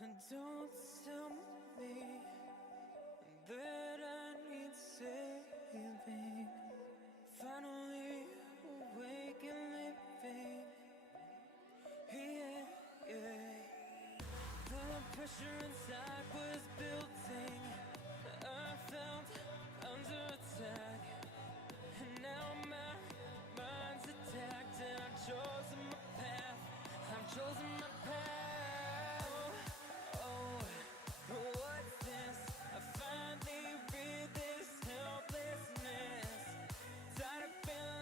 Don't tell me that I need saving. Finally awake and living. Yeah, yeah. The pressure inside was building. I felt under attack, and now my mind's attacked, and I've chosen my path. I've chosen my path. Oh, what's this? I finally read this helplessness. Tired of feeling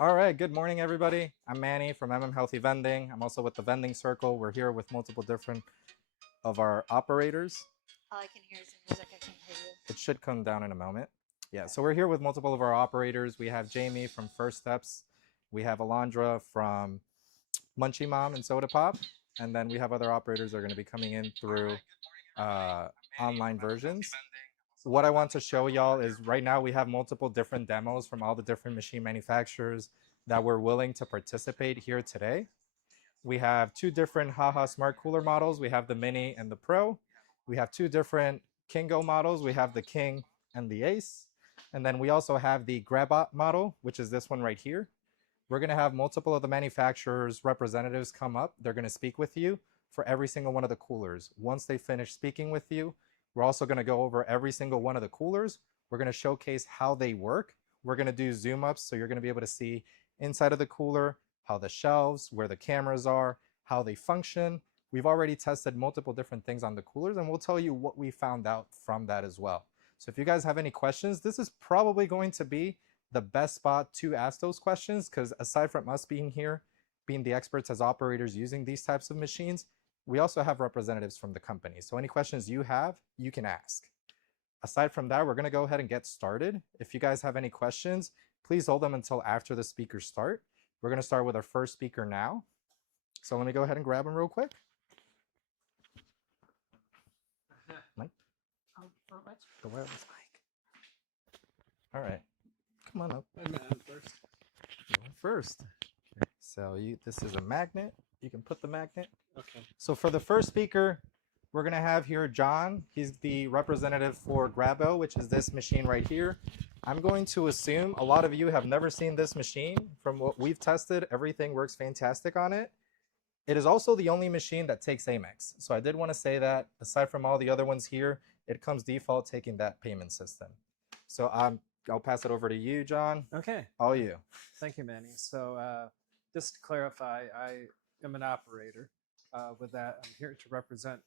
All right, good morning, everybody. I'm Manny from Healthy Vending. I'm also with the Vending Circle. We're here with multiple different of our operators. All I can hear is the music. I can't hear you. It should come down in a moment. Yeah, so we're here with multiple of our operators. We have Jamie from First Steps. We have Alondra from Munchie Mom and Soda Pop. And then we have other operators that are going to be coming in through online versions. What I want to show y'all is right now we have multiple different demos from all the different machine manufacturers that were willing to participate here today. We have two different Haha Smart Cooler models. We have the Mini and the Pro. We have two different Kingo models. We have the King and the Ace. And then we also have the Grabot model, which is this one right here. We're going to have multiple of the manufacturers' representatives come up. They're going to speak with you for every single one of the coolers. Once they finish speaking with you, we're also going to go over every single one of the coolers. We're going to showcase how they work. We're going to do zoom ups, so you're going to be able to see inside of the cooler, how the shelves, where the cameras are, how they function. We've already tested multiple different things on the coolers, and we'll tell you what we found out from that as well. So if you guys have any questions, this is probably going to be the best spot to ask those questions, because aside from us being here, being the experts as operators using these types of machines, we also have representatives from the company. So any questions you have, you can ask. Aside from that, we're going to go ahead and get started. If you guys have any questions, please hold them until after the speakers start. We're going to start with our first speaker now. So let me go ahead and grab him real quick. Mike? The wireless mic. All right. Come on up. I'm on first. First. So this is a magnet. You can put the magnet. Okay. So for the first speaker, we're going to have here John. He's the representative for Grabo, which is this machine right here. I'm going to assume a lot of you have never seen this machine. From what we've tested, everything works fantastic on it. It is also the only machine that takes Amex. So I did want to say that aside from all the other ones here, it comes default taking that payment system. So I'll pass it over to you, John. Okay. All you. Thank you, Manny. So just to clarify, I am an operator. With that, I'm here to represent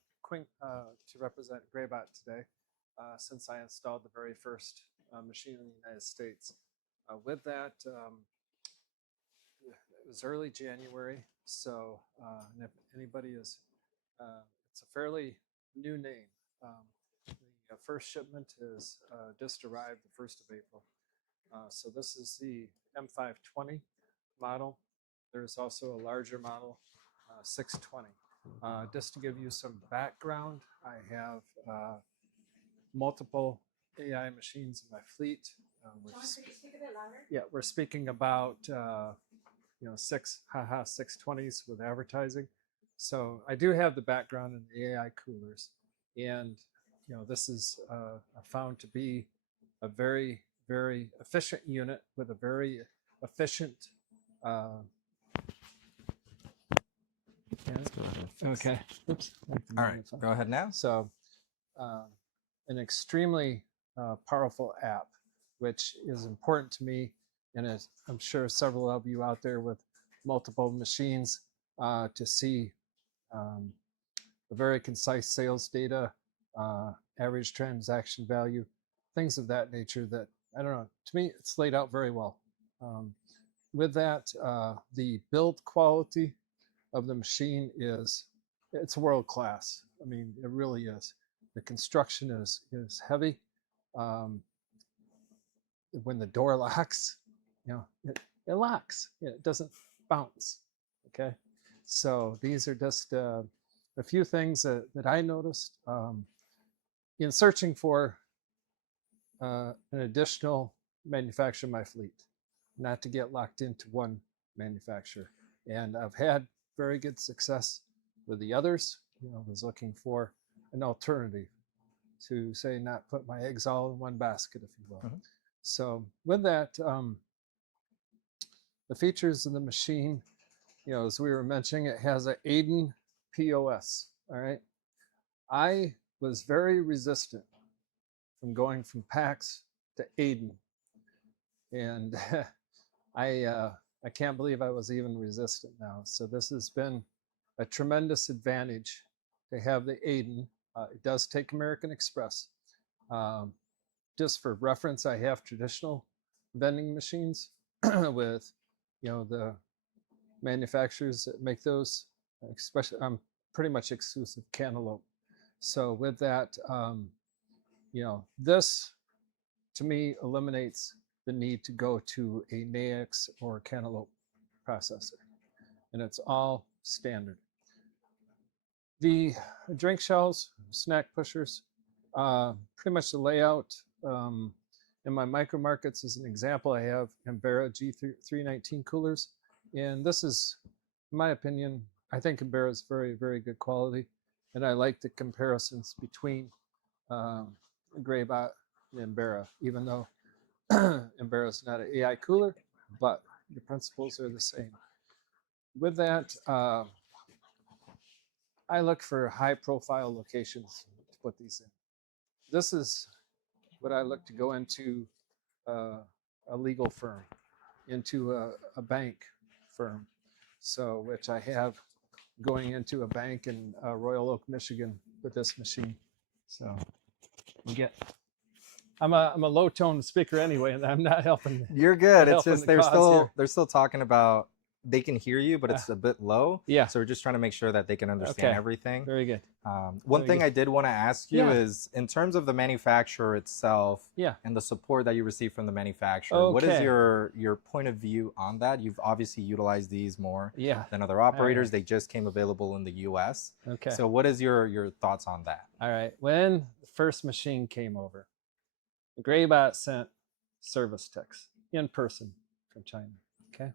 Graybot today, since I installed the very first machine in the United States. With that, it was early January, so and if anybody is, it's a fairly new name. The first shipment is just arrived the 1st of April. So this is the M520 model. There's also a larger model, 620. Just to give you some background, I have multiple AI machines in my fleet. We're speaking about 620s with advertising. So I do have the background in the AI coolers, and this is found to be a very, very efficient unit with a very efficient. Okay. Oops. All right. Go ahead now. So, an extremely powerful app, which is important to me, and I'm sure several of you out there with multiple machines to see the very concise sales data, average transaction value, things of that nature that, I don't know, to me, it's laid out very well. With that, the build quality of the machine it's world class. I mean, it really is. The construction is heavy. When the door locks, it locks. It doesn't bounce. Okay, so these are just a few things that I noticed in searching for an additional manufacturer in my fleet, not to get locked into one manufacturer. And I've had very good success with the others. I was looking for an alternative to, say, not put my eggs all in one basket, if you will. Mhm. So with that, the features of the machine, as we were mentioning, it has a Aiden POS. All right. I was very resistant from going from PAX to Aiden, and I can't believe I was even resistant now. So this has been a tremendous advantage to have the Aiden. It does take American Express. Just for reference, I have traditional vending machines with, the manufacturers that make those. Especially, I'm pretty much exclusive Cantaloupe. So with that, this to me eliminates the need to go to a Naix or Cantaloupe processor, and it's all standard. The drink shelves, snack pushers, pretty much the layout. In my micro markets, as an example, I have Embera G319 coolers, and this is, in my opinion, I think Embera is very, very good quality, and I like the comparisons between Graybot and Embera, even though Embera is not an AI cooler, but the principles are the same. With that, I look for high-profile locations to put these in. This is what I look to go into a legal firm, into a bank firm. So, which I have going into a bank in Royal Oak, Michigan with this machine. So, I'm a low tone speaker anyway, and I'm not helping. You're good. not It's helping just the cause here. they're still talking about, they can hear you, but it's a bit low. Yeah. So we're just trying to make sure that they can understand Okay. everything. Very good. One Very thing good. I did want to ask you Yeah. is, in terms of the manufacturer itself, Yeah. and the support that you receive from the manufacturer, what is Okay. your point of view on that? You've obviously utilized these more Yeah. than other operators. right. They just came available in the US. Okay. So what is your thoughts on that? All right. When the first machine came over, the Graybot sent service techs in person from China. Okay.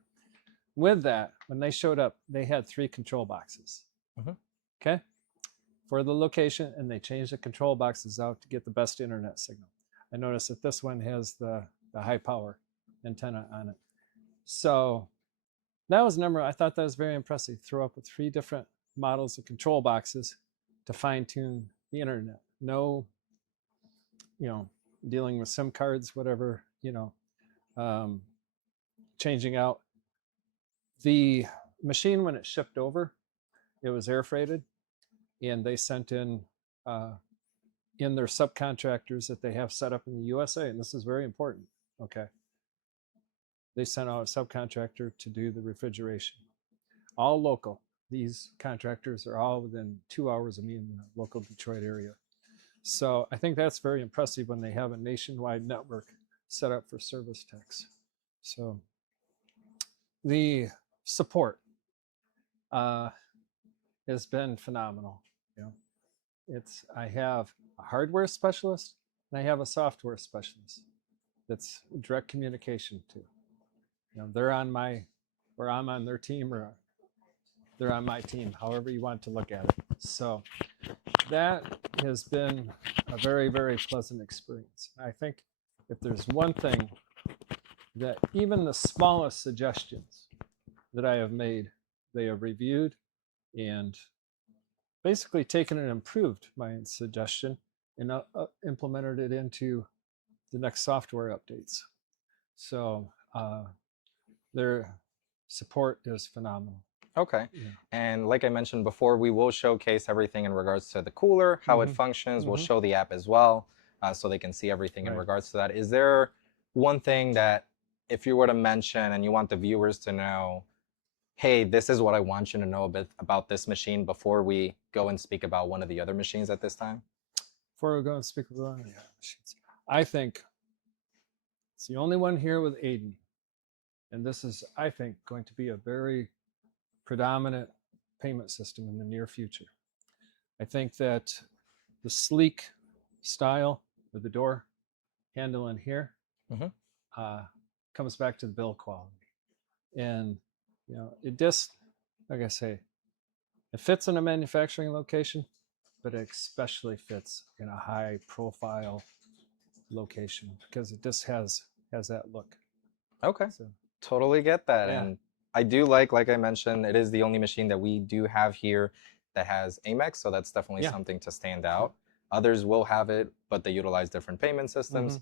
With that, when they showed up, they had 3 control boxes. Mhm. Okay. For the location, and they changed the control boxes out to get the best internet signal. I noticed that this one has the high power antenna on it. So that was I thought that was very impressive. Throw up with 3 different models of control boxes to fine tune the internet. No, dealing with SIM cards, whatever, changing out. The machine, when it shipped over, it was air freighted, and they sent in their subcontractors that they have set up in the USA, and this is very important. Okay. They sent out a subcontractor to do the refrigeration. All local. These contractors are all within 2 hours of me in the local Detroit area. So I think that's very impressive when they have a nationwide network set up for service techs. So the support has been phenomenal. I have a hardware specialist and I have a software specialist that's direct communication to. They're on or I'm on their team, or they're on my team, however you want to look at it. So that has been a very, very pleasant experience. I think if there's one thing that even the smallest suggestions that I have made, they have reviewed and basically taken and improved my suggestion and implemented it into the next software updates. So their support is phenomenal. Okay. Yeah. And like I mentioned before, we will showcase everything in regards to the cooler, how it Mhm. functions. We'll Mhm. show the app as well, so they can see everything in Right. regards to that. Is there one thing that, if you were to mention and you want the viewers to know, hey, this is what I want you to know a bit about this machine, before we go and speak about one of the other machines at this time? Before we go and speak about the machines, I think it's the only one here with Aiden. And this is, I think, going to be a very predominant payment system in the near future. I think that the sleek style with the door handling here Mhm. comes back to the build quality. And, it just, like I say, it fits in a manufacturing location, but it especially fits in a high profile location because it just has that look. Okay. So Totally get that. Yeah. And I do like I mentioned, it is the only machine that we do have here that has Amex. So that's definitely Yeah. something to stand out. Others will have it, but they utilize different payment systems.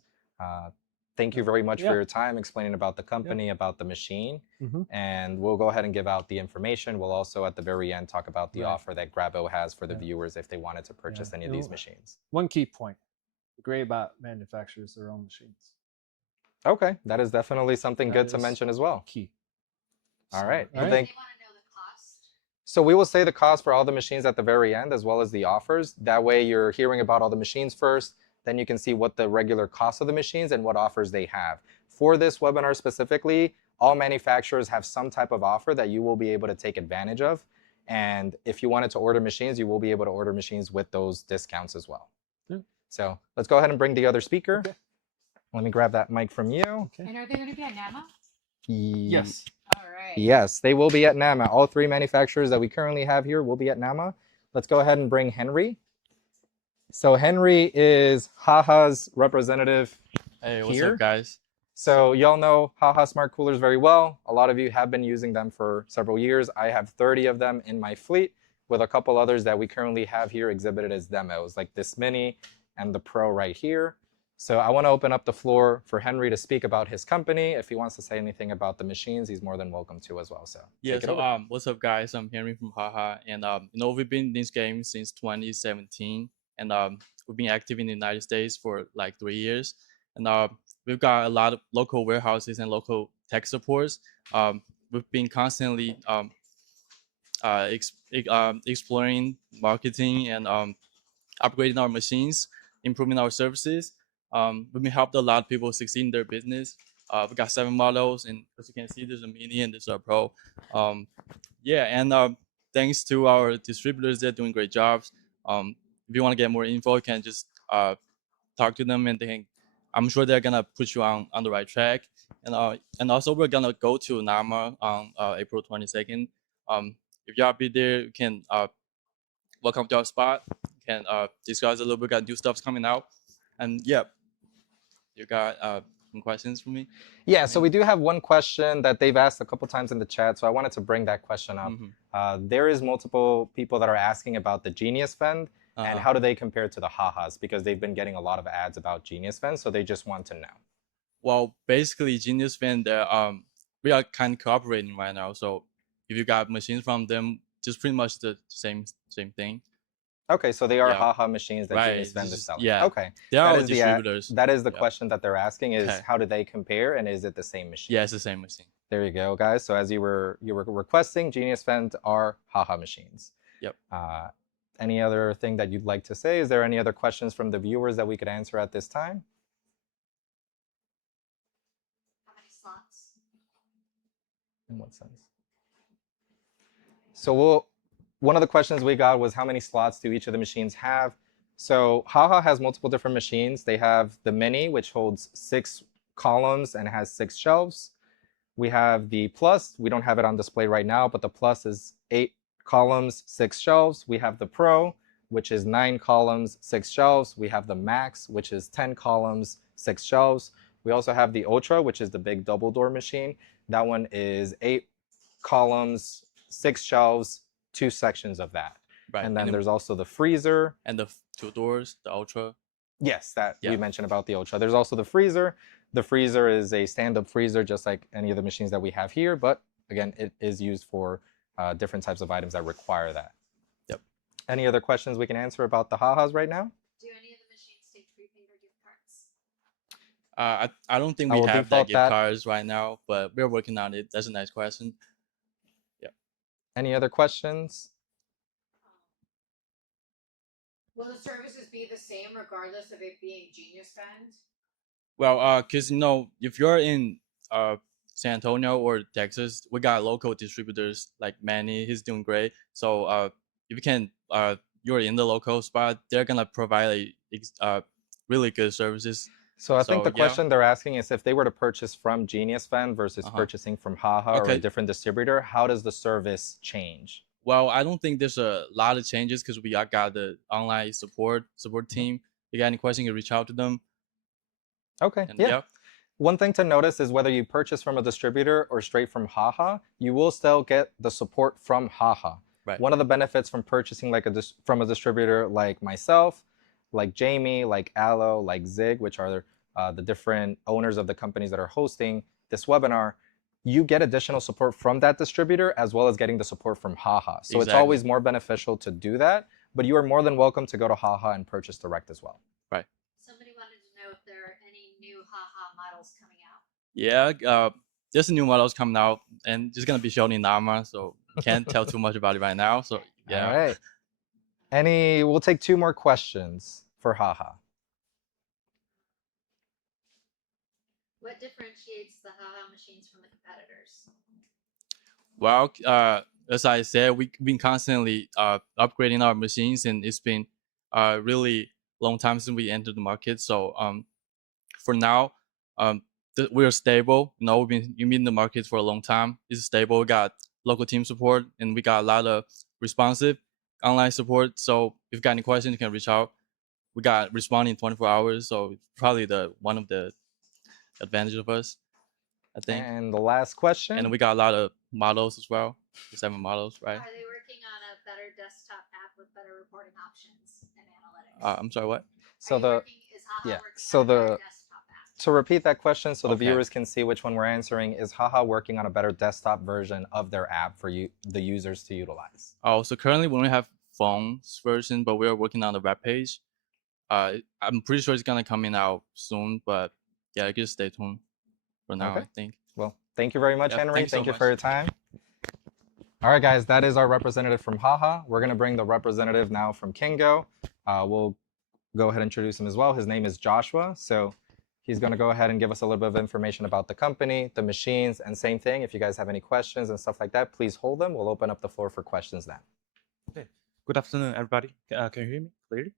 Thank you very much for Yeah. your time explaining about the company, about the machine. Mhm. And we'll go ahead and give out the information. We'll also at the very end talk about the Right. offer that Grabo has for the Yeah. viewers if they wanted to purchase Yeah. any of these machines. One key point: the great about manufacturers their own machines. Okay, that is definitely something That good to is mention as well. Key. All So, right. all Well, right. They want to know the cost. So we will say the cost for all the machines at the very end, as well as the offers. That way you're hearing about all the machines first, then you can see what the regular cost of the machines and what offers they have. For this webinar specifically, all manufacturers have some type of offer that you will be able to take advantage of. And if you wanted to order machines, you will be able to order machines with those discounts as well. Yeah. So let's go ahead and bring the other speaker. Okay. Let me grab that mic from you. Okay. And are they going to be at NAMA? Yes. All right. Yes, they will be at NAMA. All three manufacturers that we currently have here will be at NAMA. Let's go ahead and bring Henry. So Henry is Haha's representative. Hey, what's Here? up, guys? So y'all know Haha Smart Coolers very well. A lot of you have been using them for several years. I have 30 of them in my fleet with a couple others that we currently have here exhibited as demos, like this Mini and the Pro right here. So I want to open up the floor for Henry to speak about his company. If he wants to say anything about the machines, he's more than welcome to as well. So Yeah, take it so over. what's up, guys? I'm Henry from Haha, and we've been in this game since 2017, and we've been active in the United States for like 3 years, and we've got a lot of local warehouses and local tech supports. We've been constantly exploring marketing and upgrading our machines, improving our services. We've been helped a lot of people succeed in their business. We got 7 models, and as you can see, there's a Mini and there's a Pro. Thanks to our distributors, they're doing great jobs. If you want to get more info, you can just talk to them, and I'm sure they're gonna put you on the right track. And also we're gonna go to NAMA on April 22nd. If y'all be there, you can welcome to our spot. Can discuss a little bit. Got new stuff's coming out, and yeah, you got some questions for me? Yeah, so we do have one question that they've asked a couple times in the chat, so I wanted to bring that question up. There is multiple people that are asking about the Genius Fend and how do they compare to the Hahas, because they've been getting a lot of ads about Genius Fend, so they just want to know. Well, basically, Genius Fend, we are kind of cooperating right now. So if you got machines from them, just pretty much the same thing. Okay, so they are Yeah. Haha machines that Right, Genius Fend is just- selling. yeah. Okay. They are That is distributors. that is the Yeah. question that they're asking is Okay. how do they compare and is it the same machine? Yeah, it's the same machine. There you go, guys. So as you were requesting, Genius Fend are Haha machines. Yep. Any other thing that you'd like to say? Is there any other questions from the viewers that we could answer at this time? How many slots? In what sense? So one of the questions we got was how many slots do each of the machines have? So Haha has multiple different machines. They have the Mini, which holds 6 columns and has 6 shelves. We have the Plus. We don't have it on display right now, but the Plus is 8 columns, 6 shelves. We have the Pro, which is 9 columns, 6 shelves. We have the Max, which is 10 columns, 6 shelves. We also have the Ultra, which is the big double door machine. That one is 8 columns, 6 shelves, 2 sections of that. Right. And then there's also the Freezer. And the 2 doors, the Ultra. Yes, that Yeah. we mentioned about the Ultra. There's also the Freezer. The Freezer is a stand-up freezer, just like any of the machines that we have here. But again, it is used for different types of items that require that. Yep. Any other questions we can answer about the Hahas right now? Do any of the machines take free finger gift cards? I don't think I we will have default that gift that. cards right now, but we're working on it. That's a nice question. Any other questions? Will the services be the same regardless of it being Genius Fend? Well, cause if you're in San Antonio or Texas, we got local distributors like Manny. He's doing great. So if you can, you're in the local spot, they're gonna provide really good services. So I think So, the question they're asking is if they were to purchase from Genius Fan versus purchasing from Haha or a Okay. different distributor, how does the service change? Well, I don't think there's a lot of changes because we got the online support team. If you got any questions, you can reach out to them. Okay, And yeah. One thing to notice is whether you purchase from a distributor or straight from Haha, you will still get the support from Haha. Right. One of the benefits from purchasing from a distributor like myself, like Jamie, like Allo, like Zig, which are the different owners of the companies that are hosting this webinar, you get additional support from that distributor as well as getting the support from Haha. So it's always more beneficial to do that, but you are more than welcome to go to Haha and purchase direct as well. Right. Somebody wanted to know if there are any new Haha models coming out. Yeah, there's a new models coming out, and it's gonna be shown in NAMA, so can't tell too much about it right now. So yeah. All right. We'll take 2 more questions for Haha. What differentiates the Haha machines from the competitors? Well, as I said, we've been constantly upgrading our machines, and it's been really long time since we entered the market. So for now, we're stable. You know, we've been in the market for a long time. It's stable. We got local team support, and we got a lot of responsive online support. So if you got any questions, you can reach out. We got responding 24 hours. So probably one of the advantage of us, I think. And the last question. And we got a lot of models as well. 7 models, right? Are they working on a better desktop app with better reporting options and analytics? I'm sorry, what? So is Haha working so on a better the desktop app? to repeat that question so the Okay. viewers can see which one we're answering, is Haha working on a better desktop version of their app for the users to utilize? Oh, so currently we only have phones version, but we are working on the web page. I'm pretty sure it's gonna come in out soon, but yeah, just stay tuned for now, Okay. I think. Well, thank you very much, Yeah, Henry. thanks so Thank you much. for your time. All right, guys, that is our representative from Haha. We're going to bring the representative now from Kingo. We'll go ahead and introduce him as well. His name is Joshua. So he's going to go ahead and give us a little bit of information about the company, the machines, and same thing. If you guys have any questions and stuff like that, please hold them. We'll open up the floor for questions then. Okay. Good afternoon, everybody. Can you hear me clearly?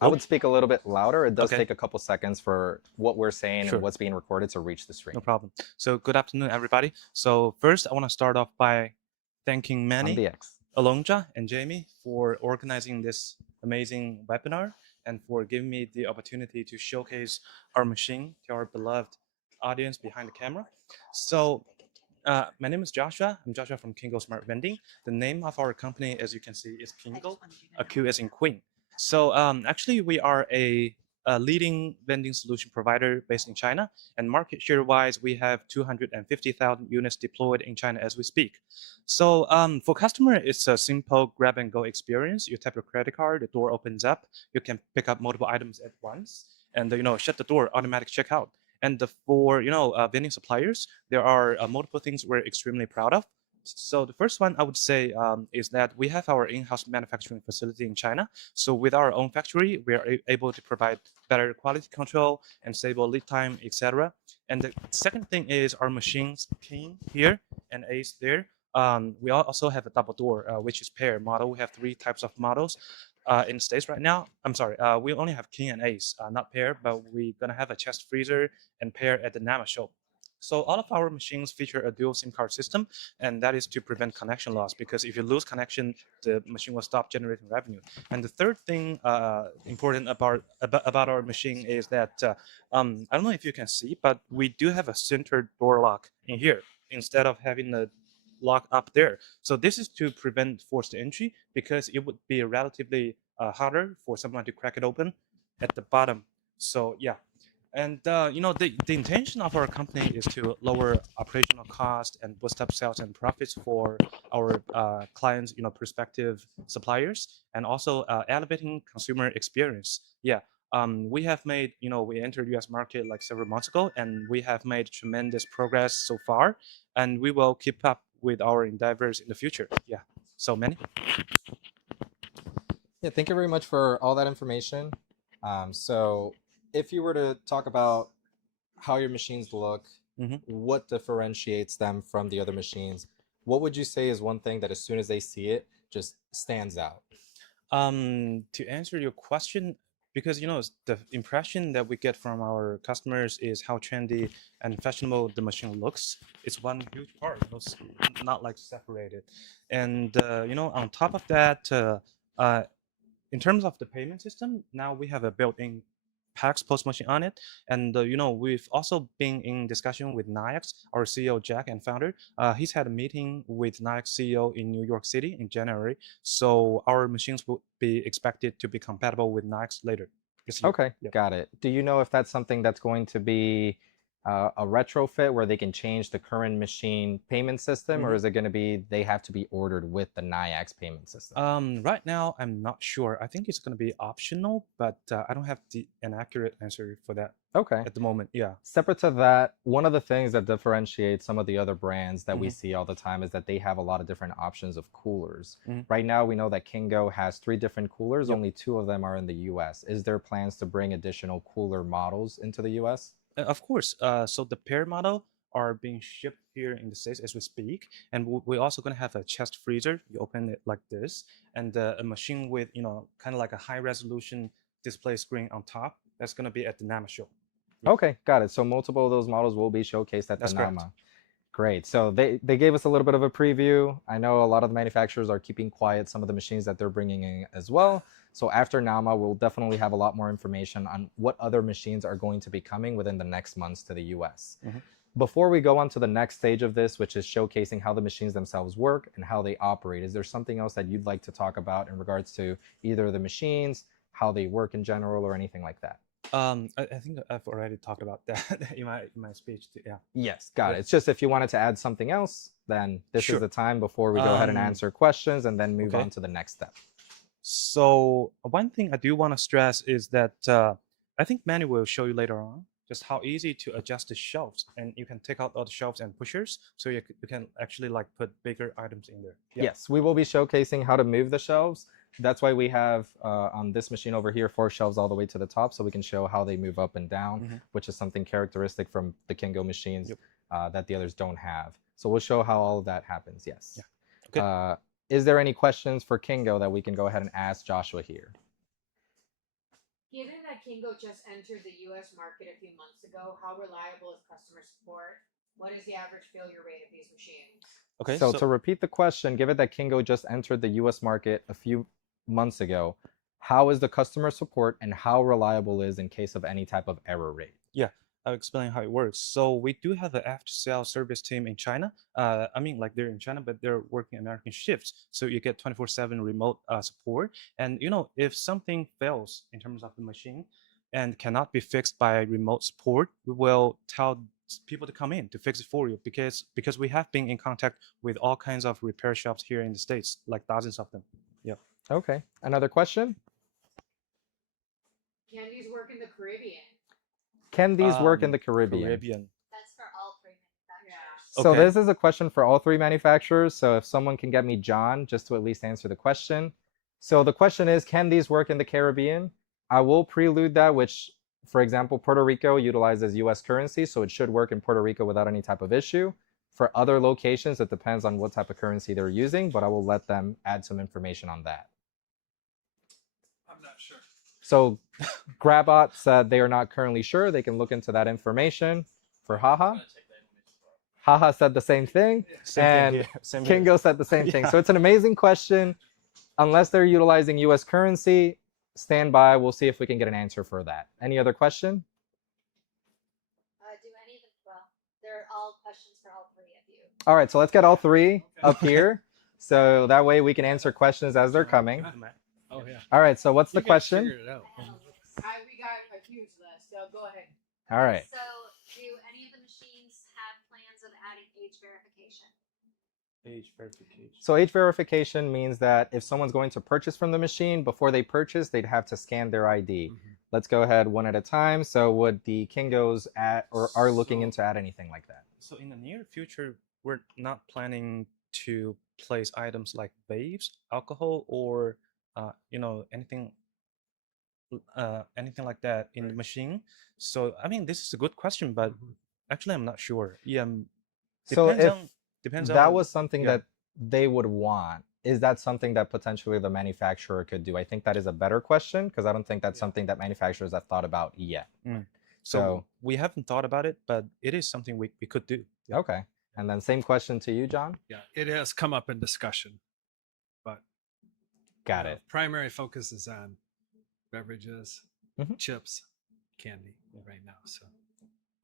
I would speak a little bit louder. It does Okay. take a couple seconds for what we're saying Sure. and what's being recorded to reach the stream. No problem. So good afternoon, everybody. So first, I want to start off by thanking I'm Manny, DX. Alonja, and Jamie for organizing this amazing webinar and for giving me the opportunity to showcase our machine to our beloved audience behind the camera. So my name is Joshua. I'm Joshua from Kingo Smart Vending. The name of our company, as you can see, is Kingo, a Q as in Queen. So actually, we are a leading vending solution provider based in China. And market share-wise, we have 250,000 units deployed in China as we speak. So for customer, it's a simple grab-and-go experience. You tap your credit card, the door opens up. You can pick up multiple items at once, and shut the door, automatic checkout. And for vending suppliers, there are multiple things we're extremely proud of. So the first one I would say is that we have our in-house manufacturing facility in China. So with our own factory, we are able to provide better quality control and stable lead time, etc. And the second thing is our machines, King here and Ace there. We also have a double door, which is pair model. We have 3 types of models in the States right now. I'm sorry, we only have King and Ace, not pair, but we're gonna have a chest freezer and pair at the NAMA show. So all of our machines feature a dual SIM card system, and that is to prevent connection loss, because if you lose connection, the machine will stop generating revenue. And the third thing important about our machine is that, I don't know if you can see, but we do have a centered door lock in here instead of having the lock up there. So this is to prevent forced entry, because it would be relatively harder for someone to crack it open at the bottom. So yeah. And the intention of our company is to lower operational cost and boost up sales and profits for our clients, prospective suppliers, and also elevating consumer experience. Yeah, we have made, we entered U.S. market like several months ago, and we have made tremendous progress so far, and we will keep up with our endeavors in the future. Yeah, so Manny. Yeah, thank you very much for all that information. So if you were to talk about how your machines look, what differentiates them from the other machines, what would you say is one thing that as soon as they see it just stands out? To answer your question, because the impression that we get from our customers is how trendy and fashionable the machine looks. It's one huge part. It's not like separated, and on top of that, in terms of the payment system, now we have a built-in PAX post machine on it, and we've also been in discussion with Nayax, our CEO Jack and founder. He's had a meeting with Nayax CEO in New York City in January, so our machines will be expected to be compatible with Nayax later this year. Okay, Yep. got it. Do you know if that's something that's going to be a retrofit where they can change the current machine payment system, or is it going to be they have to be ordered with the Nayax payment system? Right now, I'm not sure. I think it's going to be optional, but I don't have an accurate answer for that Okay. at the moment. Yeah. Separate to that, one of the things that differentiates some of the other brands that we see all the time is that they have a lot of different options of coolers. Right now, we know that Kingo has 3 different coolers. Yep. Only 2 of them are in the US. Is there plans to bring additional cooler models into the US? Of course. So the pair model are being shipped here in the States as we speak, and we're also going to have a chest freezer. You open it like this, and a machine with kind of like a high resolution display screen on top. That's going to be at the NAMA show. Yeah. Okay, got it. So multiple of those models will be showcased at That's the correct. NAMA. Great. So they gave us a little bit of a preview. I know a lot of the manufacturers are keeping quiet some of the machines that they're bringing in as well. So after NAMA, we'll definitely have a lot more information on what other machines are going to be coming within the next months to the US. Before we go on to the next stage of this, which is showcasing how the machines themselves work and how they operate, is there something else that you'd like to talk about in regards to either the machines, how they work in general, or anything like that? I think I've already talked about that in my speech too. Yeah. Yes, got Yeah. it. It's just if you wanted to add something else, then this Sure. is the time before we go ahead and answer questions and then move okay. on to the next step. So one thing I do want to stress is that I think Manny will show you later on just how easy to adjust the shelves, and you can take out all the shelves and pushers, so you can actually like put bigger items in there. Yeah. Yes, we will be showcasing how to move the shelves. That's why we have on this machine over here 4 shelves all the way to the top, so we can show how they move up and down, which is something characteristic from the Kingo machines that the others don't have. So we'll show how all of that happens. Yes. Yeah. Okay. Is there any questions for Kingo that we can go ahead and ask Joshua here? Given that Kingo just entered the US market a few months ago, how reliable is customer support? What is the average failure rate of these machines? Okay. So to repeat the question, given that Kingo just entered the US market a few months ago, how is the customer support and how reliable is in case of any type of error rate? Yeah, I'll explain how it works. So we do have an after-sales service team in China. I mean, like they're in China, but they're working American shifts. So you get 24/7 remote support. And if something fails in terms of the machine and cannot be fixed by remote support, we will tell people to come in to fix it for you because we have been in contact with all kinds of repair shops here in the States, like dozens of them. Yeah. Okay. Another question? Can these work in the Caribbean? Can these work in the Caribbean? That's for all 3 manufacturers. So Okay. this is a question for all 3 manufacturers. So if someone can get me John, just to at least answer the question. So the question is, can these work in the Caribbean? I will prelude that, which, for example, Puerto Rico utilizes US currency, so it should work in Puerto Rico without any type of issue. For other locations, it depends on what type of currency they're using, but I will let them add some information on that. I'm not sure. So Grabot said they are not currently sure. They can look into that information. For Haha, Haha said the same thing, and Kingo said the same thing. So it's an amazing question. Unless they're utilizing US currency, stand by. We'll see if we can get an answer for that. Any other question? Do any of them? Well, they're all questions for all 3 of you. All right, so let's get all 3 up here. So that way we can answer questions as they're coming. Oh yeah. All right, so what's the You guys question? figured it out. We got a huge list, so go ahead. All right. So, do any of the machines have plans of adding age verification? Age verification. So age verification means that if someone's going to purchase from the machine, before they purchase, they'd have to scan their ID. Let's go ahead one at a time. So would the Kingos add or are looking into add anything like that? So in the near future, we're not planning to place items like vapes, alcohol, or anything like that in the machine. So I mean, this is a good question, but actually I'm not sure. Yeah. So if Depends that on, was something yeah. that they would want, is that something that potentially the manufacturer could do? I think that is a better question because I don't think that's something that manufacturers have thought about yet. So we haven't thought about it, but it is something we could do. Okay. And then same question to you, John. Yeah, it has come up in discussion, but Got it. primary focus is on beverages, Mhm. chips, candy right now. So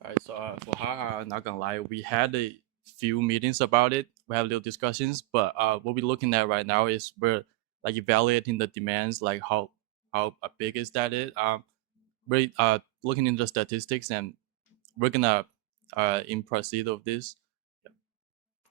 All right, so for haha, not gonna lie, we had a few meetings about it. We had little discussions, but what we're looking at right now is we're like evaluating the demands, like how big is that it. We're looking into the statistics, and we're gonna in proceed of this.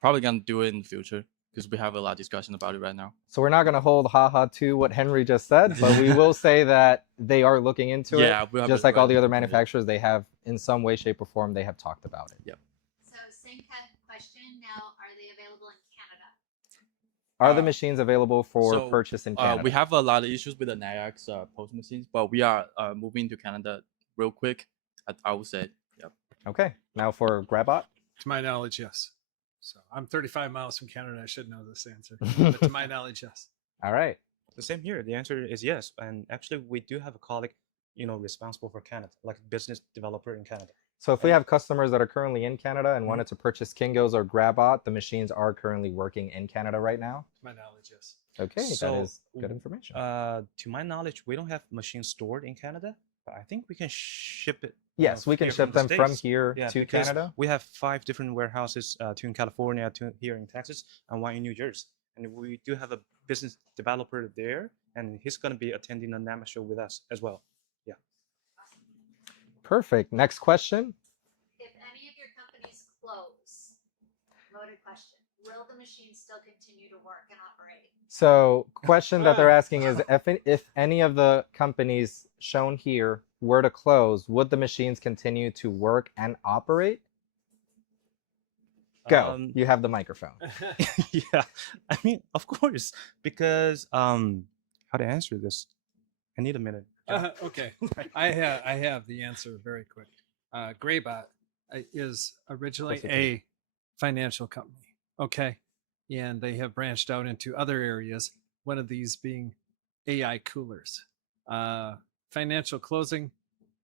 Probably gonna do it in the future because we have a lot of discussion about it right now. So we're not going to hold haha to what Henry just said, but we will say that they are looking into Yeah, it. we have Just it like all right the other looking at it. manufacturers, they have in some way, shape, or form, they have talked about it. Yep. So same kind of question. Now, are they available in Canada? Are the machines available for So, purchase in Canada? We have a lot of issues with the Nayax post machines, but we are moving to Canada real quick. I would say, yep. Okay. Now for Grabot. to my knowledge, yes. So I'm 35 miles from Canada. I should know this answer, but to my knowledge, yes. All right. The same here. The answer is yes. And actually, we do have a colleague, responsible for Canada, like a business developer in Canada. So if we have customers that are currently in Canada and wanted to purchase Kingo's or Grabot, the machines are currently working in Canada right now. To my knowledge, yes. Okay, So, that is good information. To my knowledge, we don't have machines stored in Canada, but I think we can ship it. Yes, we can here ship the them from States. here Yeah, to because Canada. we have 5 different warehouses, 2 in California, 2 here in Texas, and 1 in New Jersey. And we do have a business developer there, and he's going to be attending the NAMA show with us as well. Yeah. Perfect. Next question. If any of your companies close, loaded question, will the machine still continue to work and operate? So question that they're asking is if any of the companies shown here were to close, would the machines continue to work and operate? Go. You have the microphone. Yeah, I mean, of course, because how to answer this? I need a minute. Okay, I have the answer very quick. Graybot is originally a financial company. Okay, and they have branched out into other areas. One of these being AI coolers. Financial closing,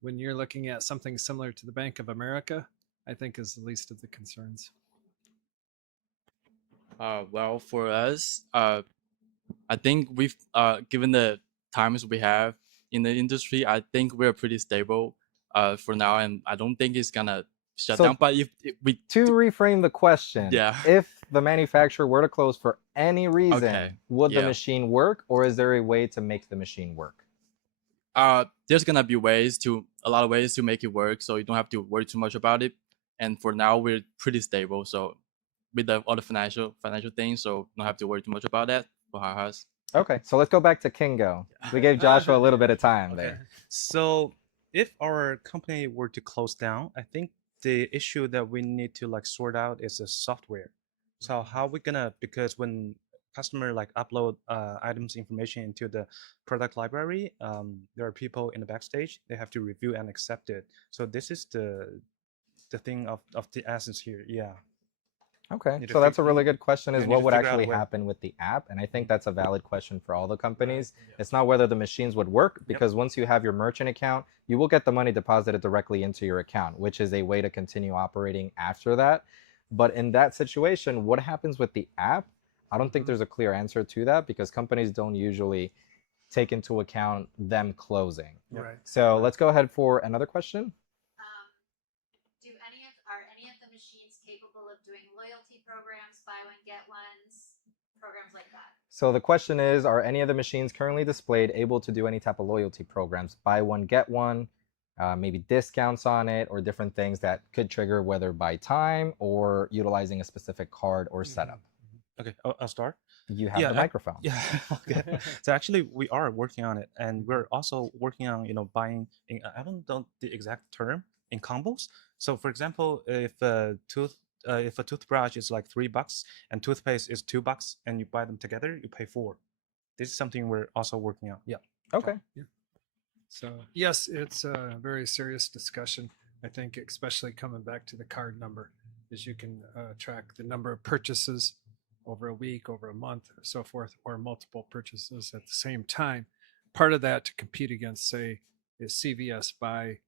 when you're looking at something similar to the Bank of America, I think is the least of the concerns. Well, for us, I think we've given the times we have in the industry, I think we're pretty stable for now, and I don't think it's gonna shut down. But if we to reframe the question, yeah, if the manufacturer were to close for any reason, would the machine work, or is there a way to make the machine work? There's gonna be a lot of ways to make it work, so you don't have to worry too much about it. And for now, we're pretty stable. So with all the financial things, so don't have to worry too much about that for Hahas. Okay, so let's go back to Kingo. We gave Joshua a little bit of time there. So if our company were to close down, I think the issue that we need to sort out is the software. So how we gonna, because when customer upload items information into the product library, there are people in the backstage, they have to review and accept it. So this is the thing of the essence here. Yeah. Okay, so that's a really good question, is what would actually happen with the app? And I think that's a valid question for all the companies. It's not whether the machines would work, because once you have your merchant account, you will get the money deposited directly into your account, which is a way to continue operating after that. But in that situation, what happens with the app? I don't think there's a clear answer to that, because companies don't usually take into account them closing. Right. So let's go ahead for another question. Are any of the machines capable of doing loyalty programs, buy one, get ones, programs like that? So the question is, are any of the machines currently displayed able to do any type of loyalty programs? Buy one, get one, maybe discounts on it, or different things that could trigger whether by time or utilizing a specific card or setup. Okay, I'll start. You have the microphone. Yeah. Okay. So actually, we are working on it, and we're also working on buying. I don't know the exact term in combos. So for example, if a toothbrush is like $3 and toothpaste is $2, and you buy them together, you pay $4. This is something we're also working on. Yeah. Okay. Yeah. So yes, it's a very serious discussion. I think, especially coming back to the card number, is you can track the number of purchases over a week, over a month, or so forth, or multiple purchases at the same time. Part of that to compete against, say, is CVS buy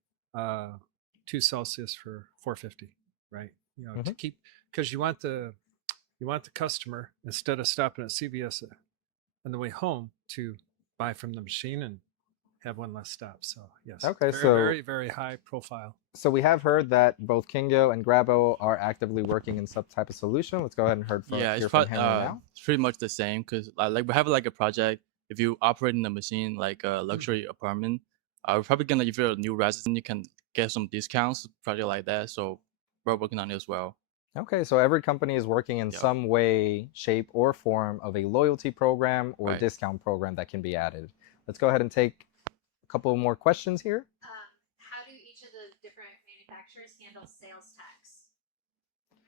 2 Celsius for $4.50, right? You know, to keep, because you want the customer, instead of stopping at CVS on the way home, to buy from the machine and have one less stop. So yes, Okay, very, so very, very high profile. so we have heard that both Kingo and Grabo are actively working in some type of solution. Let's go ahead and Yeah, hear it's from Henry now. it's pretty much the same because like we have like a project. If you operate in the machine like a luxury apartment, we're probably gonna, if you're a new resident, you can get some discounts, project like that. So we're working on it as well. Okay, so every company is working in Yeah. some way, shape, or form of a loyalty program or Right. discount program that can be added. Let's go ahead and take a couple more questions here. How do each of the different manufacturers handle sales tax?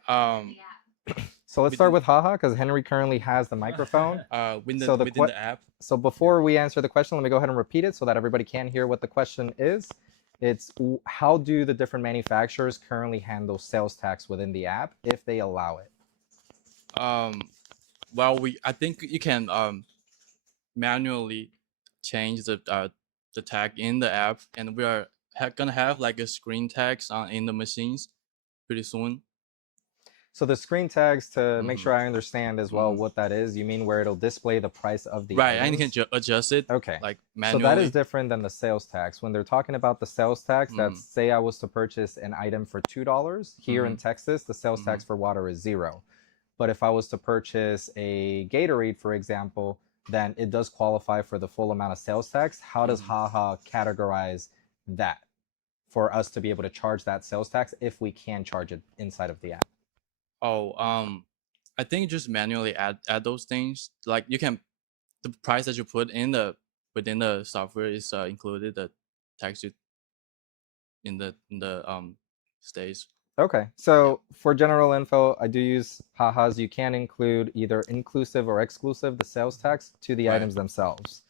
Um, The app. So let's start Within- with Haha because Henry currently has the microphone. within So within the app. So before we answer the question, let me go ahead and repeat it so that everybody can hear what the question is. It's how do the different manufacturers currently handle sales tax within the app if they allow it? Well, I think you can manually change the tag in the app, and we are gonna have like a screen tags in the machines pretty soon. So the screen tags, to make sure I understand as well Mhm. what that is, you mean where it'll display the price of the Right, and you can items? adjust it. Okay. Like So manually. that is different than the sales tax. When they're talking about the sales tax, that's Mhm. say I was to purchase an item for $2 here in Texas, the sales tax for water is 0. But if I was to purchase a Gatorade, for example, then it does qualify for the full amount of sales tax. How does Haha categorize that for us to be able to charge that sales tax if we can charge it inside of the app? Oh, I think just manually add those things. Like you can, the price that you put in within the software is included the tax you in the states. Okay, so for general info, I do use Haha's. You can include either inclusive or exclusive the sales tax to the Right. items themselves.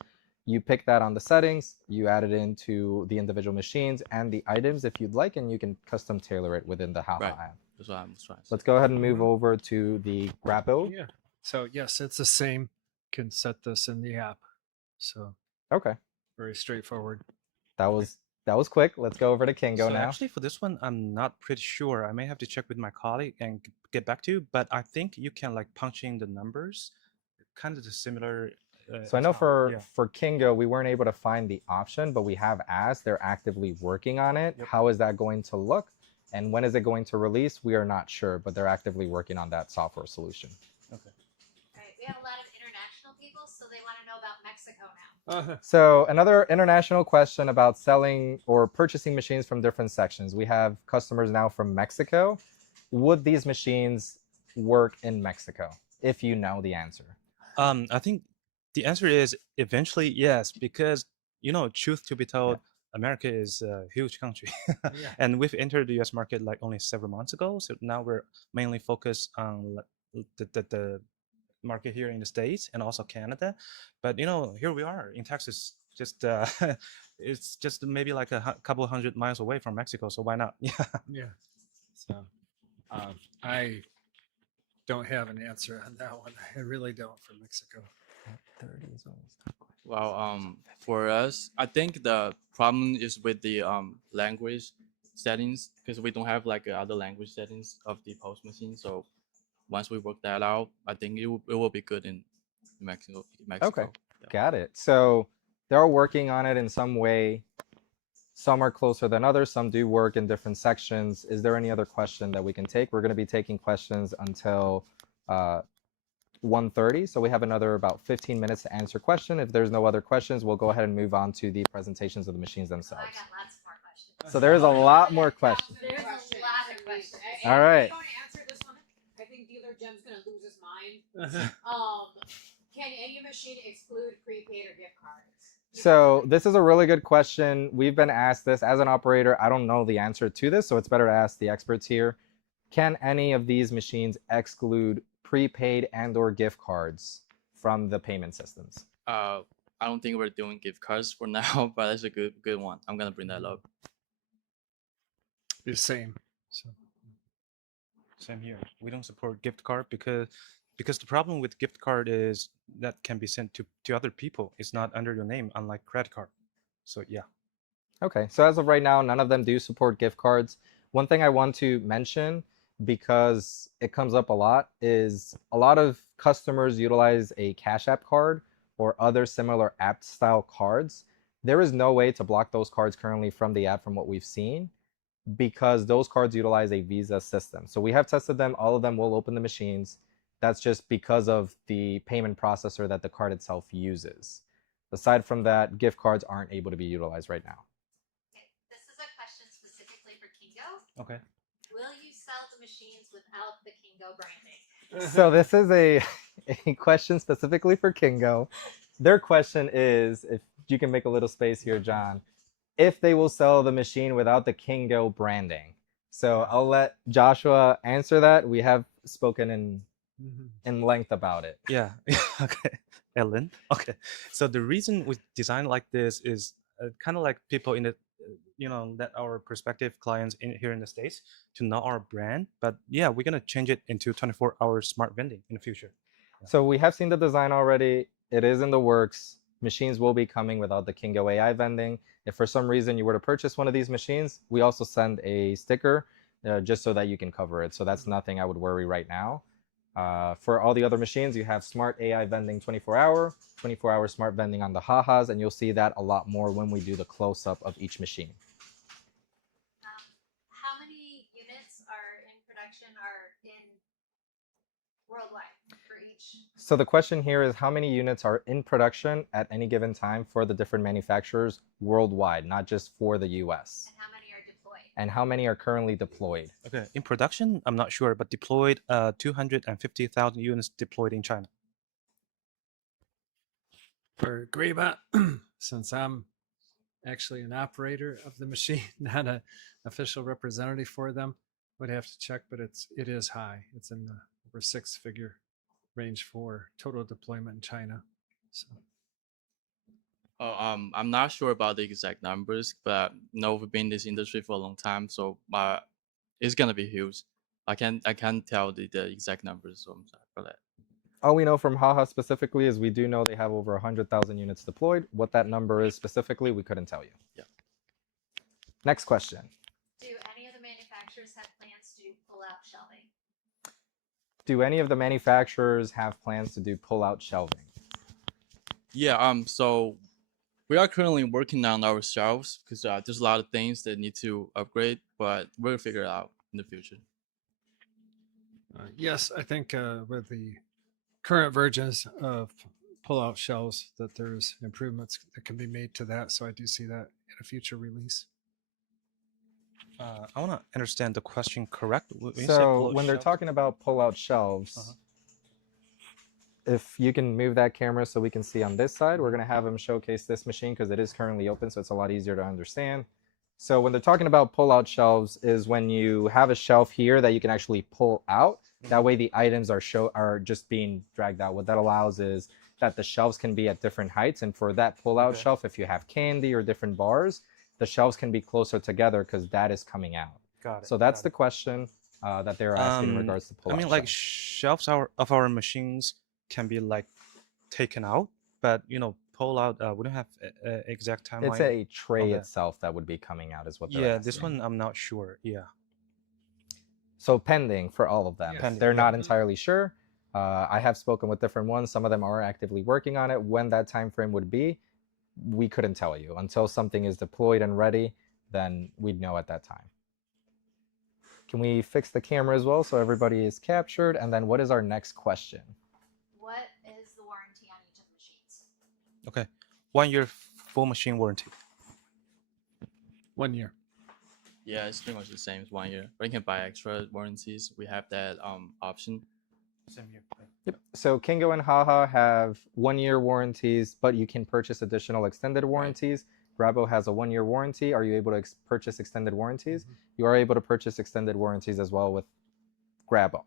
You pick that on the settings, you add it into the individual machines and the items if you'd like, and you can custom tailor it within the Haha Right. app. That's what I'm trying to say. Let's go ahead and move over to the Grappo. Yeah. So yes, it's the same. Can set this in the app. So Okay, very straightforward. that was quick. Let's go over to Kingo So now. actually, for this one, I'm not pretty sure. I may have to check with my colleague and get back to you. But I think you can like punch in the numbers, kind of the similar. So I know as how- for yeah. for Kingo, we weren't able to find the option, but we have asked. They're actively working on it. Yep. How is that going to look? And when is it going to release? We are not sure, but they're actively working on that software solution. Right. We have a lot of international people, so they want to know about Mexico now. So another international question about selling or purchasing machines from different sections. We have customers now from Mexico. Would these machines work in Mexico? If you know the answer. I think the answer is eventually yes, because truth to be told, America is a huge country, and we've entered the U.S. market like only several months ago. So now we're mainly focused on the market here in the States and also Canada. But here we are in Texas. Just it's just maybe like a couple hundred miles away from Mexico. So why not? Yeah. Yeah. So I don't have an answer on that one. I really don't for Mexico. 30 is almost not quite. Well, for us, I think the problem is with the language settings because we don't have like other language settings of the post machine. So once we work that out, I think it will be good in Mexico. Okay, Yeah. got it. So they're working on it in some way. Some are closer than others. Some do work in different sections. Is there any other question that we can take? We're going to be taking questions until 1:30. So we have another about 15 minutes to answer question. If there's no other questions, we'll go ahead and move on to the presentations of the machines Oh, I themselves. got lots more questions. So there is a lot more questions. There's a lot of questions. All right. If you want to answer this one, I think dealer Jim's gonna lose his mind. Can any machine exclude prepaid or gift cards? So this is a really good question. We've been asked this as an operator. I don't know the answer to this, so it's better to ask the experts here. Can any of these machines exclude prepaid and or gift cards from the payment systems? I don't think we're doing gift cards for now, but that's a good one. I'm gonna bring that up. The same. So Same here. We don't support gift card because because the problem with gift card is that can be sent to other people. It's not under your name, unlike credit card. So yeah. Okay, so as of right now, none of them do support gift cards. One thing I want to mention, because it comes up a lot, is a lot of customers utilize a Cash App card or other similar app style cards. There is no way to block those cards currently from the app from what we've seen, because those cards utilize a Visa system. So we have tested them, all of them will open the machines. That's just because of the payment processor that the card itself uses. Aside from that, gift cards aren't able to be utilized right now. Okay, this is a question specifically for Kingo. Okay. Will you sell the machines without the Kingo branding? So this is a question specifically for Kingo. Their question is, if you can make a little space here, John, if they will sell the machine without the Kingo branding. So I'll let Joshua answer that. We have spoken in length about it. Yeah. Okay. Ellen. Okay. So the reason we design like this is kind of like people in the, that our prospective clients here in the States to know our brand. But yeah, we're gonna change it into 24-hour smart vending in the future. So we have seen the design already. It is in the works. Machines will be coming without the Kingo AI vending. If for some reason you were to purchase one of these machines, we also send a sticker just so that you can cover it. So that's nothing I would worry right now. For all the other machines, you have smart AI vending 24-hour smart vending on the Hahas, and you'll see that a lot more when we do the close-up of each machine. How many units are in production are in worldwide for each? So the question here is how many units are in production at any given time for the different manufacturers worldwide, not just for the US. And how many are deployed? And how many are currently deployed? Okay. In production, I'm not sure, but deployed, 250,000 units deployed in China. For Greybot, since I'm actually an operator of the machine, not an official representative for them, would have to check, but it is high. It's in the over 6-figure range for total deployment in China. So I'm not sure about the exact numbers, but we've been in this industry for a long time, so it's gonna be huge. I can't tell the exact numbers, so I'm sorry for that. All we know from Haha specifically is we do know they have over 100,000 units deployed. What that number is specifically, we couldn't tell you. Yeah. Next question. Do any of the manufacturers have plans to do pull-out shelving? Do any of the manufacturers have plans to do pull-out shelving? Yeah. So we are currently working on our shelves because there's a lot of things that need to upgrade, but we'll figure it out in the future. yes, I think with the current versions of pull-out shelves that there's improvements that can be made to that. So I do see that in a future release. I want to understand the question correct. So when they're talking about pull-out shelves, if you can move that camera so we can see on this side, we're going to have them showcase this machine because it is currently open, so it's a lot easier to understand. So when they're talking about pull-out shelves is when you have a shelf here that you can actually pull out. That way the items are just being dragged out. What that allows is that the shelves can be at different heights, and for that pull-out shelf, if you have candy or different bars, the shelves can be closer together because that is coming out. Got it. So that's the question that they're asking in regards to pull-out. I mean, like shelves of our machines can be like taken out, but pull out. We don't have exact timeline. It's a tray itself that would be coming out, is what they're asking. This one I'm not sure. Yeah. So pending for all of them. Yes. They're not entirely sure. I have spoken with different ones. Some of them are actively working on it. When that time frame would be, we couldn't tell you. Until something is deployed and ready, then we'd know at that time. Can we fix the camera as well so everybody is captured? And then what is our next question? What is the warranty on each of the machines? Okay. 1 year full machine warranty. 1 year. Yeah, it's pretty much the same as 1 year. But you can buy extra warranties. We have that option. Same here. Yep. So Kingo and Haha have 1 year warranties, but you can purchase additional extended warranties. Grabo has a 1 year warranty. Are you able to purchase extended warranties? You are able to purchase extended warranties as well with Grabo.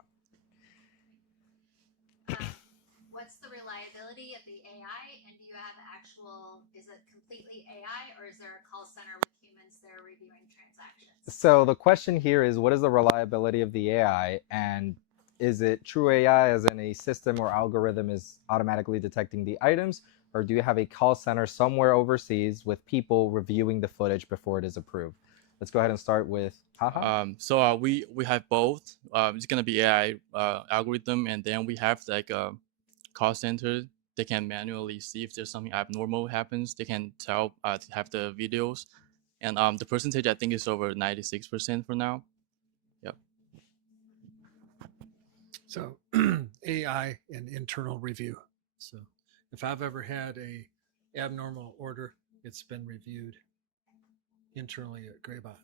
What's the reliability of the AI, and do you have is it completely AI, or is there a call center with humans that are reviewing transactions? So the question here is, what is the reliability of the AI? And is it true AI as in a system or algorithm is automatically detecting the items, or do you have a call center somewhere overseas with people reviewing the footage before it is approved? Let's go ahead and start with Haha. We have both. It's gonna be AI algorithm, and then we have like a call center. They can manually see if there's something abnormal happens. They can tell have the videos, and the percentage I think is over 96% for now. Yep. So AI and internal review. So if I've ever had a abnormal order, it's been reviewed internally at Graybot.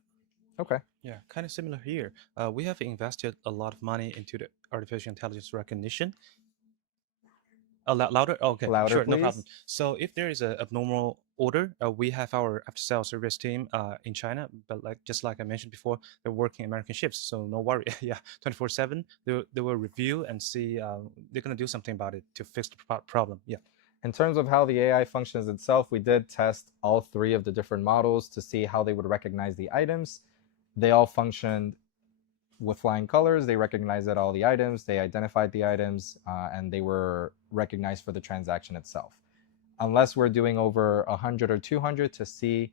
Okay. Yeah, kind of similar here. We have invested a lot of money into the artificial intelligence recognition. Louder? Okay, Louder, sure, no please. problem. So if there is a abnormal order, we have our after-sales service team in China, but just like I mentioned before, they're working American shifts, so no worry. Yeah, 24/7, they will review and see. They're gonna do something about it to fix the problem. Yeah. In terms of how the AI functions itself, we did test all 3 of the different models to see how they would recognize the items. They all functioned with flying colors. They recognized all the items, they identified the items, and they were recognized for the transaction itself. Unless we're doing over 100 or 200 to see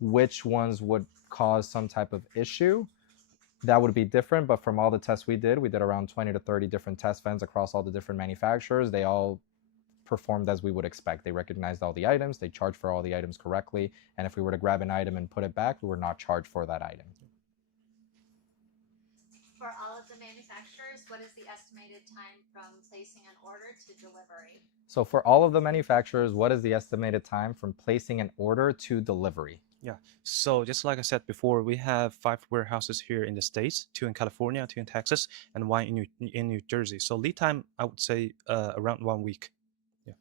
which ones would cause some type of issue, that would be different. But from all the tests we did around 20 to 30 different test vents across all the different manufacturers. They all performed as we would expect. They recognized all the items, they charged for all the items correctly, and if we were to grab an item and put it back, we were not charged for that item. For all of the manufacturers, what is the estimated time from placing an order to delivery? So for all of the manufacturers, what is the estimated time from placing an order to delivery? Yeah. So just like I said before, we have 5 warehouses here in the States, 2 in California, 2 in Texas, and 1 in New Jersey. So lead time, I would say around 1 week. Yeah.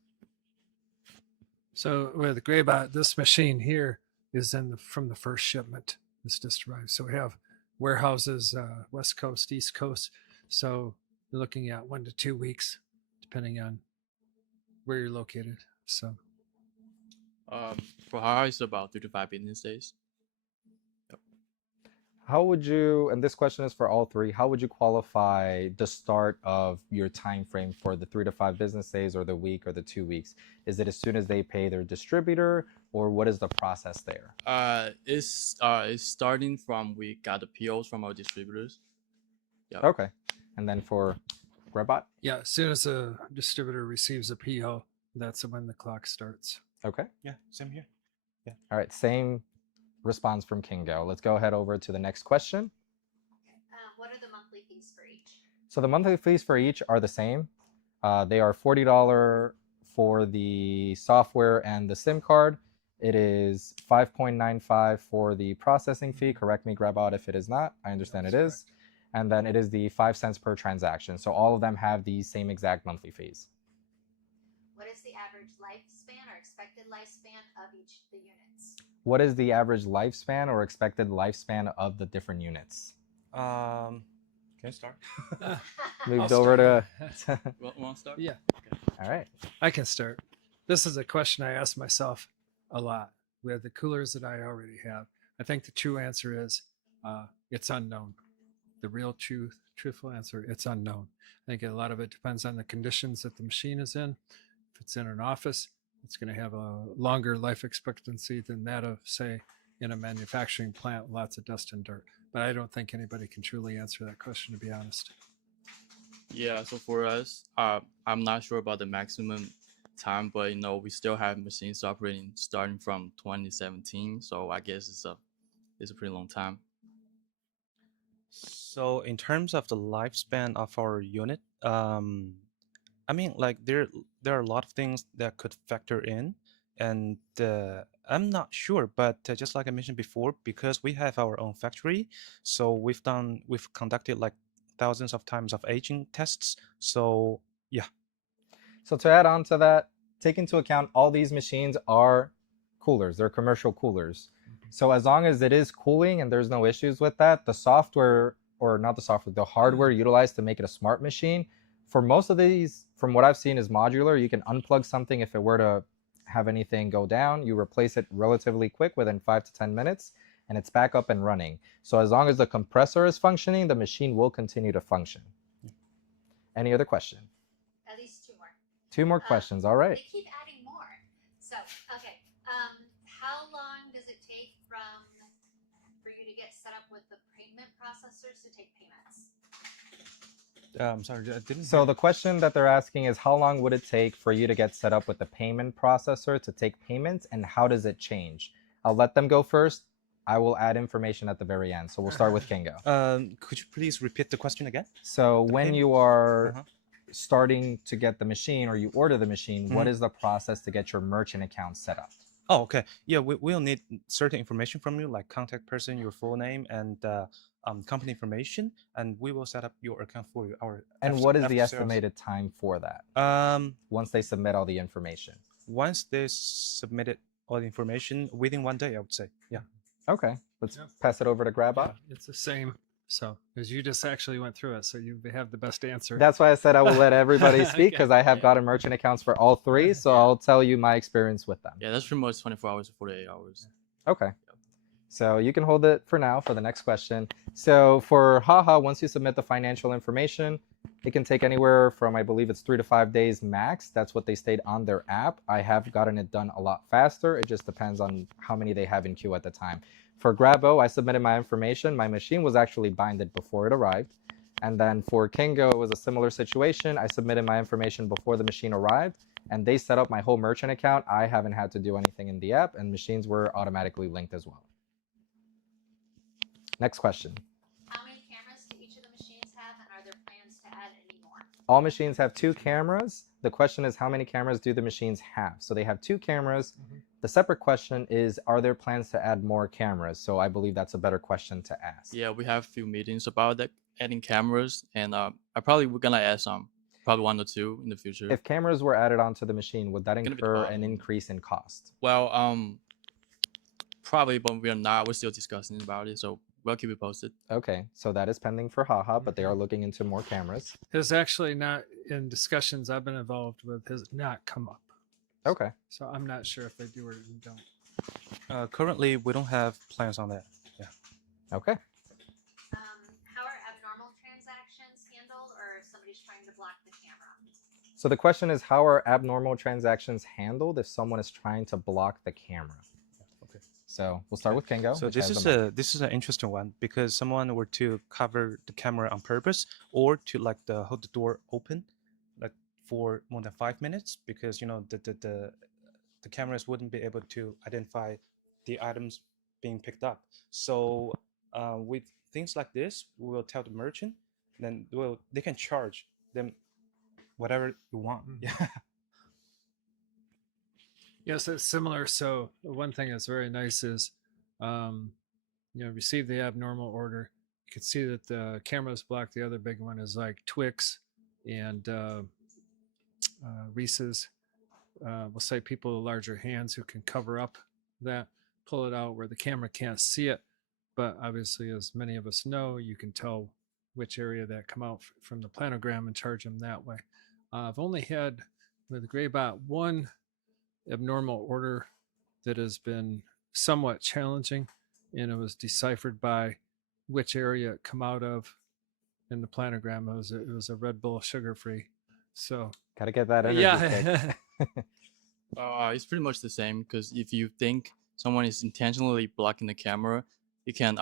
So with Graybot, this machine here is from the first shipment. This just arrived. So we have warehouses, West Coast, East Coast. So you're looking at 1 to 2 weeks, depending on where you're located. So For Haha, it's about 3 to 5 business days. How would you, and this question is for all 3, how would you qualify the start of your time frame for the 3 to 5 business days or the week or the 2 weeks? Is it as soon as they pay their distributor, or what is the process there? It's starting from we got the POs from our distributors. Yep. Okay. And then for Graybot? yeah, as soon as a distributor receives a PO, that's when the clock starts. Okay. Yeah, same here. Yeah. All right, same response from Kingo. Let's go ahead over to the next question. What are the monthly fees for each? So the monthly fees for each are the same. They are $40 for the software and the SIM card. It is $5.95 for the processing fee. Correct me, Graybot, if it is not. I understand it is. And then it is the 5 cents per transaction. So all of them have the same exact monthly fees. What is the average lifespan or expected lifespan of each of the units? What is the average lifespan or expected lifespan of the different units? Can I start? Moved over to... Want to start? Yeah. All right. I can start. This is a question I ask myself a lot with the coolers that I already have. I think the true answer is it's unknown. The real truthful answer, it's unknown. I think a lot of it depends on the conditions that the machine is in. If it's in an office, it's going to have a longer life expectancy than that of, say, in a manufacturing plant, lots of dust and dirt. But I don't think anybody can truly answer that question, to be honest. Yeah, so for us, I'm not sure about the maximum time, but we still have machines operating starting from 2017, so I guess it's a pretty long time. So in terms of the lifespan of our unit, I mean, like there are a lot of things that could factor in, and I'm not sure. But just like I mentioned before, because we have our own factory, so we've conducted like thousands of times of aging tests. So yeah. So to add on to that, take into account all these machines are coolers. They're commercial coolers. So as long as it is cooling and there's no issues with that, the software, or not the software, the hardware utilized to make it a smart machine, for most of these, from what I've seen, is modular. You can unplug something if it were to have anything go down. You replace it relatively quick, within 5 to 10 minutes, and it's back up and running. So as long as the compressor is functioning, the machine will continue to function. Any other question? At least two more. 2 more questions. All right. They keep adding more. So, okay. How long does it take for you to get set up with the payment processors to take payments? I'm sorry, I didn't. So the question that they're asking is how long would it take for you to get set up with the payment processor to take payments, and how does it change? I'll let them go first. I will add information at the very end. So we'll start with Kingo. Could you please repeat the question again? So when payment? you are Uh-huh. starting to get the machine or you order the machine, what is the process to get your merchant account set up? Oh, okay. Yeah, we'll need certain information from you, like contact person, your full name, and company information, and we will set up your account for you. And what is the after-sales. estimated time for that Once once they submit all the information? they submitted all the information within 1 day, I would say. Yeah. Okay, let's Yep. pass it over to Grab Yeah, Up. it's the same. So, because you just actually went through it, so you have the best answer. That's why I said I will let everybody speak, Okay. because I have gotten merchant accounts for all 3, so I'll tell you my experience with them. Yeah, that's pretty much 24 hours to 48 hours. Okay. So you can hold it for now for the next question. So for Haha, once you submit the financial information, it can take anywhere from, I believe it's 3 to 5 days max. That's what they state on their app. I have gotten it done a lot faster. It just depends on how many they have in queue at the time. For Grabo, I submitted my information. My machine was actually binded before it arrived. And then for Kingo, it was a similar situation. I submitted my information before the machine arrived, and they set up my whole merchant account. I haven't had to do anything in the app, and machines were automatically linked as well. Next question. How many cameras do each of the machines have, and are there plans to add any more? All machines have 2 cameras. The question is, how many cameras do the machines have? So they have 2 cameras. The separate question is, are there plans to add more cameras? So I believe that's a better question to ask. Yeah, we have a few meetings about that, adding cameras, and we're gonna add some, probably 1 or 2 in the future. If cameras were added onto the machine, would that Gonna be the incur an problem. increase in cost? Well, probably, but we're not. We're still discussing about it, so we'll keep you posted. Okay, so that is pending for Haha, but they are looking into more cameras. Has actually not, in discussions I've been involved with, has not come up. Okay. So I'm not sure if they do or don't. Currently, we don't have plans on that. Yeah. Okay. How are abnormal transactions handled, or if somebody's trying to block the camera? So the question is, how are abnormal transactions handled if someone is trying to block the camera? Okay. So we'll start with Kingo. So which this has is the this is an interesting one, because someone were to cover the camera on purpose, or to hold the door open, like for more than 5 minutes, because the cameras wouldn't be able to identify the items being picked up. So with things like this, we will tell the merchant, then they can charge them whatever you want. Yeah. Yes, it's similar. So one thing that's very nice is, receive the abnormal order. You can see that the camera's blocked. The other big one is like Twix and Reese's. We'll say people with larger hands who can cover up that, pull it out where the camera can't see it. But obviously, as many of us know, you can tell which area that come out from the planogram and charge them that way. I've only had with Graybot one abnormal order that has been somewhat challenging, and it was deciphered by which area it come out of in the planogram. It was a Red Bull sugar free. So Gotta get that energy kick. It's pretty much the same, because if you think someone is intentionally blocking the camera, you can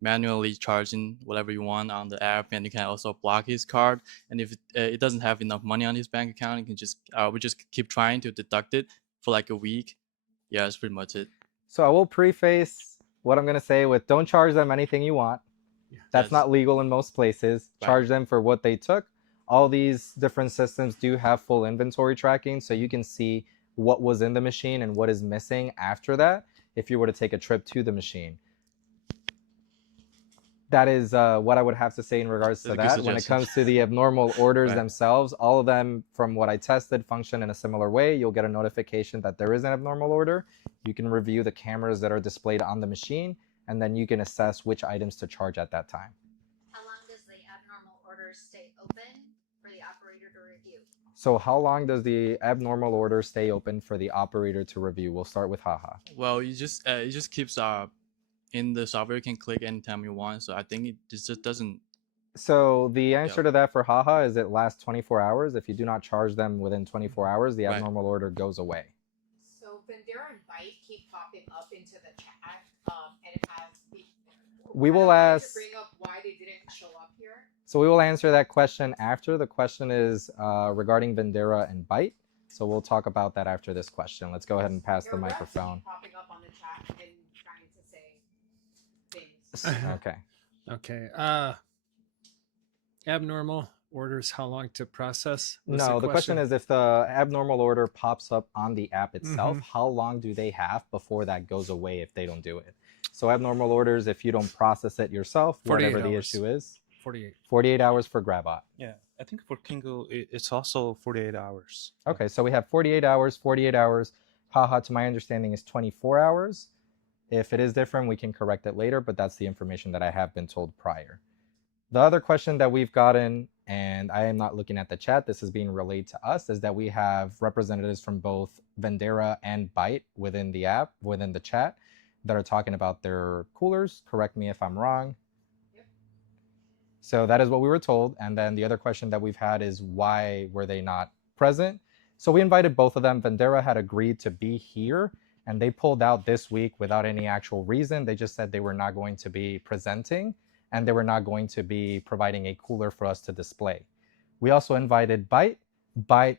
manually charge in whatever you want on the app, and you can also block his card. And if it doesn't have enough money on his bank account, you can just we just keep trying to deduct it for like a week. Yeah, that's pretty much it. So I will preface what I'm going to say with, don't charge them anything you want. That's not legal in most places. Right. Charge them for what they took. All these different systems do have full inventory tracking, so you can see what was in the machine and what is missing after that if you were to take a trip to the machine. That is what I would have to say in regards to That's a that. good When it suggestion. comes to the abnormal orders Right. themselves, all of them, from what I tested, function in a similar way. You'll get a notification that there is an abnormal order. You can review the cameras that are displayed on the machine, and then you can assess which items to charge at that time. How long does the abnormal order stay open for the operator to review? So how long does the abnormal order stay open for the operator to review? We'll start with Haha. Well, it just keeps in the software. You can click anytime you want, so I think it just doesn't So the answer to that for haha is it lasts 24 hours. If you do not charge them within 24 hours, the Right. abnormal order goes away. So Vendera and Byte keep popping up into the chat, and it has the. We I will wanted ask. to bring up why they didn't show up here. So we will answer that question after. The question is regarding Vendera and Byte. So we'll talk about that after this question. Let's go ahead and pass the Your reps microphone. keep popping up on the chat and trying to say things. Okay. Okay. Abnormal orders, how long to process? No, the question is if the abnormal order pops up on the app itself, Mhm. how long do they have before that goes away if they don't do it? So abnormal orders, if you don't process it yourself, 48 whatever the hours. issue is, 48. 48 hours for GrabBot. Yeah, I think for Kingo, it's also 48 hours. Okay, so we have 48 hours, 48 hours. Haha, to my understanding, is 24 hours. If it is different, we can correct it later, but that's the information that I have been told prior. The other question that we've gotten, and I am not looking at the chat, this is being relayed to us, is that we have representatives from both Vendera and Byte within the app, within the chat, that are talking about their coolers. Correct me if I'm wrong. Yep. So that is what we were told. And then the other question that we've had is why were they not present? So we invited both of them. Vendera had agreed to be here, and they pulled out this week without any actual reason. They just said they were not going to be presenting, and they were not going to be providing a cooler for us to display. We also invited Byte. Byte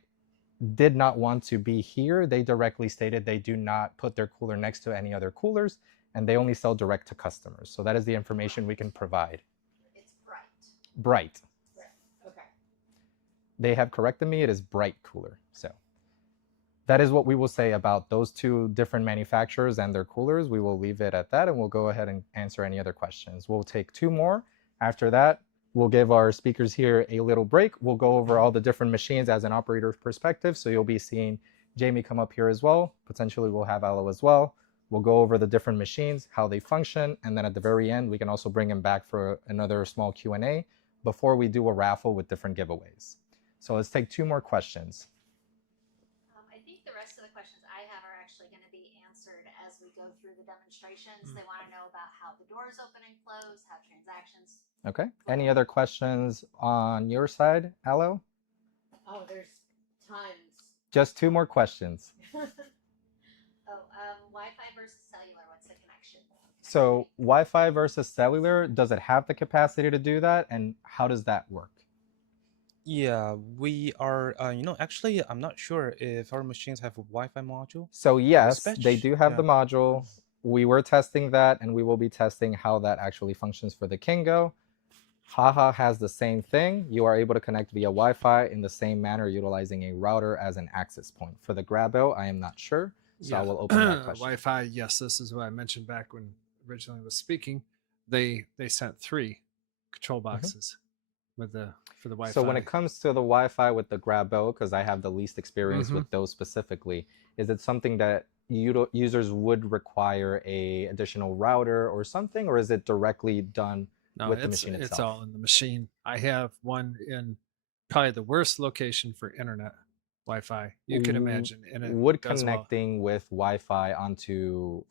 did not want to be here. They directly stated they do not put their cooler next to any other coolers, and they only sell direct to customers. So that is the information we can provide. It's bright. Bright. Okay. They have corrected me. It is Bright Cooler. So that is what we will say about those two different manufacturers and their coolers. We will leave it at that, and we'll go ahead and answer any other questions. We'll take two more. After that, we'll give our speakers here a little break. We'll go over all the different machines as an operator's perspective. So you'll be seeing Jamie come up here as well. Potentially we'll have Alo as well. We'll go over the different machines, how they function, and then at the very end, we can also bring him back for another small Q&A before we do a raffle with different giveaways. So let's take two more questions. I think the rest of the questions I have are actually going to be answered as we go through the demonstrations. They want to know about how the doors open and close, how transactions. Okay. Any other questions on your side, Alo? Oh, there's tons. Just two more questions. Wi-Fi versus cellular. What's the connection? So Wi-Fi versus cellular, does it have the capacity to do that? And how does that work? Yeah, we are, actually, I'm not sure if our machines have a Wi-Fi module. So yes, Dispatch? they do have Yeah. the module. We were testing that, and we will be testing how that actually functions for the Kingo. Haha has the same thing. You are able to connect via Wi-Fi in the same manner, utilizing a router as an access point. For the Grabo, I am not sure, so I will open that question. Wi-Fi, yes, this is what I mentioned back when originally was speaking. They sent 3 control boxes with for the Wi-Fi. So when it comes to the Wi-Fi with the Grabo, because I have the least experience with those specifically, is it something that users would require a additional router or something, or is it directly done with the machine itself? It's all in the machine. I have one in probably the worst location for internet Wi-Fi you could imagine. And it would does connecting with Wi-Fi onto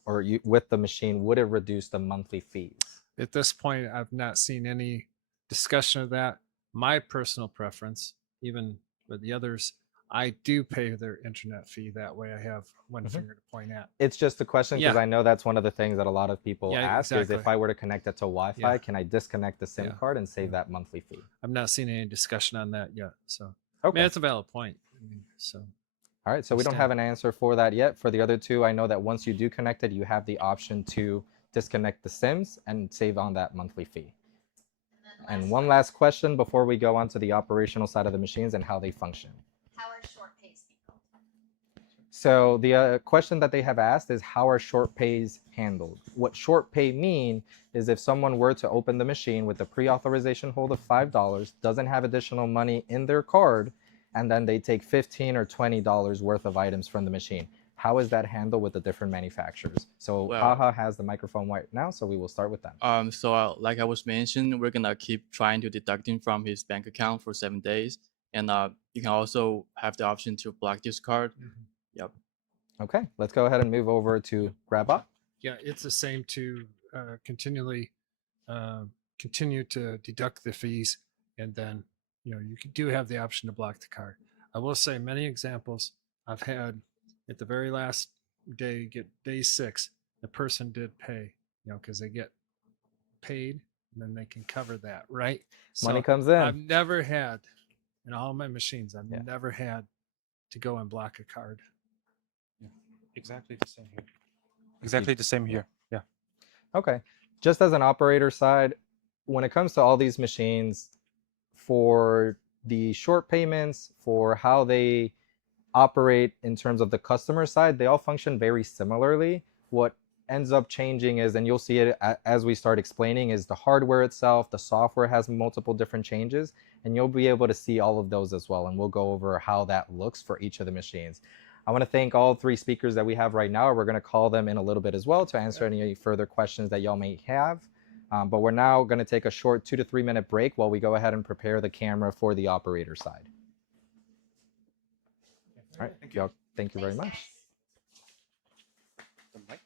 with the machine, would it reduce the monthly fees? At this point, I've not seen any discussion of that. My personal preference, even with the others, I do pay their internet fee. That way I have one finger to point at. It's just a question because Yeah. I know that's one of the things that a lot of people ask is if exactly. I were to connect it to Wi-Fi, Yeah. can I disconnect the SIM Yeah. card and save that monthly fee? I've not seen any discussion on that yet. So Okay. it's a valid point. So All right, so we don't have an answer for that yet. For the other two, I know that once you do connect it, you have the option to disconnect the SIMs and save on that monthly fee. And one last question before we go on to the operational side of the machines and how they function. How are short pays handled? So the question that they have asked is how are short pays handled? What short pay mean is if someone were to open the machine with a pre-authorization hold of $5, doesn't have additional money in their card, and then they take $15 or $20 worth of items from the machine. How is that handled with the different manufacturers? So Haha has the microphone right now, so we will start with them. So like I was mentioned, we're gonna keep trying to deduct him from his bank account for 7 days, and you can also have the option to block this card. Yep. Okay, let's go ahead and move over to GrabBot. Yeah, it's the same to continually continue to deduct the fees, and then you do have the option to block the card. I will say many examples I've had at the very last day, get day 6, the person did pay, because they get paid and then they can cover that, right? Money So comes in. I've never had, in all my machines, I've Yeah. never had to go and block a card. Exactly the same here. Exactly the same here. Yeah. Okay. Just as an operator side, when it comes to all these machines, for the short payments, for how they operate in terms of the customer side, they all function very similarly. What ends up changing is, and you'll see it as we start explaining, is the hardware itself. The software has multiple different changes, and you'll be able to see all of those as well. And we'll go over how that looks for each of the machines. I want to thank all 3 speakers that we have right now. We're going to call them in a little bit as well to answer any further questions that y'all may have. But we're now going to take a short 2 to 3 minute break while we go ahead and prepare the camera for the operator side. All right, y'all, thank you very Thanks, much. guys. The mic.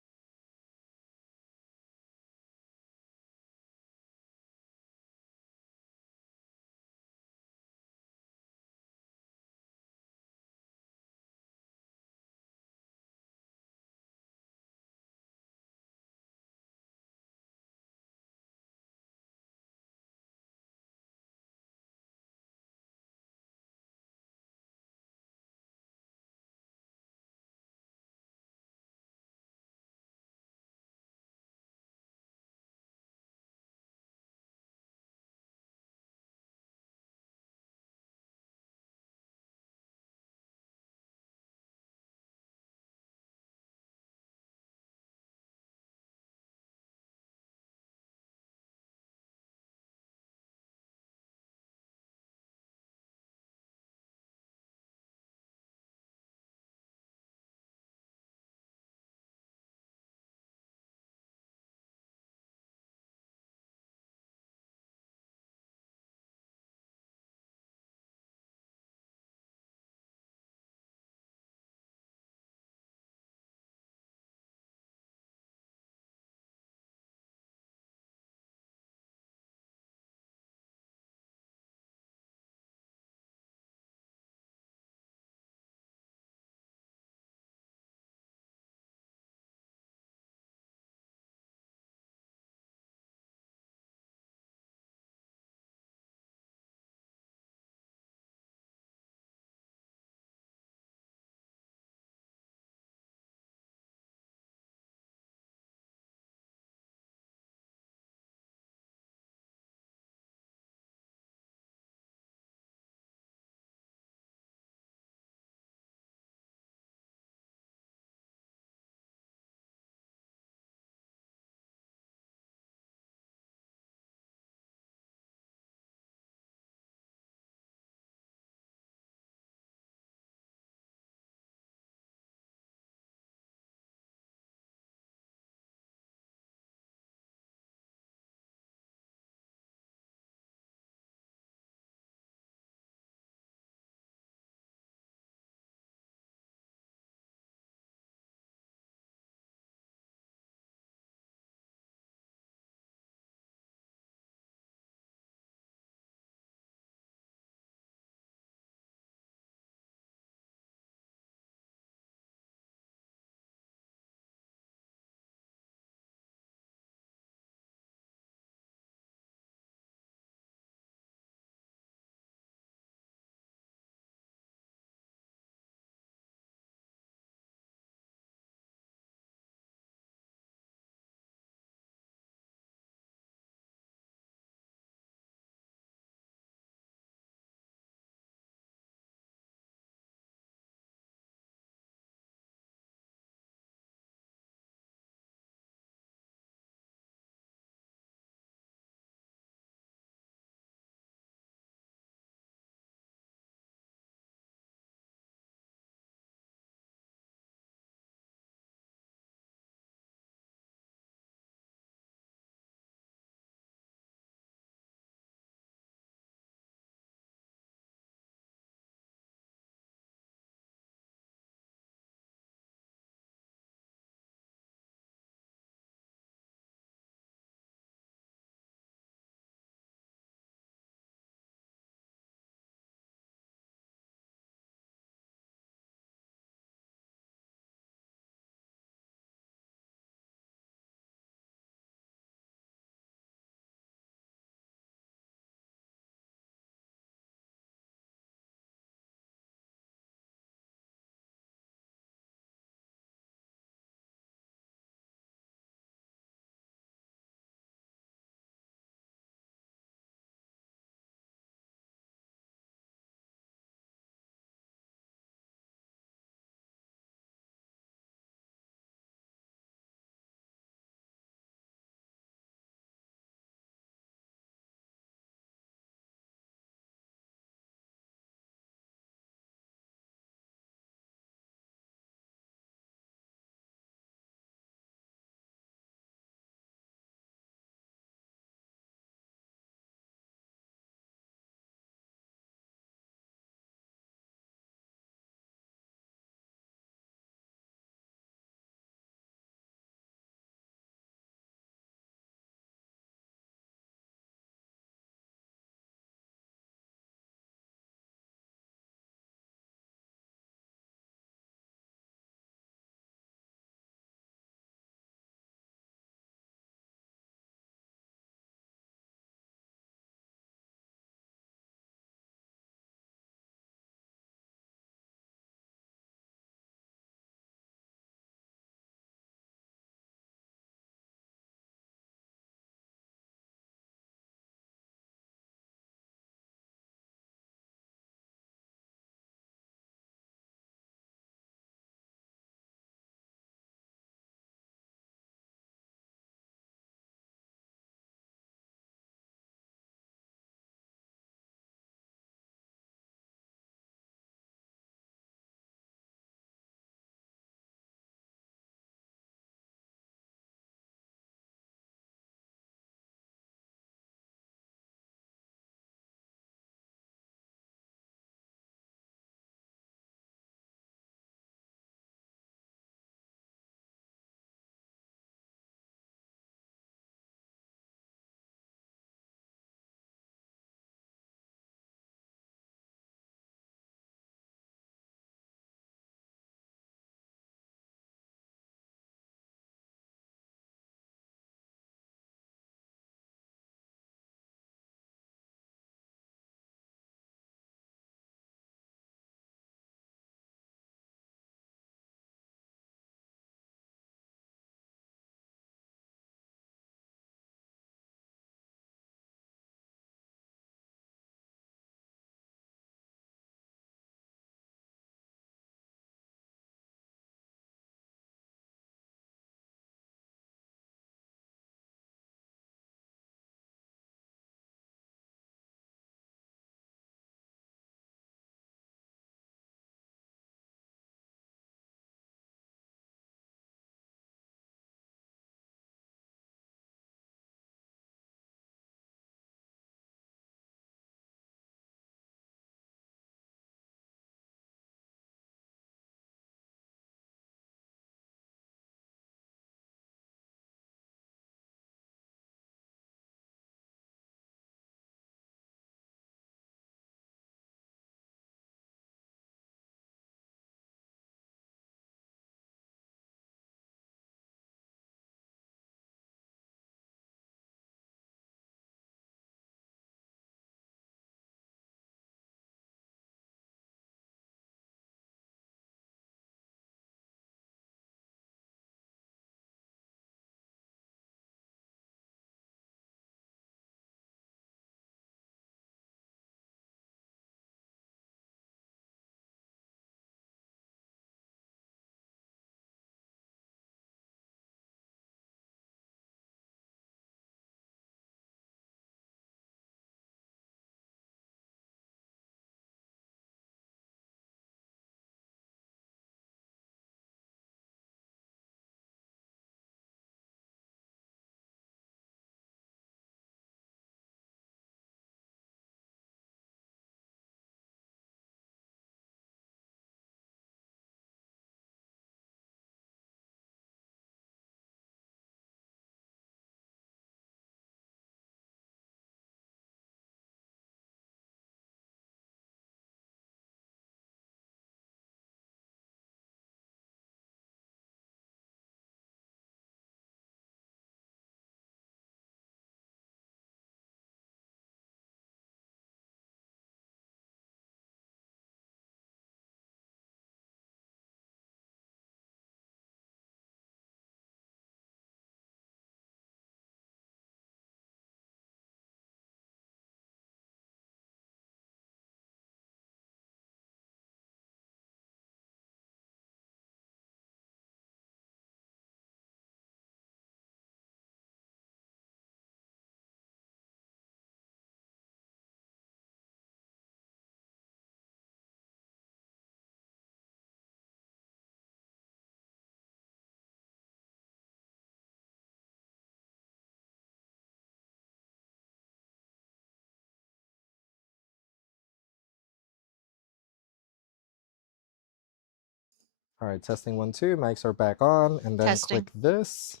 All right, testing 1, 2. Mics are back on, and then Testing. click this.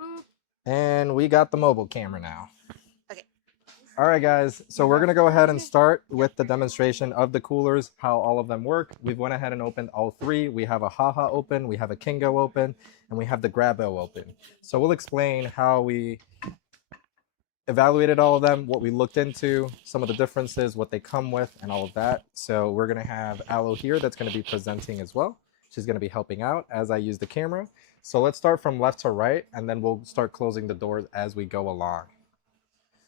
Boop. And we got the mobile camera now. Okay. All right, guys. So we're gonna go ahead and start with the demonstration of the coolers, how all of them work. We've went ahead and opened all 3. We have a Haha open, we have a Kingo open, and we have the Grabo open. So we'll explain how we evaluated all of them, what we looked into, some of the differences, what they come with, and all of that. So we're gonna have Aloe here that's gonna be presenting as well. She's gonna be helping out as I use the camera. So let's start from left to right, and then we'll start closing the doors as we go along.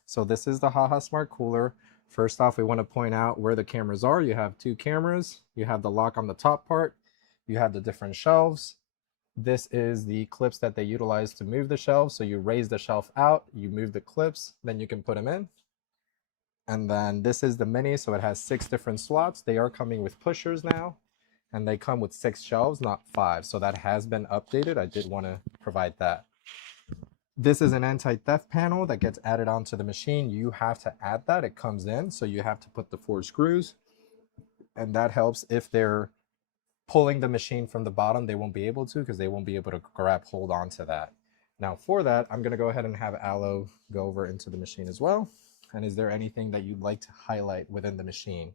So this is the Haha Smart Cooler. First off, we want to point out where the cameras are. You have 2 cameras. You have the lock on the top part. You have the different shelves. This is the clips that they utilize to move the shelves. So you raise the shelf out, you move the clips, then you can put them in. And then this is the mini, so it has 6 different slots. They are coming with pushers now, and they come with 6 shelves, not 5. So that has been updated. I did want to provide that. This is an anti-theft panel that gets added onto the machine. You have to add that. It comes in, so you have to put the 4 screws, and that helps if they're pulling the machine from the bottom. They won't be able to, because they won't be able to hold on to that. Now for that, I'm going to go ahead and have Aloe go over into the machine as well. And is there anything that you'd like to highlight within the machine?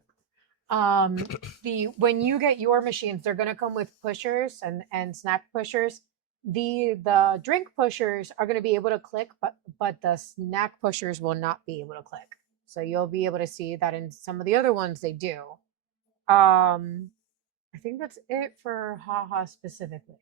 When you get your machines, they're going to come with pushers and snack pushers. The drink pushers are going to be able to click, but the snack pushers will not be able to click. So you'll be able to see that in some of the other ones they do. I think that's it for Haha specifically.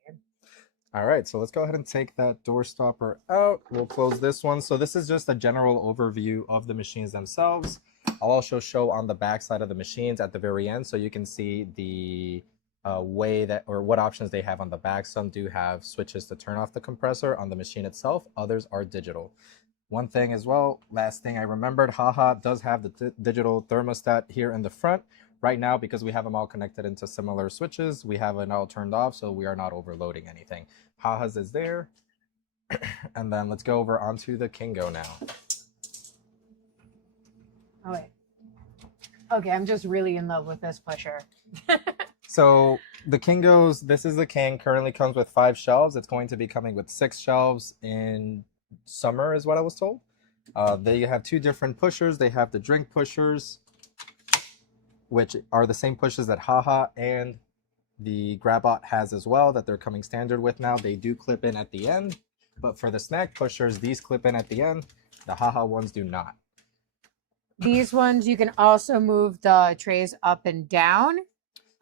All right, so let's go ahead and take that door stopper out. We'll close this one. So this is just a general overview of the machines themselves. I'll also show on the back side of the machines at the very end, so you can see the way that, or what options they have on the back. Some do have switches to turn off the compressor on the machine itself. Others are digital. One thing as well, last thing I remembered, Haha does have the digital thermostat here in the front. Right now, because we have them all connected into similar switches, we have it all turned off, so we are not overloading anything. Haha's is there. And then let's go over onto the Kingo now. Oh, wait. Okay, I'm just really in love with this pusher. So the Kingos, this is the King, currently comes with 5 shelves. It's going to be coming with 6 shelves in summer is what I was told. They have 2 different pushers. They have the drink pushers, which are the same pushers that Haha and the Grabot has as well, that they're coming standard with now. They do clip in at the end, but for the snack pushers, these clip in at the end. The Haha ones do not. These ones, you can also move the trays up and down.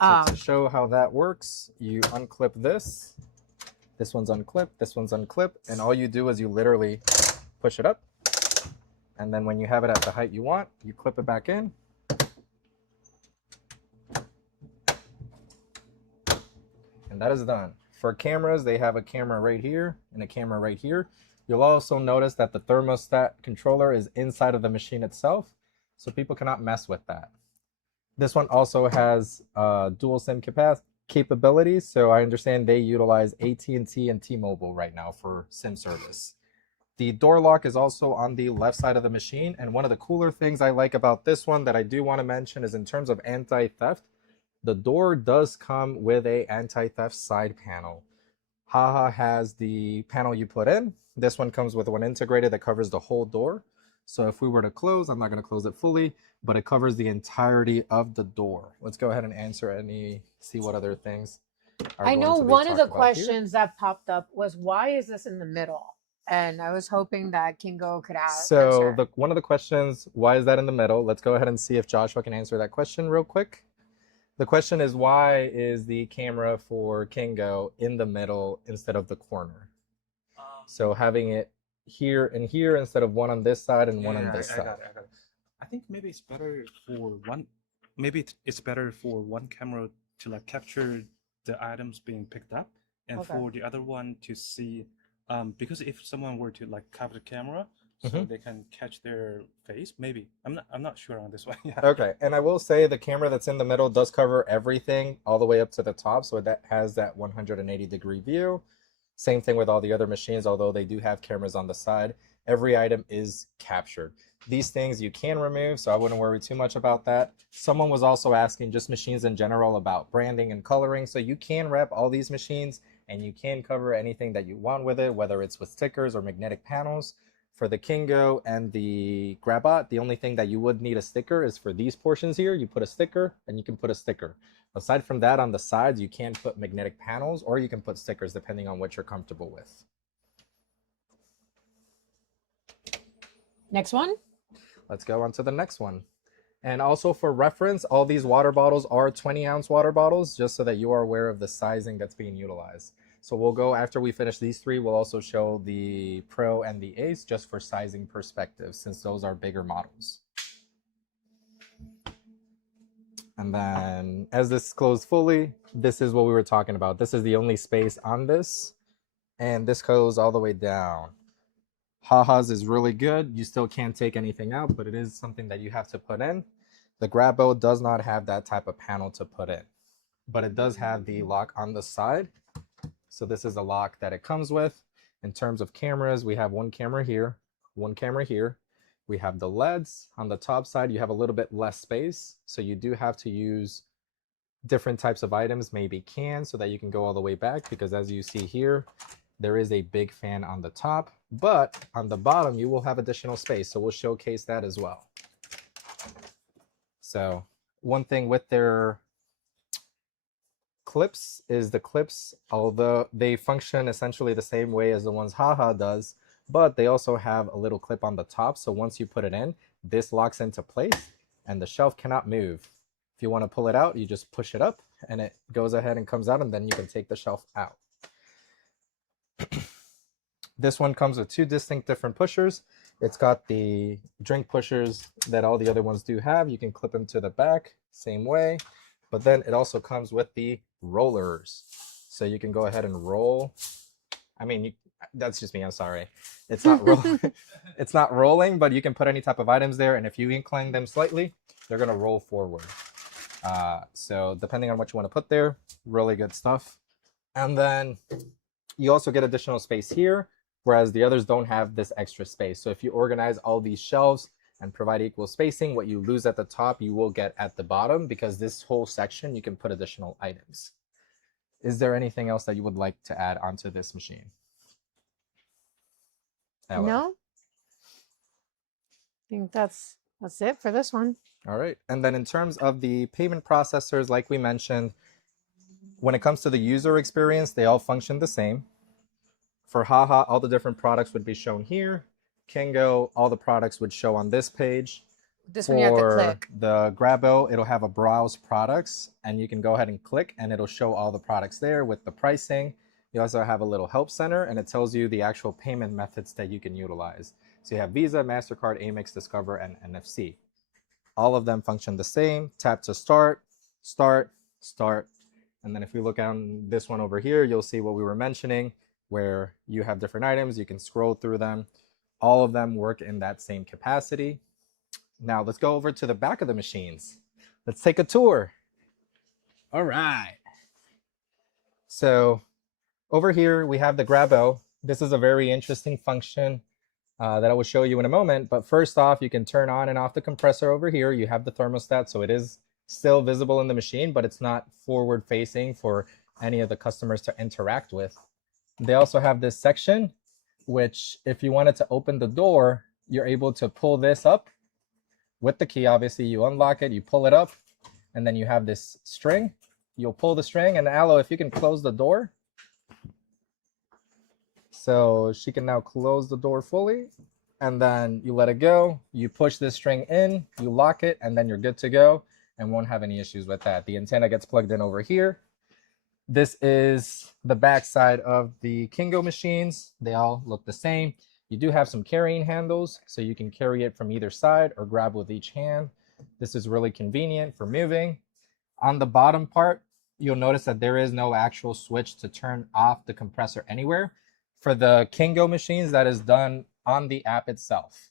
So to show how that works, you unclip this. This one's unclipped, this one's unclipped, and all you do is you literally push it up. And then when you have it at the height you want, you clip it back in. And that is done. For cameras, they have a camera right here and a camera right here. You'll also notice that the thermostat controller is inside of the machine itself, so people cannot mess with that. This one also has dual SIM capabilities, so I understand they utilize AT&T and T-Mobile right now for SIM service. The door lock is also on the left side of the machine, and one of the cooler things I like about this one that I do want to mention is in terms of anti-theft, the door does come with a anti-theft side panel. Haha has the panel you put in. This one comes with one integrated that covers the whole door. So if we were to close, I'm not going to close it fully, but it covers the entirety of the door. Let's go ahead and answer see what other things are I going know to be one of talked the about here. questions that popped up was, why is this in the middle? And I was hoping that Kingo could So answer. one of the questions, why is that in the middle? Let's go ahead and see if Joshua can answer that question real quick. The question is, why is the camera for Kingo in the middle instead of the corner? So having it here and here instead of one on this side and one on this side. I got it. I think maybe it's better for one. Maybe it's better for one camera to like capture the items being picked up, and Okay. for the other one to see. Because if someone were to like cover the camera, so they can catch their face. Maybe I'm not sure on this one. Yeah. Okay, and I will say the camera that's in the middle does cover everything all the way up to the top, so that has that 180-degree view. Same thing with all the other machines, although they do have cameras on the side. Every item is captured. These things you can remove, so I wouldn't worry too much about that. Someone was also asking just machines in general about branding and coloring. So you can wrap all these machines and you can cover anything that you want with it, whether it's with stickers or magnetic panels. For the Kingo and the Grabot, the only thing that you would need a sticker is for these portions here. You put a sticker and you can put a sticker. Aside from that, on the sides, you can put magnetic panels or you can put stickers depending on what you're comfortable with. Next one. Let's go on to the next one. And also for reference, all these water bottles are 20-ounce water bottles, just so that you are aware of the sizing that's being utilized. So we'll go, after we finish these three, we'll also show the Pro and the Ace just for sizing perspective, since those are bigger models. And then as this is closed fully, this is what we were talking about. This is the only space on this, and this goes all the way down. Haha's is really good. You still can't take anything out, but it is something that you have to put in. The Grabo does not have that type of panel to put in, but it does have the lock on the side. So this is a lock that it comes with. In terms of cameras, we have one camera here, one camera here. We have the LEDs. On the top side, you have a little bit less space. So you do have to use different types of items, maybe cans, so that you can go all the way back, because as you see here, there is a big fan on the top, but on the bottom, you will have additional space. So we'll showcase that as well. So one thing with their clips is the clips, although they function essentially the same way as the ones Haha does, but they also have a little clip on the top. So once you put it in, this locks into place and the shelf cannot move. If you want to pull it out, you just push it up and it goes ahead and comes out, and then you can take the shelf out. This one comes with two distinct different pushers. It's got the drink pushers that all the other ones do have. You can clip them to the back, same way. But then it also comes with the rollers. So you can go ahead and roll. I mean, that's just me, I'm sorry. It's not rolling. It's not rolling, but you can put any type of items there. And if you incline them slightly, they're gonna roll forward. So depending on what you want to put there, really good stuff. And then you also get additional space here, whereas the others don't have this extra space. So if you organize all these shelves and provide equal spacing, what you lose at the top, you will get at the bottom, because this whole section, you can put additional items. Is there anything else that you would like to add onto this machine? Ella? No. I think that's it for this one. All right. And then in terms of the payment processors, like we mentioned, when it comes to the user experience, they all function the same. For Haha, all the different products would be shown here. Kingo, all the products would show on this page. This one you have to click. The Grabo, it'll have a browse products, and you can go ahead and click and it'll show all the products there with the pricing. You also have a little help center, and it tells you the actual payment methods that you can utilize. So you have Visa, MasterCard, Amex, Discover, and NFC. All of them function the same. Tap to start, start, start. And then if we look on this one over here, you'll see what we were mentioning, where you have different items. You can scroll through them. All of them work in that same capacity. Now let's go over to the back of the machines. Let's take a tour. All right. So over here, we have the Grabo. This is a very interesting function that I will show you in a moment. But first off, you can turn on and off the compressor over here. You have the thermostat, so it is still visible in the machine, but it's not forward facing for any of the customers to interact with. They also have this section, which if you wanted to open the door, you're able to pull this up with the key. Obviously, you unlock it, you pull it up, and then you have this string. You'll pull the string, and Aloe, if you can close the door. So she can now close the door fully, and then you let it go. You push this string in, you lock it, and then you're good to go and won't have any issues with that. The antenna gets plugged in over here. This is the back side of the Kingo machines. They all look the same. You do have some carrying handles, so you can carry it from either side or grab with each hand. This is really convenient for moving. On the bottom part, you'll notice that there is no actual switch to turn off the compressor anywhere. For the Kingo machines, that is done on the app itself.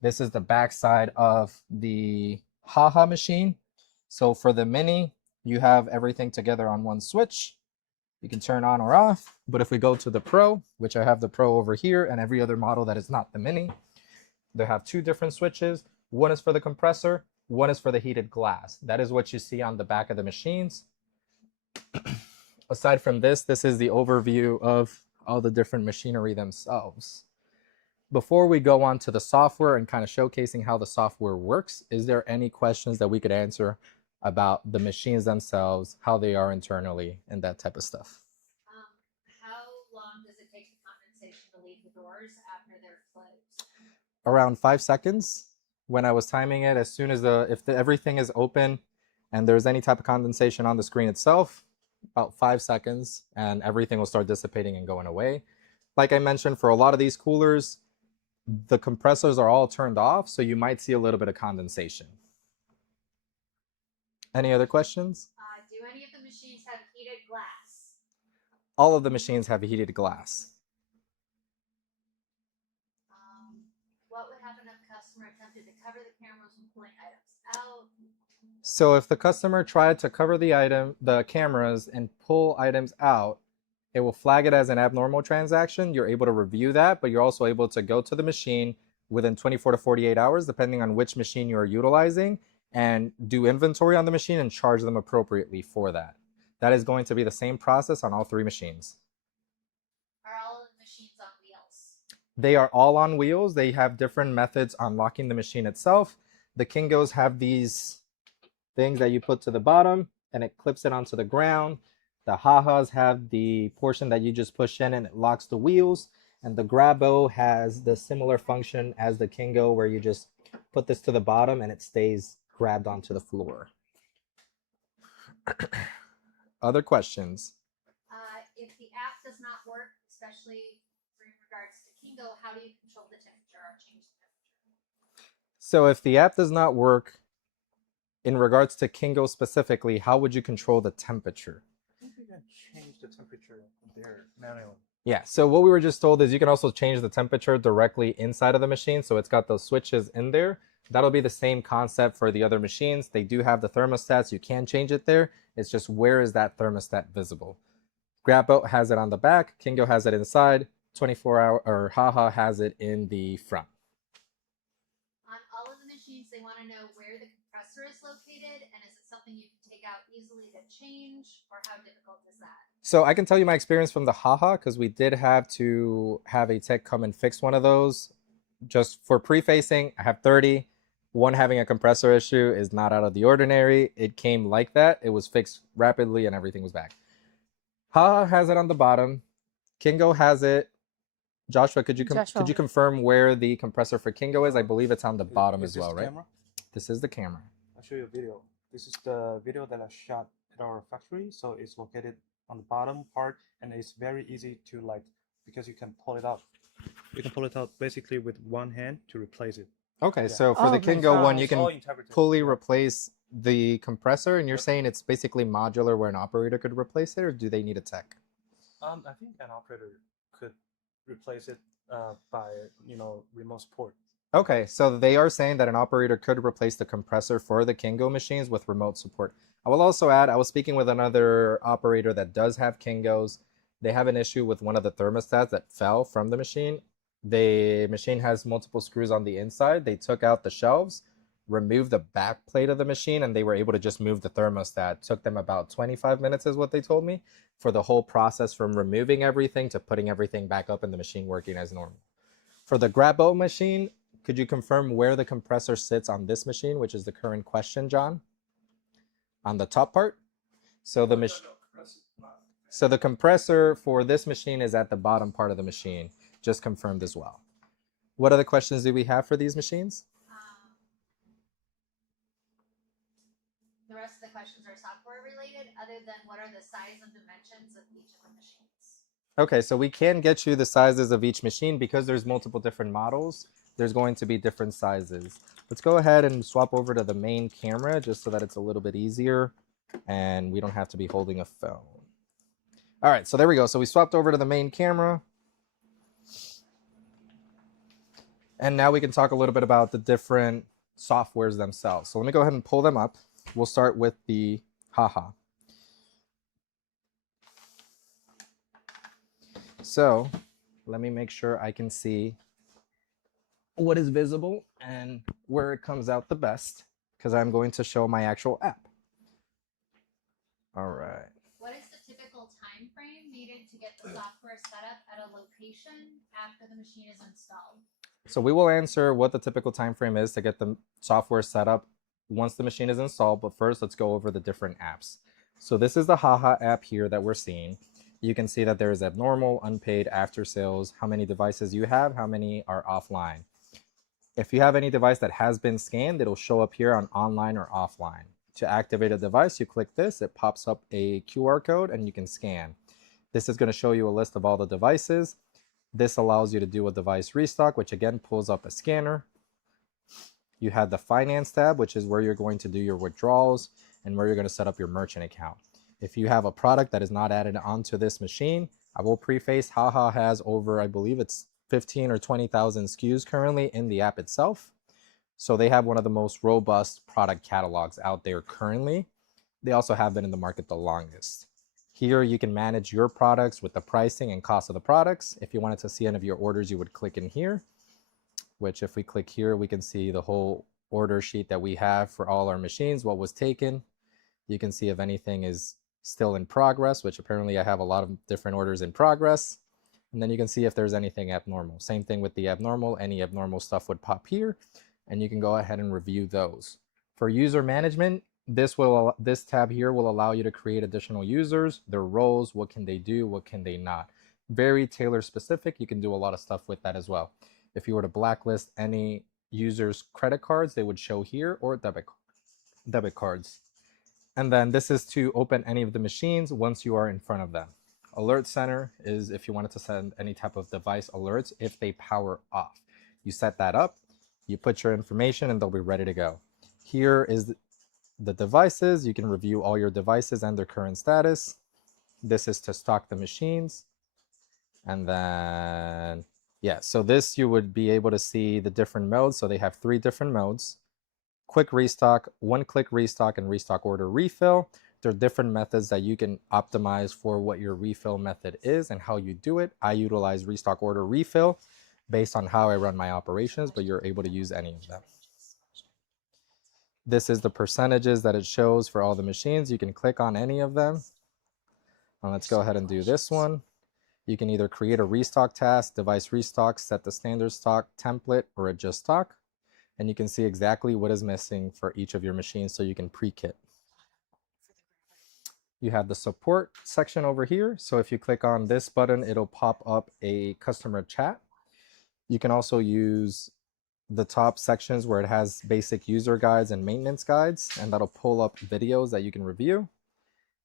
This is the back side of the Haha machine. So for the Mini, you have everything together on one switch. You can turn on or off. But if we go to the Pro, which I have the Pro over here and every other model that is not the Mini, They have two different switches. One is for the compressor, one is for the heated glass. That is what you see on the back of the machines. Aside from this, this is the overview of all the different machinery themselves. Before we go on to the software and kind of showcasing how the software works, is there any questions that we could answer about the machines themselves, how they are internally, and that type of stuff? How long does it take the condensation to leave the doors after they're closed? Around 5 seconds. When I was timing it, as soon as everything is open and there's any type of condensation on the screen itself, about 5 seconds, and everything will start dissipating and going away. Like I mentioned, for a lot of these coolers, the compressors are all turned off, so you might see a little bit of condensation. Any other questions? Do any of the machines have heated glass? All of the machines have heated glass. What would happen if a customer attempted to cover the cameras when pulling items out? So if the customer tried to cover the cameras and pull items out, it will flag it as an abnormal transaction. You're able to review that, but you're also able to go to the machine within 24 to 48 hours, depending on which machine you are utilizing, and do inventory on the machine and charge them appropriately for that. That is going to be the same process on all three machines. Are all of the machines on wheels? They are all on wheels. They have different methods on locking the machine itself. The Kingos have these things that you put to the bottom and it clips it onto the ground. The Ha-Has have the portion that you just push in and it locks the wheels. And the Grabo has the similar function as the Kingo, where you just put this to the bottom and it stays grabbed onto the floor. Other questions? If the app does not work, especially in regards to Kingo, how do you control the temperature or change the temperature? So if the app does not work, in regards to Kingo specifically, how would you control the temperature? I think you can change the temperature there manually. Yeah, so what we were just told is you can also change the temperature directly inside of the machine. So it's got those switches in there. That'll be the same concept for the other machines. They do have the thermostats. You can change it there. It's just, where is that thermostat visible? Grabboat has it on the back. Kingo has it inside. 24-hour or Ha-Ha has it in the front. On all of the machines, they want to know where the compressor is located, and is it something you can take out easily to change, or how difficult is that? So I can tell you my experience from the Ha-Ha, because we did have to have a tech come and fix one of those. Just for pre-facing, I have 30. One having a compressor issue is not out of the ordinary. It came like that. It was fixed rapidly and everything was back. Ha-Ha has it on the bottom. Kingo has it. Joshua, could you confirm where the compressor for Kingo is? I believe it's on the bottom as well, right? Camera? This is the camera. I'll show you a video. This is the video that I shot at our factory. So it's located on the bottom part, and it's very easy to because you can pull it out. You can pull it out basically with one hand to replace it. Okay, Yeah. so for the Kingo one, you It's all can integrated. fully replace the compressor, and you're saying it's basically modular where an operator could replace it, or do they need a tech? I think an operator could replace it by remote support. Okay, so they are saying that an operator could replace the compressor for the Kingo machines with remote support. I will also add, I was speaking with another operator that does have Kingos. They have an issue with one of the thermostats that fell from the machine. The machine has multiple screws on the inside. They took out the shelves, removed the back plate of the machine, and they were able to just move the thermostat. It took them about 25 minutes is what they told me, for the whole process from removing everything to putting everything back up and the machine working as normal. For the Grabbo machine, could you confirm where the compressor sits on this machine, which is the current question, John? On the top part? So the compressor for this machine is at the bottom part of the machine. Just confirmed as well. What other questions do we have for these machines? The rest of the questions are software related, other than what are the size and dimensions of each of the machines? Okay, so we can get you the sizes of each machine because there's multiple different models. There's going to be different sizes. Let's go ahead and swap over to the main camera just so that it's a little bit easier and we don't have to be holding a phone. All right, so there we go. So we swapped over to the main camera. And now we can talk a little bit about the different softwares themselves. So let me go ahead and pull them up. We'll start with the Ha-Ha. So let me make sure I can see what is visible and where it comes out the best, because I'm going to show my actual app. All right. What is the typical time frame needed to get the software set up at a location after the machine is installed? So we will answer what the typical time frame is to get the software set up once the machine is installed, but first let's go over the different apps. So this is the Haha app here that we're seeing. You can see that there is abnormal, unpaid, after sales, how many devices you have, how many are offline. If you have any device that has been scanned, it'll show up here on online or offline. To activate a device, you click this, it pops up a QR code and you can scan. This is going to show you a list of all the devices. This allows you to do a device restock, which again pulls up a scanner. You have the finance tab, which is where you're going to do your withdrawals and where you're going to set up your merchant account. If you have a product that is not added onto this machine, I will preface Haha has over, I believe it's 15 or 20,000 SKUs currently in the app itself. So they have one of the most robust product catalogs out there currently. They also have been in the market the longest. Here you can manage your products with the pricing and cost of the products. If you wanted to see any of your orders, you would click in here, which if we click here, we can see the whole order sheet that we have for all our machines, what was taken. You can see if anything is still in progress, which apparently I have a lot of different orders in progress. And then you can see if there's anything abnormal. Same thing with the abnormal. Any abnormal stuff would pop here, and you can go ahead and review those. For user management, this tab here will allow you to create additional users, their roles, what can they do, what can they not. Very tailor specific. You can do a lot of stuff with that as well. If you were to blacklist any users' credit cards, they would show here, or debit cards. And then this is to open any of the machines once you are in front of them. Alert center is if you wanted to send any type of device alerts if they power off. You set that up, you put your information, and they'll be ready to go. Here is the devices. You can review all your devices and their current status. This is to stock the machines. And then, yeah, so this you would be able to see the different modes. So they have 3 different modes. Quick restock, one-click restock, and restock order refill. There are different methods that you can optimize for what your refill method is and how you do it. I utilize restock order refill based on how I run my operations, but you're able to use any of them. This is the percentages that it shows for all the machines. You can click on any of them. Now let's go ahead and do this one. You can either create a restock task, device restock, set the standard stock template, or adjust stock. And you can see exactly what is missing for each of your machines so you can pre-kit. You have the support section over here. So if you click on this button, it'll pop up a customer chat. You can also use the top sections where it has basic user guides and maintenance guides, and that'll pull up videos that you can review.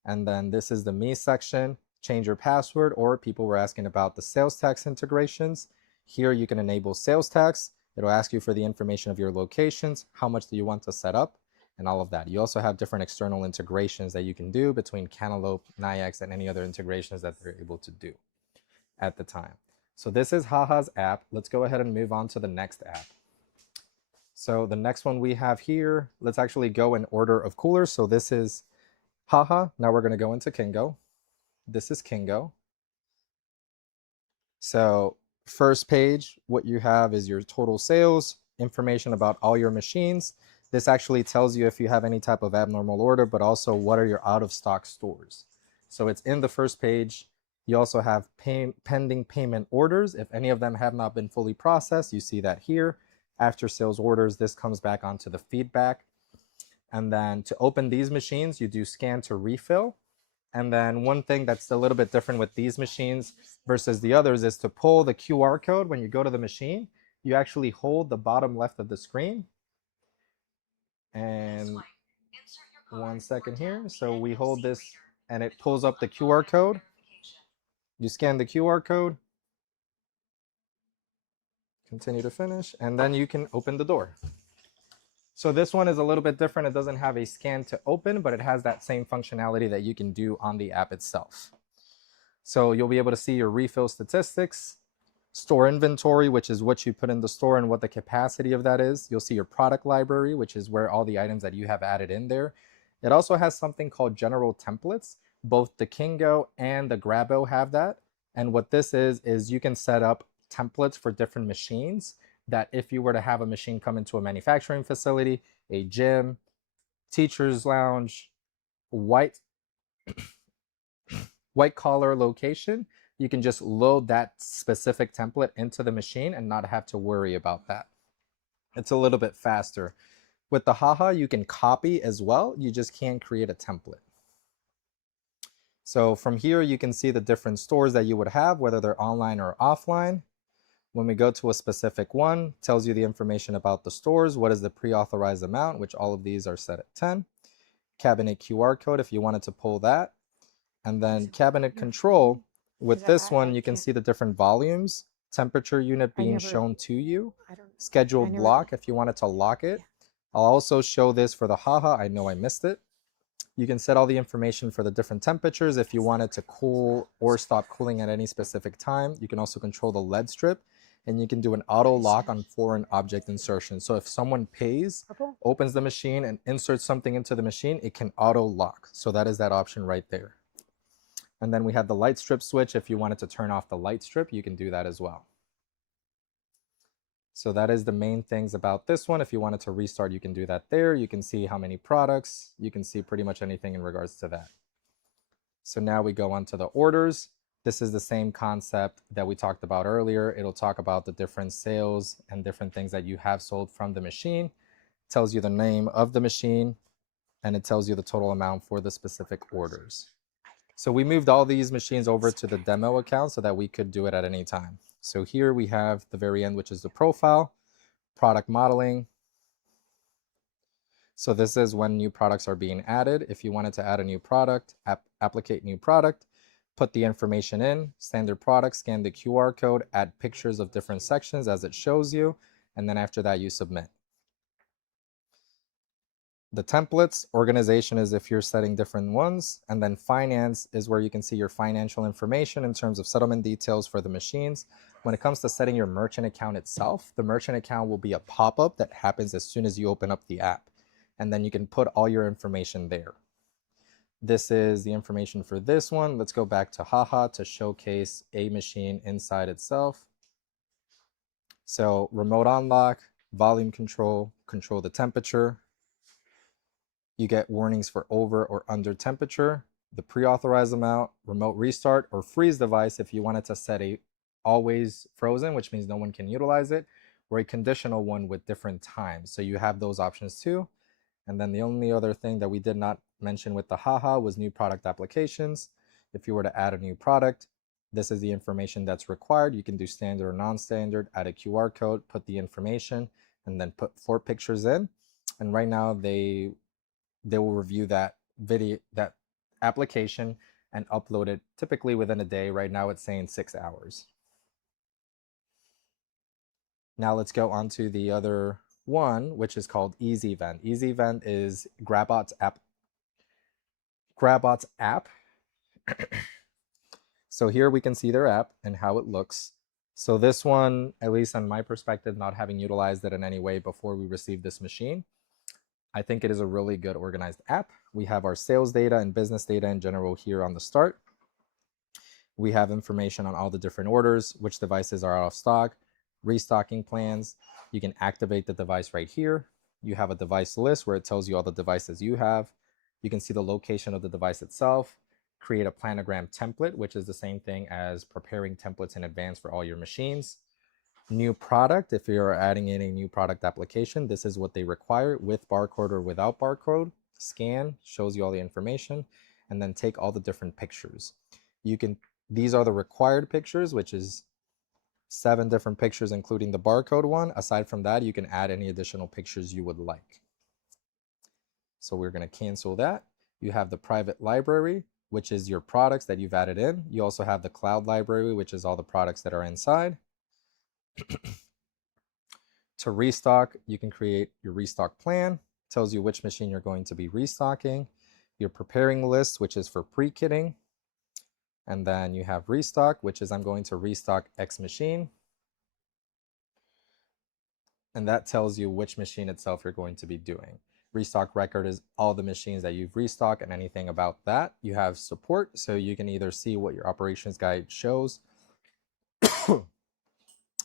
And then this is the me section, change your password, or people were asking about the sales tax integrations. Here you can enable sales tax. It'll ask you for the information of your locations, how much do you want to set up, and all of that. You also have different external integrations that you can do between Cantaloupe, Nayax, and any other integrations that they're able to do at the time. So this is Haha's app. Let's go ahead and move on to the next app. So the next one we have here, let's actually go in order of coolers. So this is Haha. Now we're going to go into Kingo. This is Kingo. So first page, what you have is your total sales, information about all your machines. This actually tells you if you have any type of abnormal order, but also what are your out of stock stores. So it's in the first page. You also have pending payment orders. If any of them have not been fully processed, you see that here. After sales orders, this comes back onto the feedback. And then to open these machines, you do scan to refill. And then one thing that's a little bit different with these machines versus the others is to pull the QR code when you go to the machine, you actually hold the bottom left of the screen. And 1 second here. So we hold this and it pulls up the QR code. You scan the QR code, continue to finish, and then you can open the door. So this one is a little bit different. It doesn't have a scan to open, but it has that same functionality that you can do on the app itself. So you'll be able to see your refill statistics, store inventory, which is what you put in the store and what the capacity of that is. You'll see your product library, which is where all the items that you have added in there. It also has something called general templates. Both the Kingo and the Grabo have that. And what this is you can set up templates for different machines that if you were to have a machine come into a manufacturing facility, a gym, teacher's lounge, white collar location, you can just load that specific template into the machine and not have to worry about that. It's a little bit faster. With the Haha, you can copy as well. You just can't create a template. So from here, you can see the different stores that you would have, whether they're online or offline. When we go to a specific one, it tells you the information about the stores. What is the pre-authorized amount, which all of these are set at 10. Cabinet QR code if you wanted to pull that. And then cabinet control. With this one, you can see the different volumes, temperature unit being shown to you, scheduled block if you wanted to lock it. I'll also show this for the Haha. I know I missed it. You can set all the information for the different temperatures if you wanted to cool or stop cooling at any specific time. You can also control the LED strip, and you can do an auto lock on foreign object insertion. So if someone pays, opens the machine and inserts something into the machine, it can auto lock. So that is that option right there. And then we have the light strip switch. If you wanted to turn off the light strip, you can do that as well. So that is the main things about this one. If you wanted to restart, you can do that there. You can see how many products. You can see pretty much anything in regards to that. So now we go on to the orders. This is the same concept that we talked about earlier. It'll talk about the different sales and different things that you have sold from the machine. It tells you the name of the machine, and it tells you the total amount for the specific orders. So we moved all these machines over to the demo account so that we could do it at any time. So here we have the very end, which is the profile, product modeling. So this is when new products are being added. If you wanted to add a new product, applicate new product, put the information in, standard product, scan the QR code, add pictures of different sections as it shows you, and then after that you submit. The templates, organization is if you're setting different ones, and then finance is where you can see your financial information in terms of settlement details for the machines. When it comes to setting your merchant account itself, the merchant account will be a pop-up that happens as soon as you open up the app, and then you can put all your information there. This is the information for this one. Let's go back to Haha to showcase a machine inside itself. So remote unlock, volume control, control the temperature. You get warnings for over or under temperature, the pre-authorized amount, remote restart, or freeze device if you wanted to set a always frozen, which means no one can utilize it, or a conditional one with different times. So you have those options too. And then the only other thing that we did not mention with the Haha was new product applications. If you were to add a new product, this is the information that's required. You can do standard or non-standard, add a QR code, put the information, and then put 4 pictures in. And right now they will review that video, that application, and upload it typically within a day. Right now it's saying 6 hours. Now let's go on to the other one, which is called Easy Vent. Easy Vent is Grabot's app. So here we can see their app and how it looks. So this one, at least on my perspective, not having utilized it in any way before we received this machine, I think it is a really good organized app. We have our sales data and business data in general here on the start. We have information on all the different orders, which devices are out of stock, restocking plans. You can activate the device right here. You have a device list where it tells you all the devices you have. You can see the location of the device itself, create a planogram template, which is the same thing as preparing templates in advance for all your machines. New product, if you're adding in a new product application, this is what they require with barcode or without barcode. Scan, shows you all the information, and then take all the different pictures. These are the required pictures, which is 7 different pictures, including the barcode one. Aside from that, you can add any additional pictures you would like. So we're going to cancel that. You have the private library, which is your products that you've added in. You also have the cloud library, which is all the products that are inside. To restock, you can create your restock plan. Tells you which machine you're going to be restocking. Your preparing list, which is for pre-kitting. And then you have restock, which is I'm going to restock X machine. And that tells you which machine itself you're going to be doing. Restock record is all the machines that you've restocked and anything about that. You have support, so you can either see what your operations guide shows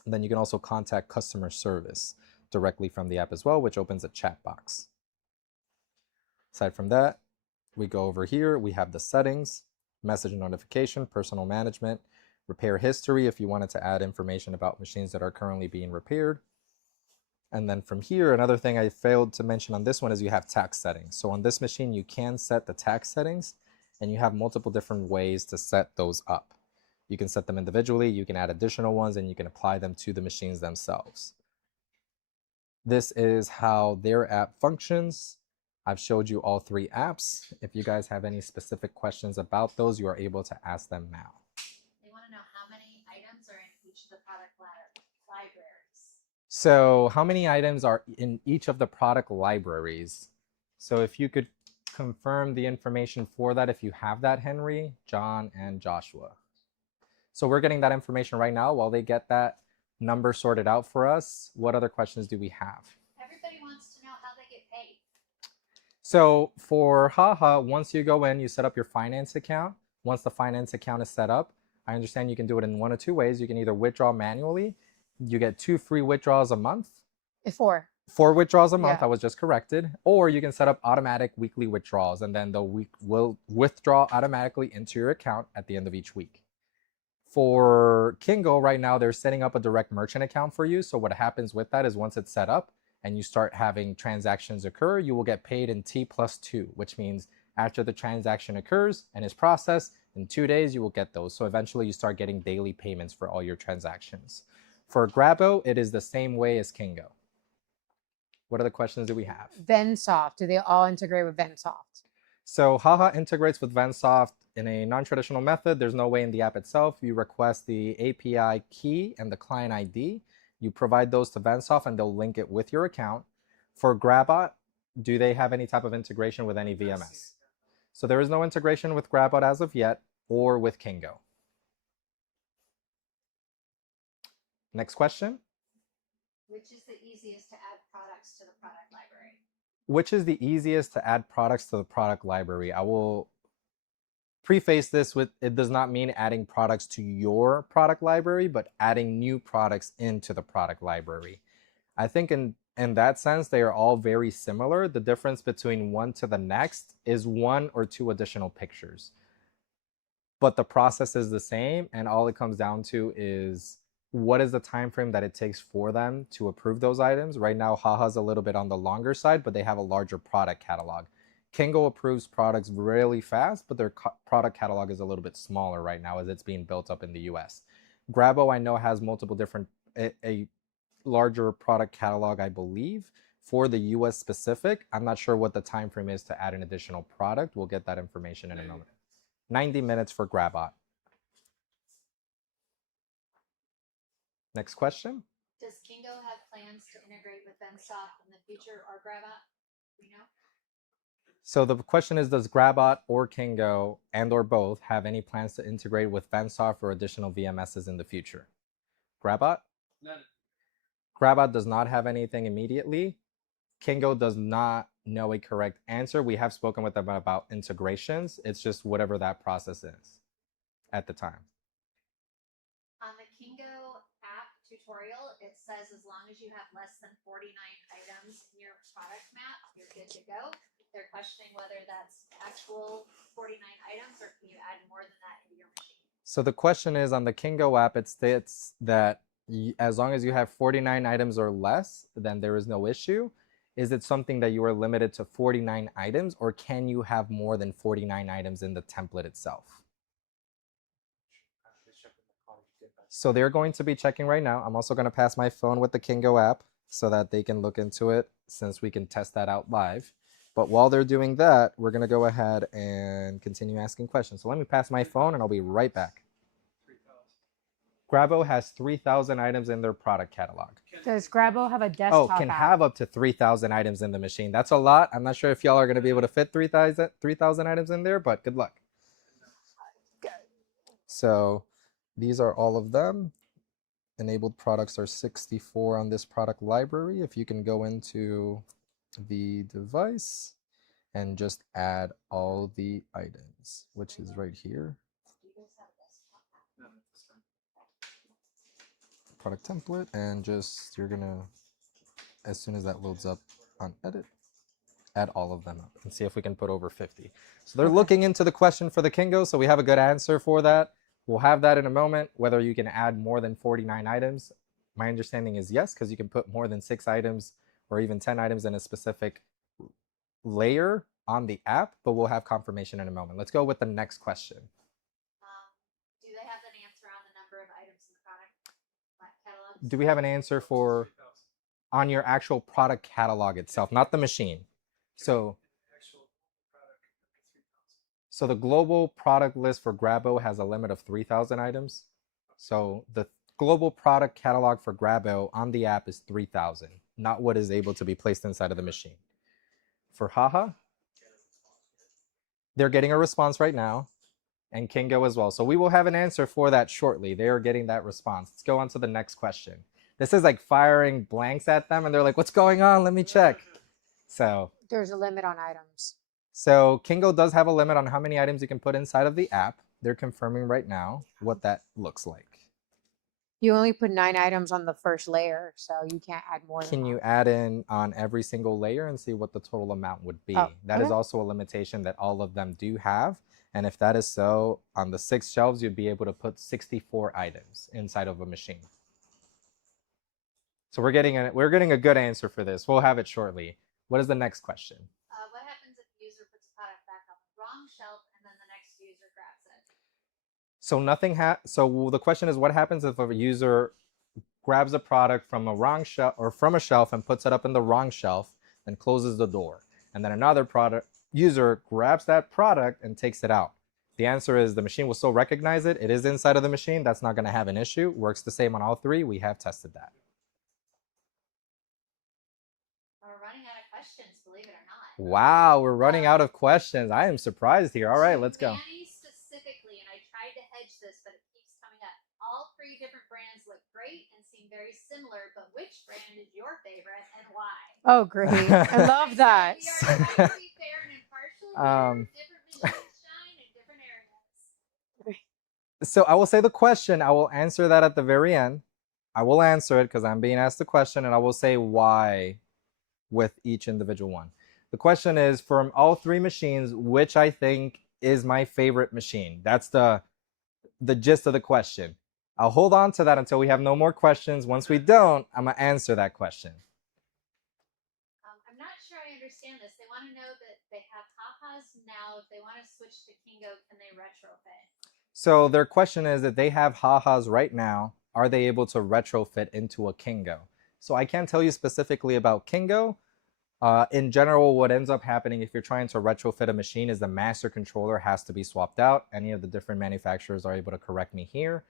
And then you can also contact customer service directly from the app as well, which opens a chat box. Aside from that, we go over here, we have the settings, message notification, personal management, repair history if you wanted to add information about machines that are currently being repaired. And then from here, another thing I failed to mention on this one is you have tax settings. So on this machine, you can set the tax settings, and you have multiple different ways to set those up. You can set them individually, you can add additional ones, and you can apply them to the machines themselves. This is how their app functions. I've showed you all three apps. If you guys have any specific questions about those, you are able to ask them now. They want to know how many items are in each of the product libraries. So how many items are in each of the product libraries? So if you could confirm the information for that, if you have that, Henry, John, and Joshua. So we're getting that information right now. While they get that number sorted out for us, what other questions do we have? Everybody wants to know how they get paid. So for Haha, once you go in, you set up your finance account. Once the finance account is set up, I understand you can do it in one of two ways. You can either withdraw manually. You get 2 free withdrawals a month. 4. 4 withdrawals a month, Yeah. I was just corrected. Or you can set up automatic weekly withdrawals, and then the week will withdraw automatically into your account at the end of each week. For Kingo, right now, they're setting up a direct merchant account for you. So what happens with that is once it's set up and you start having transactions occur, you will get paid in T+2, which means after the transaction occurs and is processed, in 2 days, you will get those. So eventually you start getting daily payments for all your transactions. For Grabo, it is the same way as Kingo. What other questions do we have? Vensoft. Do they all integrate with Vensoft? So Haha integrates with Vensoft in a non-traditional method. There's no way in the app itself. You request the API key and the client ID. You provide those to Vensoft and they'll link it with your account. For Grabot, do they have any type of integration with any VMS? So there is no integration with Grabot as of yet or with Kingo. Next question. Which is the easiest to add products to the product library? Which is the easiest to add products to the product library? I will preface this with, it does not mean adding products to your product library, but adding new products into the product library. I think in that sense, they are all very similar. The difference between one to the next is 1 or 2 additional pictures. But the process is the same, and all it comes down to is what is the time frame that it takes for them to approve those items. Right now, Haha's a little bit on the longer side, but they have a larger product catalog. Kingo approves products really fast, but their product catalog is a little bit smaller right now as it's being built up in the US. Grabo, I know, has multiple different, a larger product catalog, I believe, for the US specific. I'm not sure what the time frame is to add an additional product. We'll get that information in a moment. 90 minutes for Grabot. Next question. Does Kingo have plans to integrate with Vensoft in the future or Grabot? Do you know? So the question is, does Grabot or Kingo and or both have any plans to integrate with Vensoft or additional VMSs in the future? Grabot? None. Grabot does not have anything immediately. Kingo does not know a correct answer. We have spoken with them about integrations. It's just whatever that process is at the time. On the Kingo app tutorial, it says as long as you have less than 49 items in your product map, you're good to go. They're questioning whether that's actual 49 items or can you add more than that into your machine? So the question is, on the Kingo app, it states that as long as you have 49 items or less, then there is no issue. Is it something that you are limited to 49 items, or can you have more than 49 items in the template itself? So they're going to be checking right now. I'm also going to pass my phone with the Kingo app so that they can look into it, since we can test that out live. But while they're doing that, we're going to go ahead and continue asking questions. So let me pass my phone and I'll be right back. Grabo has 3,000 items in their product catalog. Does Grabo have a desktop Oh, can app? have up to 3,000 items in the machine. That's a lot. I'm not sure if y'all are going to be able to fit 3,000 items in there, but good luck. So these are all of them. Enabled products are 64 on this product library. If you can go into the device and just add all the items, which is right here. Do you guys have a desktop app? product template, and just you're gonna, as soon as that loads up on edit, add all of them up and see if we can put over 50. So they're looking into the question for the Kingo, so we have a good answer for that. We'll have that in a moment, whether you can add more than 49 items. My understanding is yes, because you can put more than 6 items or even 10 items in a specific layer on the app, but we'll have confirmation in a moment. Let's go with the next question. Do they have an answer on the number of items in the product catalog? Do we have an answer for on your actual product catalog itself, not the machine? So the global product list for Grabo has a limit of 3,000 items. So the global product catalog for Grabo on the app is 3,000, not what is able to be placed inside of the machine. For Haha, they're getting a response right now, and Kingo as well. So we will have an answer for that shortly. They are getting that response. Let's go on to the next question. This is like firing blanks at them, and they're like, what's going on? Let me check. So There's a limit on items. So Kingo does have a limit on how many items you can put inside of the app. They're confirming right now what that looks like. You only put 9 items on the first layer, so you can't add more. Can you add in on every single layer and see what the total amount would be? That is also a limitation that all of them do have. And if that is so, on the 6 shelves, you'd be able to put 64 items inside of a machine. So we're getting a good answer for this. We'll have it shortly. What is the next question? What happens if the user puts a product back on the wrong shelf and then the next user grabs it? So the question is, what happens if a user grabs a product from a wrong shelf or from a shelf and puts it up in the wrong shelf and closes the door, and then another product user grabs that product and takes it out? The answer is the machine will still recognize it. It is inside of the machine. That's not going to have an issue. Works the same on all 3. We have tested that. We're running out of questions, believe it or not. Wow, we're running out of questions. I am surprised here. All right, let's go. Manny specifically, and I tried to hedge this, but it keeps coming up. All 3 different brands look great and seem very similar, but which brand is your favorite and why? Oh, great. I love that. We are trying to be fair and impartial here. Different machines shine in different areas. So I will say the question. I will answer that at the very end. I will answer it because I'm being asked the question, and I will say why with each individual one. The question is, from all 3 machines, which I think is my favorite machine? That's the gist of the question. I'll hold on to that until we have no more questions. Once we don't, I'm going to answer that question. I'm not sure I understand this. They want to know that they have Hahas now. If they want to switch to Kingo, can they retrofit? So their question is that they have Hahas right now. Are they able to retrofit into a Kingo? So I can't tell you specifically about Kingo. In general, what ends up happening if you're trying to retrofit a machine is the master controller has to be swapped out. Any of the different manufacturers are able to correct me here.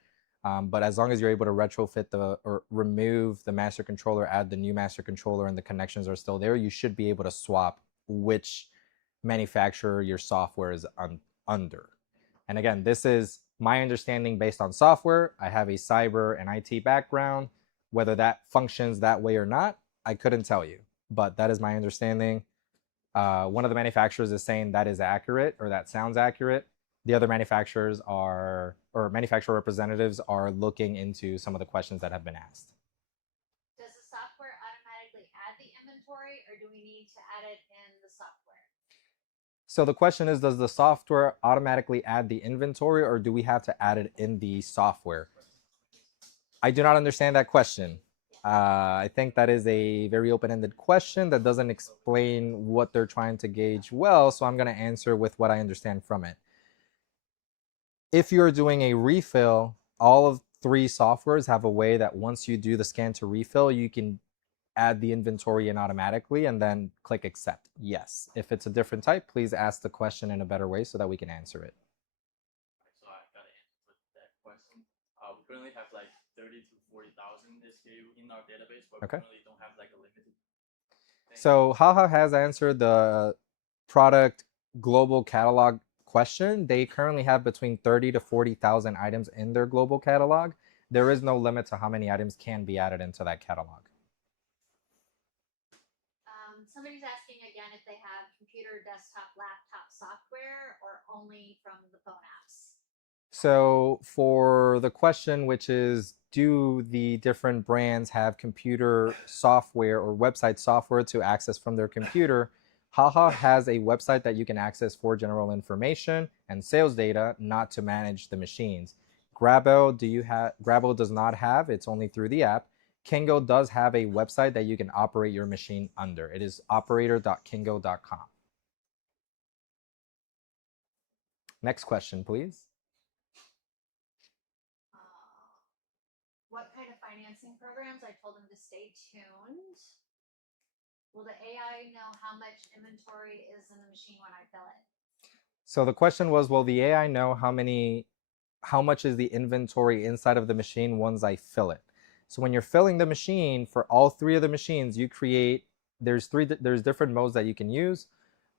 But as long as you're able to retrofit or remove the master controller, add the new master controller, and the connections are still there, you should be able to swap which manufacturer your software is under. And again, this is my understanding based on software. I have a cyber and IT background. Whether that functions that way or not, I couldn't tell you. But that is my understanding. One of the manufacturers is saying that is accurate, or that sounds accurate. The other manufacturers or manufacturer representatives are looking into some of the questions that have been asked. Does the software automatically add the inventory, or do we need to add it in the software? So the question is, does the software automatically add the inventory, or do we have to add it in the software? I do not understand that question. I think that is a very open-ended question that doesn't explain what they're trying to gauge well, so I'm going to answer with what I understand from it. If you're doing a refill, all of 3 softwares have a way that once you do the scan to refill, you can add the inventory in automatically and then click accept. Yes. If it's a different type, please ask the question in a better way so that we can answer it. So I got to answer with that question. We currently have like 30 to 40,000 SKU in our database, but we currently don't have like a limited thing. So Haha has answered the product global catalog question. They currently have between 30 to 40,000 items in their global catalog. There is no limit to how many items can be added into that catalog. Somebody's asking again if they have computer, desktop, laptop software, or only from the phone apps. So for the question, which is, do the different brands have computer software or website software to access from their computer? Haha has a website that you can access for general information and sales data, not to manage the machines. Grabo, Grabo does not have, it's only through the app. Kingo does have a website that you can operate your machine under. It is operator.kingo.com. Next question, please. What kind of financing programs? I told them to stay tuned. Will the AI know how much inventory is in the machine when I fill it? So the question was, will the AI know how much is the inventory inside of the machine once I fill it? So when you're filling the machine, for all three of the machines, you create, there's different modes that you can use.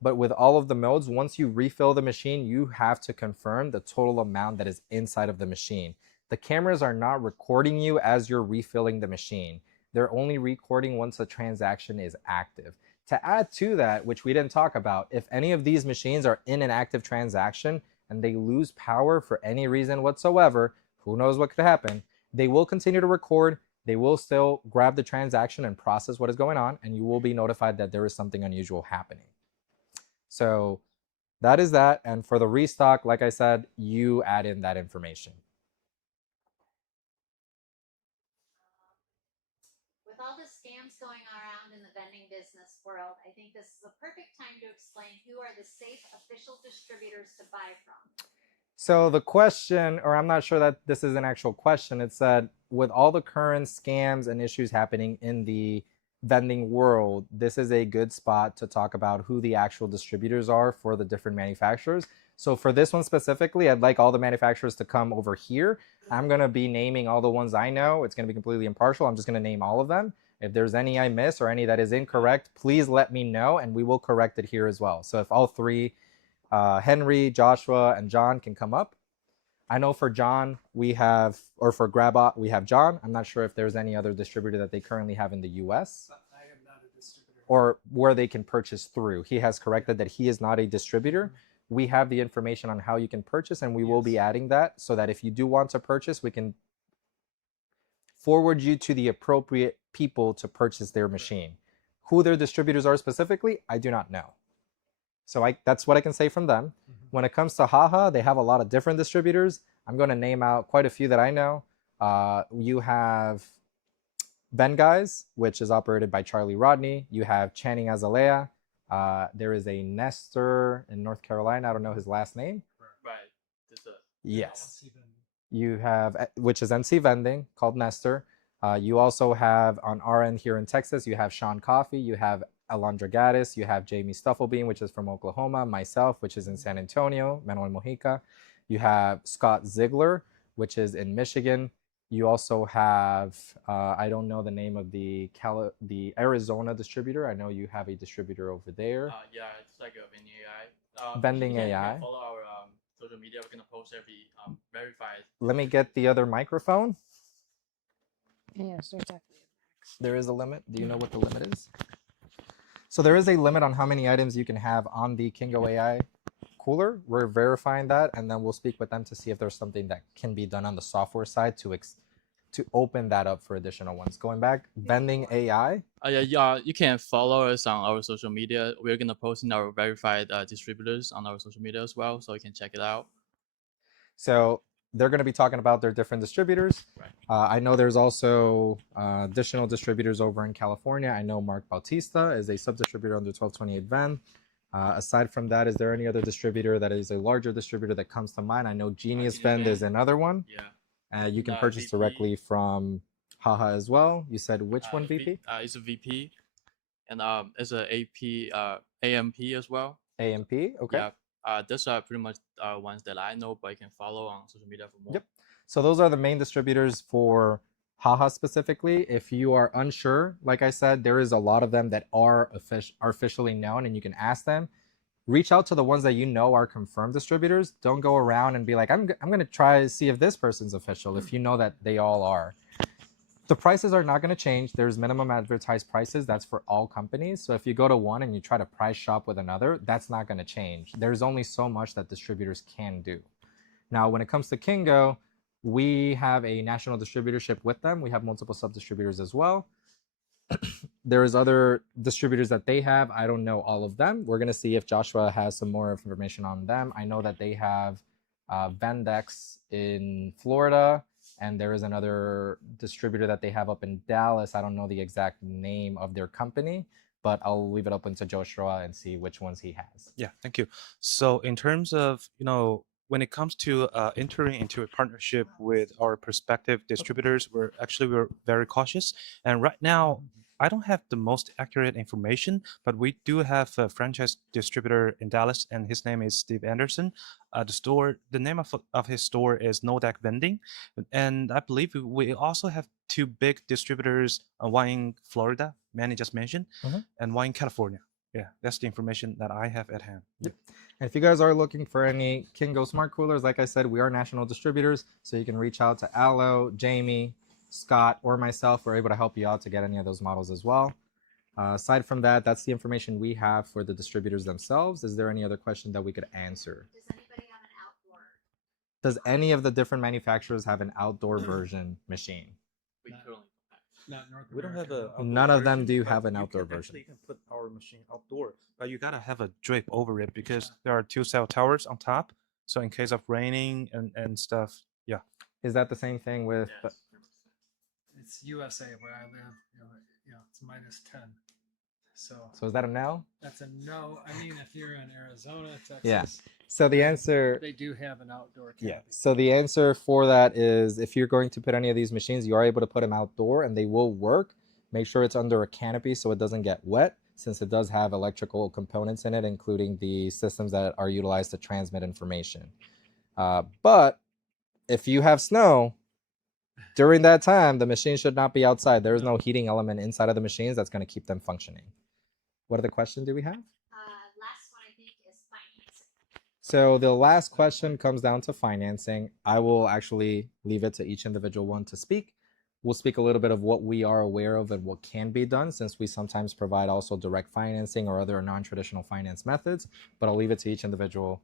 But with all of the modes, once you refill the machine, you have to confirm the total amount that is inside of the machine. The cameras are not recording you as you're refilling the machine. They're only recording once the transaction is active. To add to that, which we didn't talk about, if any of these machines are in an active transaction and they lose power for any reason whatsoever, who knows what could happen, they will continue to record. They will still grab the transaction and process what is going on, and you will be notified that there is something unusual happening. So that is that. And for the restock, like I said, you add in that information. With all the scams going around in the vending business world, I think this is a perfect time to explain who are the safe official distributors to buy from. So the question, or I'm not sure that this is an actual question, it said, with all the current scams and issues happening in the vending world, this is a good spot to talk about who the actual distributors are for the different manufacturers. So for this one specifically, I'd like all the manufacturers to come over here. I'm going to be naming all the ones I know. It's going to be completely impartial. I'm just going to name all of them. If there's any I miss or any that is incorrect, please let me know and we will correct it here as well. So if all three, Henry, Joshua, and John can come up. I know for John, we have, or for Grabot, we have John. I'm not sure if there's any other distributor that they currently have in the US. I am not a distributor. Or where they can purchase through. He has corrected that he is not a distributor. We have the information on how you can purchase, and we will be adding that so that if you do want to purchase, we can forward you to the appropriate people to purchase their machine. Who their distributors are specifically, I do not know. So that's what I can say from them. When it comes to Haha, they have a lot of different distributors. I'm going to name out quite a few that I know. You have Ben Guys, which is operated by Charlie Rodney. You have Channing Azalea. There is a Nestor in North Carolina. I don't know his last name. Right. Yes. You have, which is NC Vending, called Nestor. You also have on our end here in Texas, you have Sean Coffee. You have Alondra Gaddis, you have Jamie Stufflebean, which is from Oklahoma, myself, which is in San Antonio, Manuel Mojica. You have Scott Ziegler, which is in Michigan. You also have, I don't know the name of the Arizona distributor. I know you have a distributor over there. Yeah, it's like a vending AI. Vending you AI. can follow our social media. We're gonna post every verified. Let me get the other microphone. Yes, there's definitely. There is a limit. Do you know what the limit is? So there is a limit on how many items you can have on the Kingo AI cooler. We're verifying that, and then we'll speak with them to see if there's something that can be done on the software side to open that up for additional ones. Going back, vending AI. Yeah, you can follow us on our social media. We're gonna post in our verified distributors on our social media as well, so you can check it out. So they're going to be talking about their different distributors. Right. I know there's also additional distributors over in California. I know Mark Bautista is a sub-distributor under 1228 Ven. Aside from that, is there any other distributor that is a larger distributor that comes to mind? I know Genius Vend is another one. Yeah. You can purchase VP. directly from Haha as well. You said which one, VP? It's a VP, and it's a AP, AMP as well. AMP, okay. Yeah. Those are pretty much ones that I know, but you can follow on social media for more. Yep. So those are the main distributors for Haha specifically. If you are unsure, like I said, there is a lot of them that are officially known, and you can ask them. Reach out to the ones that you know are confirmed distributors. Don't go around and be like, I'm going to try to see if this person's official, if you know that they all are. The prices are not going to change. There's minimum advertised prices. That's for all companies. So if you go to one and you try to price shop with another, that's not going to change. There's only so much that distributors can do. Now, when it comes to Kingo, we have a national distributorship with them. We have multiple sub-distributors as well. There's other distributors that they have. I don't know all of them. We're going to see if Joshua has some more information on them. I know that they have Vendex in Florida, and there is another distributor that they have up in Dallas. I don't know the exact name of their company, but I'll leave it open to Joshua and see which ones he has. Yeah, thank you. So in terms of, when it comes to entering into a partnership with our prospective distributors, we're very cautious. And right now, I don't have the most accurate information, but we do have a franchise distributor in Dallas, and his name is Steve Anderson. The name of his store is No Deck Vending, and I believe we also have two big distributors, one in Florida, Manny just mentioned, and one in California. Yeah, that's the information that I have at hand. Yep. And if you guys are looking for any Kingo smart coolers, like I said, we are national distributors, so you can reach out to Aloe, Jamie, Scott, or myself. We're able to help you out to get any of those models as well. Aside from that, that's the information we have for the distributors themselves. Is there any other question that we could answer? Does anybody have an outdoor? Does any of the different manufacturers have an outdoor version machine? We currently Not North We don't have America. a None of them version, do but have an you outdoor can version. Actually, you can put our machine outdoor, but you gotta have a drape over it because there are two cell towers on top. So in case of raining and stuff, yeah. Is that the same thing with? It's USA where I live. It's -10. So is that a no? That's a no. I mean, if you're in Arizona, Texas, Yeah. So the answer. they do have an outdoor canopy. Yeah. So the answer for that is if you're going to put any of these machines, you are able to put them outdoor and they will work. Make sure it's under a canopy so it doesn't get wet, since it does have electrical components in it, including the systems that are utilized to transmit information. But if you have snow, during that time, the machine should not be outside. There is no heating element inside of the machines that's going to keep them functioning. What other question do we have? Last one I think is financing. So the last question comes down to financing. I will actually leave it to each individual one to speak. We'll speak a little bit of what we are aware of and what can be done, since we sometimes provide also direct financing or other non-traditional finance methods, but I'll leave it to each individual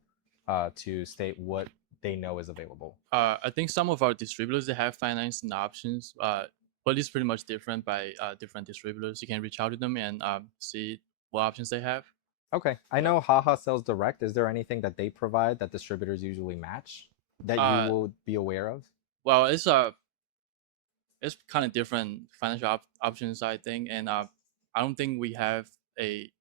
to state what they know is available. I think some of our distributors, they have financing options, but it's pretty much different by different distributors. You can reach out to them and see what options they have. Okay, I know Haha sells direct. Is there anything that they provide that distributors usually match that you will be aware of? Well, it's kind of different financial options, I think, and I don't think we have a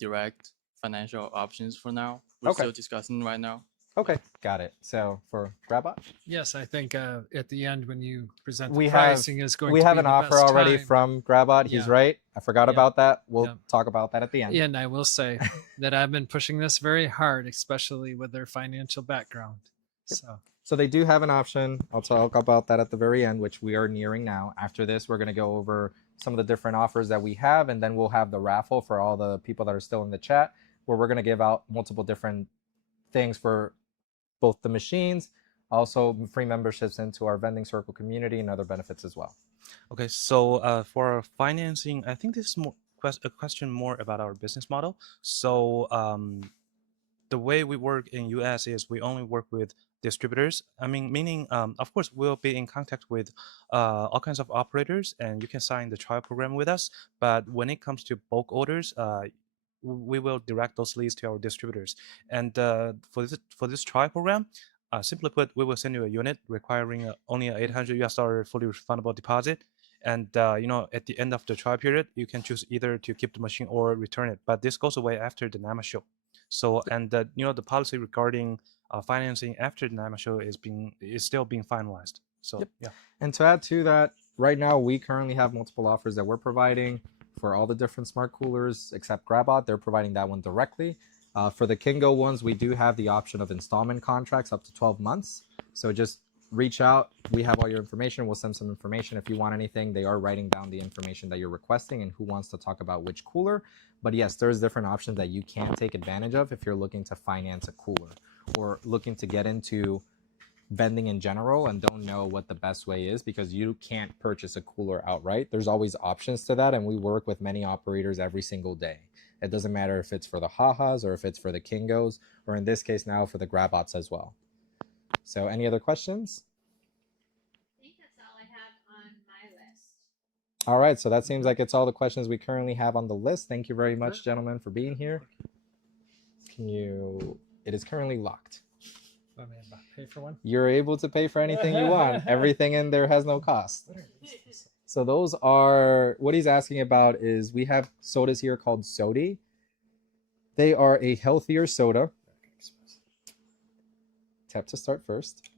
direct financial options for now. We're still discussing right now. Okay, got it. So for GrabBot? Yes, I think at the end when you present the We pricing is going we to have be an the offer best already time. from GrabBot. He's Yeah. right. I forgot Yeah. about that. We'll Yeah. talk about that at the end. And I will say that I've been pushing this very hard, especially with their financial background. So they do have an option. I'll talk about that at the very end, which we are nearing now. After this, we're going to go over some of the different offers that we have, and then we'll have the raffle for all the people that are still in the chat, where we're going to give out multiple different things for both the machines, also free memberships into our vending circle community, and other benefits as well. Okay, so for our financing, I think this is a question more about our business model. So the way we work in US is we only work with distributors. I mean, meaning, of course, we'll be in contact with all kinds of operators, and you can sign the trial program with us. But when it comes to bulk orders, we will direct those leads to our distributors. And for this trial program, simply put, we will send you a unit requiring only an $800 fully refundable deposit. And at the end of the trial period, you can choose either to keep the machine or return it. But this goes away after the NAMA show. So, and the policy regarding financing after the NAMA show is still being finalized. So yeah. And to add to that, right now we currently have multiple offers that we're providing for all the different smart coolers except GrabBot. They're providing that one directly. For the Kingo ones, we do have the option of installment contracts up to 12 months. So just reach out. We have all your information. We'll send some information if you want anything. They are writing down the information that you're requesting and who wants to talk about which cooler. But yes, there's different options that you can take advantage of if you're looking to finance a cooler or looking to get into vending in general and don't know what the best way is, because you can't purchase a cooler outright. There's always options to that, and we work with many operators every single day. It doesn't matter if it's for the Hahas or if it's for the Kingos, or in this case now for the GrabBots as well. So any other questions? I think that's all I have on my list. All right, so that seems like it's all the questions we currently have on the list. Thank you very much, gentlemen, for being here. It is currently locked. Let me pay for one. You're able to pay for anything you want. Everything in there has no cost. So those are, what he's asking about is we have sodas here called Sodi. They are a healthier soda. Tap to start first.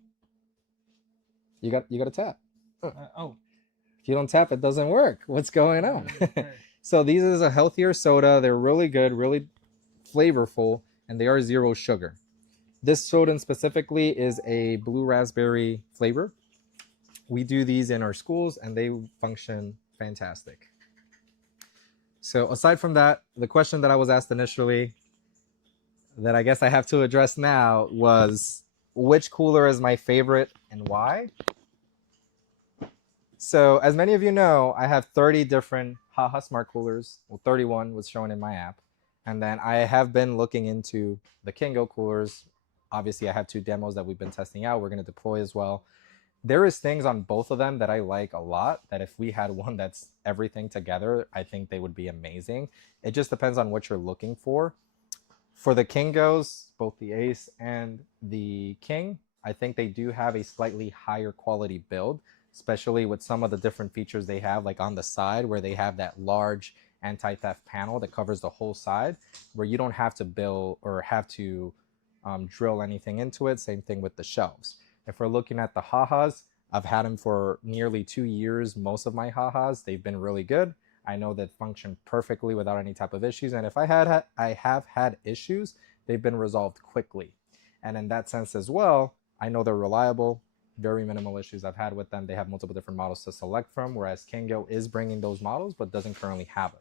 You got to tap. Oh. If you don't tap, it doesn't work. What's going on? So these is a healthier soda. They're really good, really flavorful, and they are 0 sugar. This soda specifically is a blue raspberry flavor. We do these in our schools, and they function fantastic. So aside from that, the question that I was asked initially that I guess I have to address now was, which cooler is my favorite and why? So as many of you know, I have 30 different Haha Smart Coolers. Well, 31 was shown in my app. And then I have been looking into the Kingo coolers. Obviously, I have 2 demos that we've been testing out. We're going to deploy as well. There is things on both of them that I like a lot, that if we had one that's everything together, I think they would be amazing. It just depends on what you're looking for. For the Kingos, both the Ace and the King, I think they do have a slightly higher quality build, especially with some of the different features they have, like on the side where they have that large anti-theft panel that covers the whole side, where you don't have to build or have to drill anything into it. Same thing with the shelves. If we're looking at the Hahas, I've had them for nearly 2 years. Most of my Hahas, they've been really good. I know that function perfectly without any type of issues. And if I have had issues, they've been resolved quickly. And in that sense as well, I know they're reliable. Very minimal issues I've had with them. They have multiple different models to select from, whereas Kingo is bringing those models but doesn't currently have it.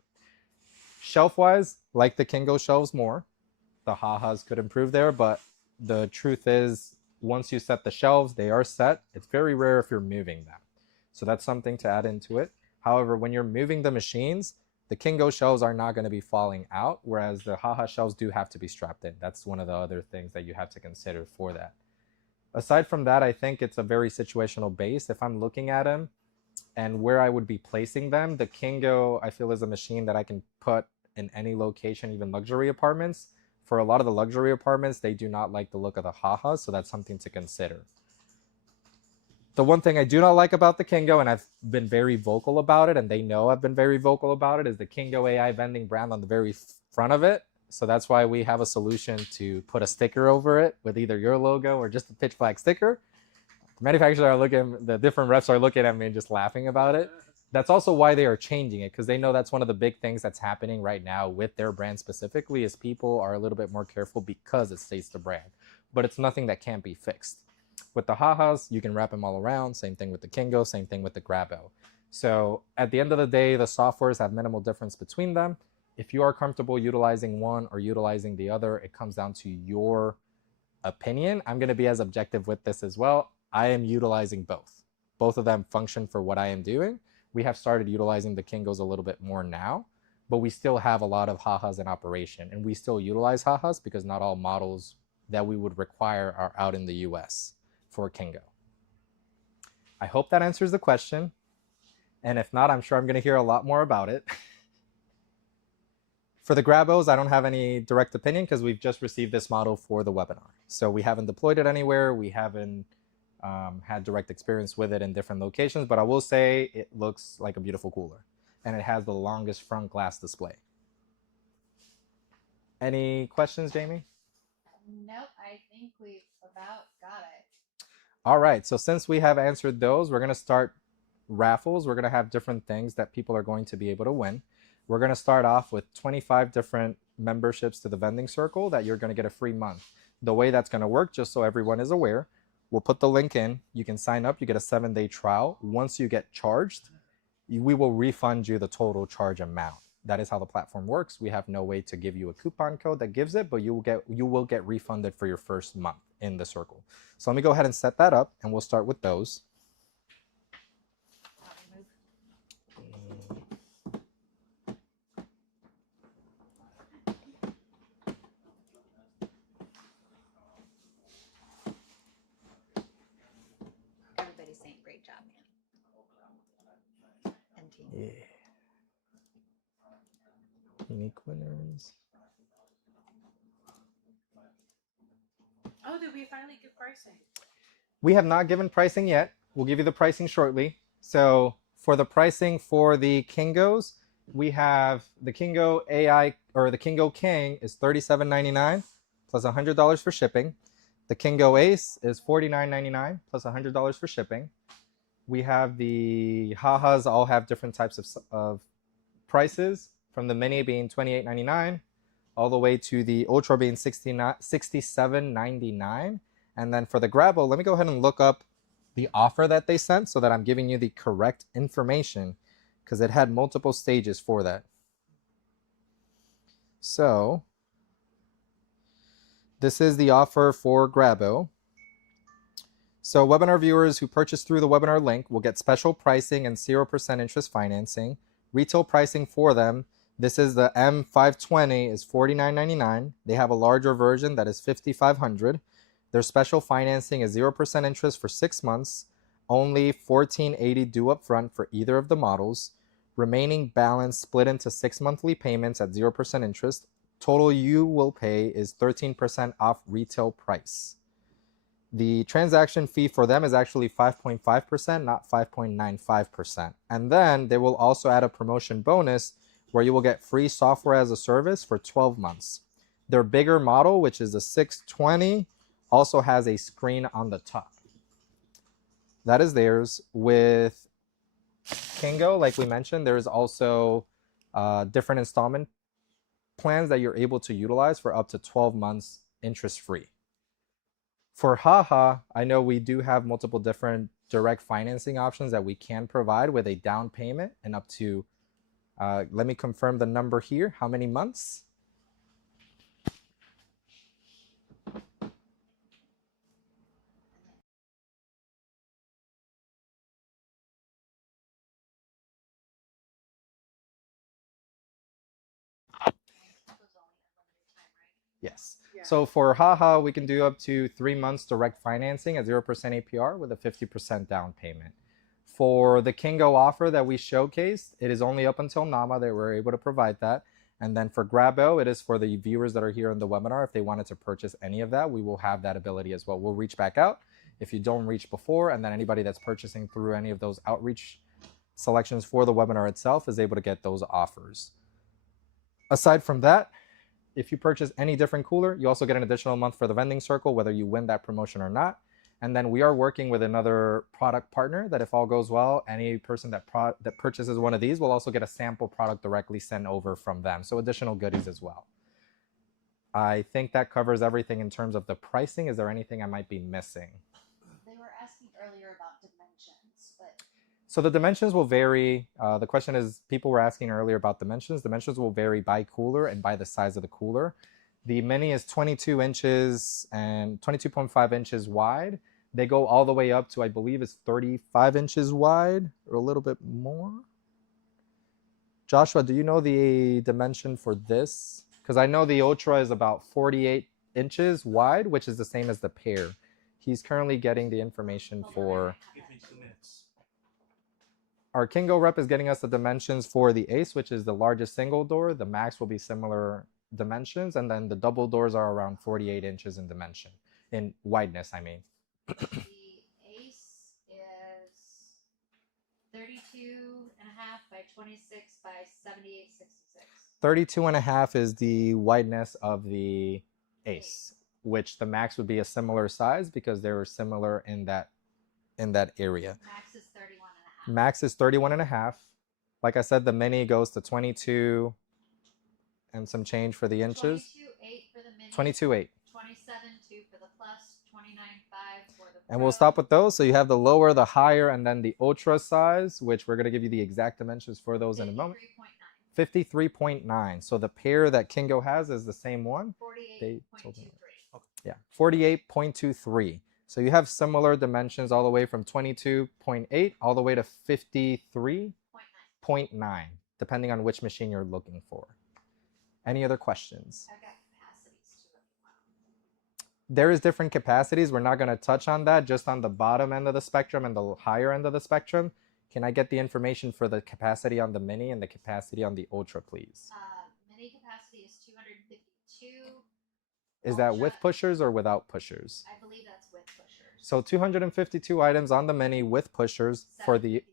Shelf-wise, like the Kingo shelves more. The Hahas could improve there, but the truth is, once you set the shelves, they are set. It's very rare if you're moving them. So that's something to add into it. However, when you're moving the machines, the Kingo shelves are not going to be falling out, whereas the Haha shelves do have to be strapped in. That's one of the other things that you have to consider for that. Aside from that, I think it's a very situational base. If I'm looking at them and where I would be placing them, the Kingo, I feel, is a machine that I can put in any location, even luxury apartments. For a lot of the luxury apartments, they do not like the look of the Haha, so that's something to consider. The one thing I do not like about the Kingo, and I've been very vocal about it, and they know I've been very vocal about it, is the Kingo AI vending brand on the very front of it. So that's why we have a solution to put a sticker over it with either your logo or just a pitch flag sticker. The manufacturers are looking, the different reps are looking at me and just laughing about it. That's also why they are changing it, because they know that's one of the big things that's happening right now with their brand specifically, is people are a little bit more careful because it states the brand. But it's nothing that can't be fixed. With the Hahas, you can wrap them all around. Same thing with the Kingo, same thing with the Grabo. So at the end of the day, the softwares have minimal difference between them. If you are comfortable utilizing one or utilizing the other, it comes down to your opinion. I'm going to be as objective with this as well. I am utilizing both. Both of them function for what I am doing. We have started utilizing the Kingos a little bit more now, but we still have a lot of Hahas in operation, and we still utilize Hahas because not all models that we would require are out in the US for Kingo. I hope that answers the question. And if not, I'm sure I'm going to hear a lot more about it. For the Grabos, I don't have any direct opinion because we've just received this model for the webinar. So we haven't deployed it anywhere. We haven't had direct experience with it in different locations, but I will say it looks like a beautiful cooler. And it has the longest front glass display. Any questions, Jamie? Nope, I think we've about got it. All right, so since we have answered those, we're going to start raffles. We're going to have different things that people are going to be able to win. We're going to start off with 25 different memberships to the vending circle that you're going to get a free month. The way that's going to work, just so everyone is aware, we'll put the link in. You can sign up. You get a 7-day trial. Once you get charged, we will refund you the total charge amount. That is how the platform works. We have no way to give you a coupon code that gives it, but you will get refunded for your first month in the circle. So let me go ahead and set that up, and we'll start with those. seriously saying great job, man. And team. Yeah. Unique winners. Oh, did we finally give pricing? We have not given pricing yet. We'll give you the pricing shortly. So for the pricing for the Kingos, we have the Kingo AI or the Kingo King is $37.99 plus $100 for shipping. The Kingo Ace is $49.99 plus $100 for shipping. We have the Hahas all have different types of prices, from the Mini being $28.99 all the way to the Ultra being $67.99. And then for the Grabo, let me go ahead and look up the offer that they sent so that I'm giving you the correct information, because it had multiple stages for that. So this is the offer for Grabo. So webinar viewers who purchase through the webinar link will get special pricing and 0% interest financing. Retail pricing for them, this is the M520 is $49.99. They have a larger version that is $5,500. Their special financing is 0% interest for 6 months, only $1,480 due up front for either of the models. Remaining balance split into 6 monthly payments at 0% interest. Total you will pay is 13% off retail price. The transaction fee for them is actually 5.5%, not 5.95%. And then they will also add a promotion bonus where you will get free software as a service for 12 months. Their bigger model, which is the 620, also has a screen on the top. That is theirs. With Kingo, like we mentioned, there's also different installment plans that you're able to utilize for up to 12 months interest-free. For Haha, I know we do have multiple different direct financing options that we can provide with a down payment and up to, let me confirm the number here. How many months? Yes. Yeah. So for Haha, we can do up to 3 months direct financing at 0% APR with a 50% down payment. For the Kingo offer that we showcased, it is only up until NAMA that we're able to provide that. And then for Grabo, it is for the viewers that are here in the webinar. If they wanted to purchase any of that, we will have that ability as well. We'll reach back out if you don't reach before, and then anybody that's purchasing through any of those outreach selections for the webinar itself is able to get those offers. Aside from that, if you purchase any different cooler, you also get an additional month for the vending circle, whether you win that promotion or not. And then we are working with another product partner that if all goes well, any person that purchases one of these will also get a sample product directly sent over from them. So additional goodies as well. I think that covers everything in terms of the pricing. Is there anything I might be missing? They were asking earlier about dimensions, but So the dimensions will vary. The question is, people were asking earlier about dimensions. Dimensions will vary by cooler and by the size of the cooler. The Mini is 22 inches and 22.5 inches wide. They go all the way up to, I believe it's 35 inches wide or a little bit more. Joshua, do you know the dimension for this? Because I know the Ultra is about 48 inches wide, which is the same as the pair. He's currently getting the information for... Give me 2 minutes. Our Kingo rep is getting us the dimensions for the Ace, which is the largest single door. The Max will be similar dimensions, and then the double doors are around 48 inches in dimension, in wideness, I mean. the Ace is 32.5 by 26 by 78.66. 32.5 is the wideness of the Ace, which the Max would be a similar size because they were similar in that area. Max is 31.5. Max is 31.5. Like I said, the Mini goes to 22 and some change for the inches. 22.8 for the Mini. 22.8. 27.2 for the Plus. 29.5 for the And we'll Pro. stop with those. So you have the lower, the higher, and then the Ultra size, which we're going to give you the exact dimensions for those in a moment. 53.9. 53.9. So the pair that Kingo has is the same one. 48.23. Yeah, 48.23. So you have similar dimensions all the way from 22.8 all the way to 53.9, depending on which machine you're looking for. Any other questions? I've got capacities too. there is different capacities. We're not going to touch on that, just on the bottom end of the spectrum and the higher end of the spectrum. Can I get the information for the capacity on the mini and the capacity on the ultra, please? Mini capacity is 252. Is that with Ultra, pushers or without pushers? I believe that's with pushers. So 252 items on the mini with pushers. For the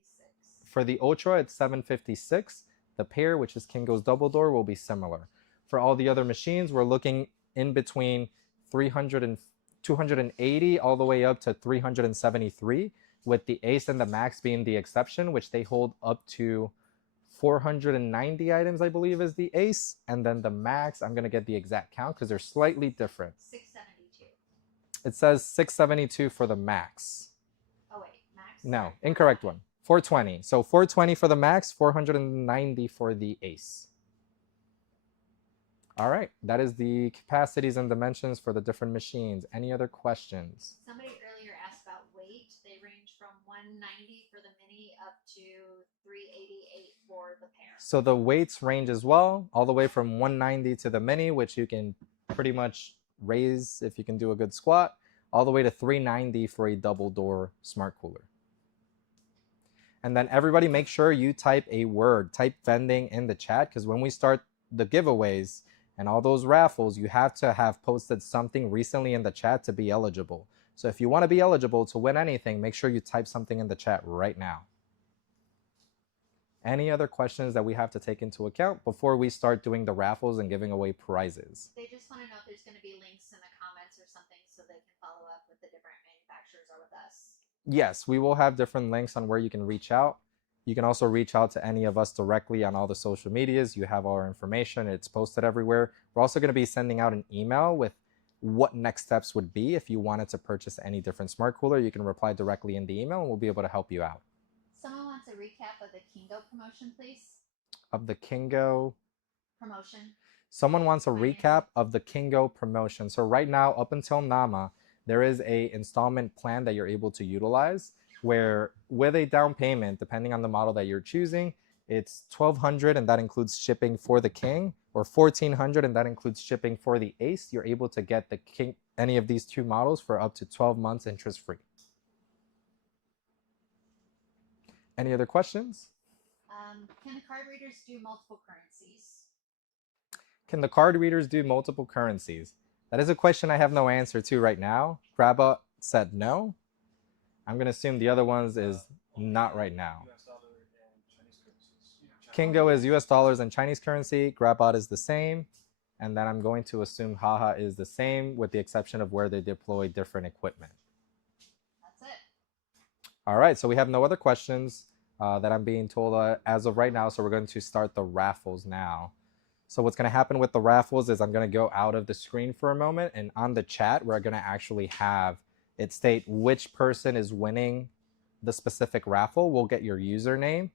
756. ultra, it's 756. The pair, which is Kingo's double door, will be similar. For all the other machines, we're looking in between 280 all the way up to 373, with the Ace and the Max being the exception, which they hold up to 490 items, I believe, is the Ace. And then the Max, I'm going to get the exact count because they're slightly different. 672. It says 672 for the Max. Oh, wait. Max? No, incorrect one. 420. So 420 for the Max, 490 for the Ace. All right, that is the capacities and dimensions for the different machines. Any other questions? Somebody earlier asked about weight. They range from 190 for the mini up to 388 for the pair. So the weights range as well, all the way from 190 to the mini, which you can pretty much raise if you can do a good squat, all the way to 390 for a double door smart cooler. And then everybody make sure you type a word, type vending in the chat, because when we start the giveaways and all those raffles, you have to have posted something recently in the chat to be eligible. So if you want to be eligible to win anything, make sure you type something in the chat right now. Any other questions that we have to take into account before we start doing the raffles and giving away prizes? They just want to know if there's going to be links in the comments or something so they can follow up with the different manufacturers or with us. Yes, we will have different links on where you can reach out. You can also reach out to any of us directly on all the social medias. You have our information. It's posted everywhere. We're also going to be sending out an email with what next steps would be if you wanted to purchase any different smart cooler. You can reply directly in the email and we'll be able to help you out. Someone wants a recap of the Kingo promotion, please. Of the Kingo Promotion. Someone wants a recap of the Kingo promotion. So right now, up until NAMA, there is a installment plan that you're able to utilize where with a down payment, depending on the model that you're choosing, it's $1,200 and that includes shipping for the King, or $1,400 and that includes shipping for the Ace. You're able to get the King, any of these two models for up to 12 months interest free. Any other questions? Can the card readers do multiple currencies? Can the card readers do multiple currencies? That is a question I have no answer to right now. Grabba said no. I'm going to assume the other ones is not right now. Kingo is US dollars and Chinese currency. Grabbot is the same. And then I'm going to assume Haha is the same with the exception of where they deploy different equipment. That's it. All right, so we have no other questions that I'm being told as of right now. So we're going to start the raffles now. So what's going to happen with the raffles is I'm going to go out of the screen for a moment, and on the chat, we're going to actually have it state which person is winning the specific raffle. We'll get your username.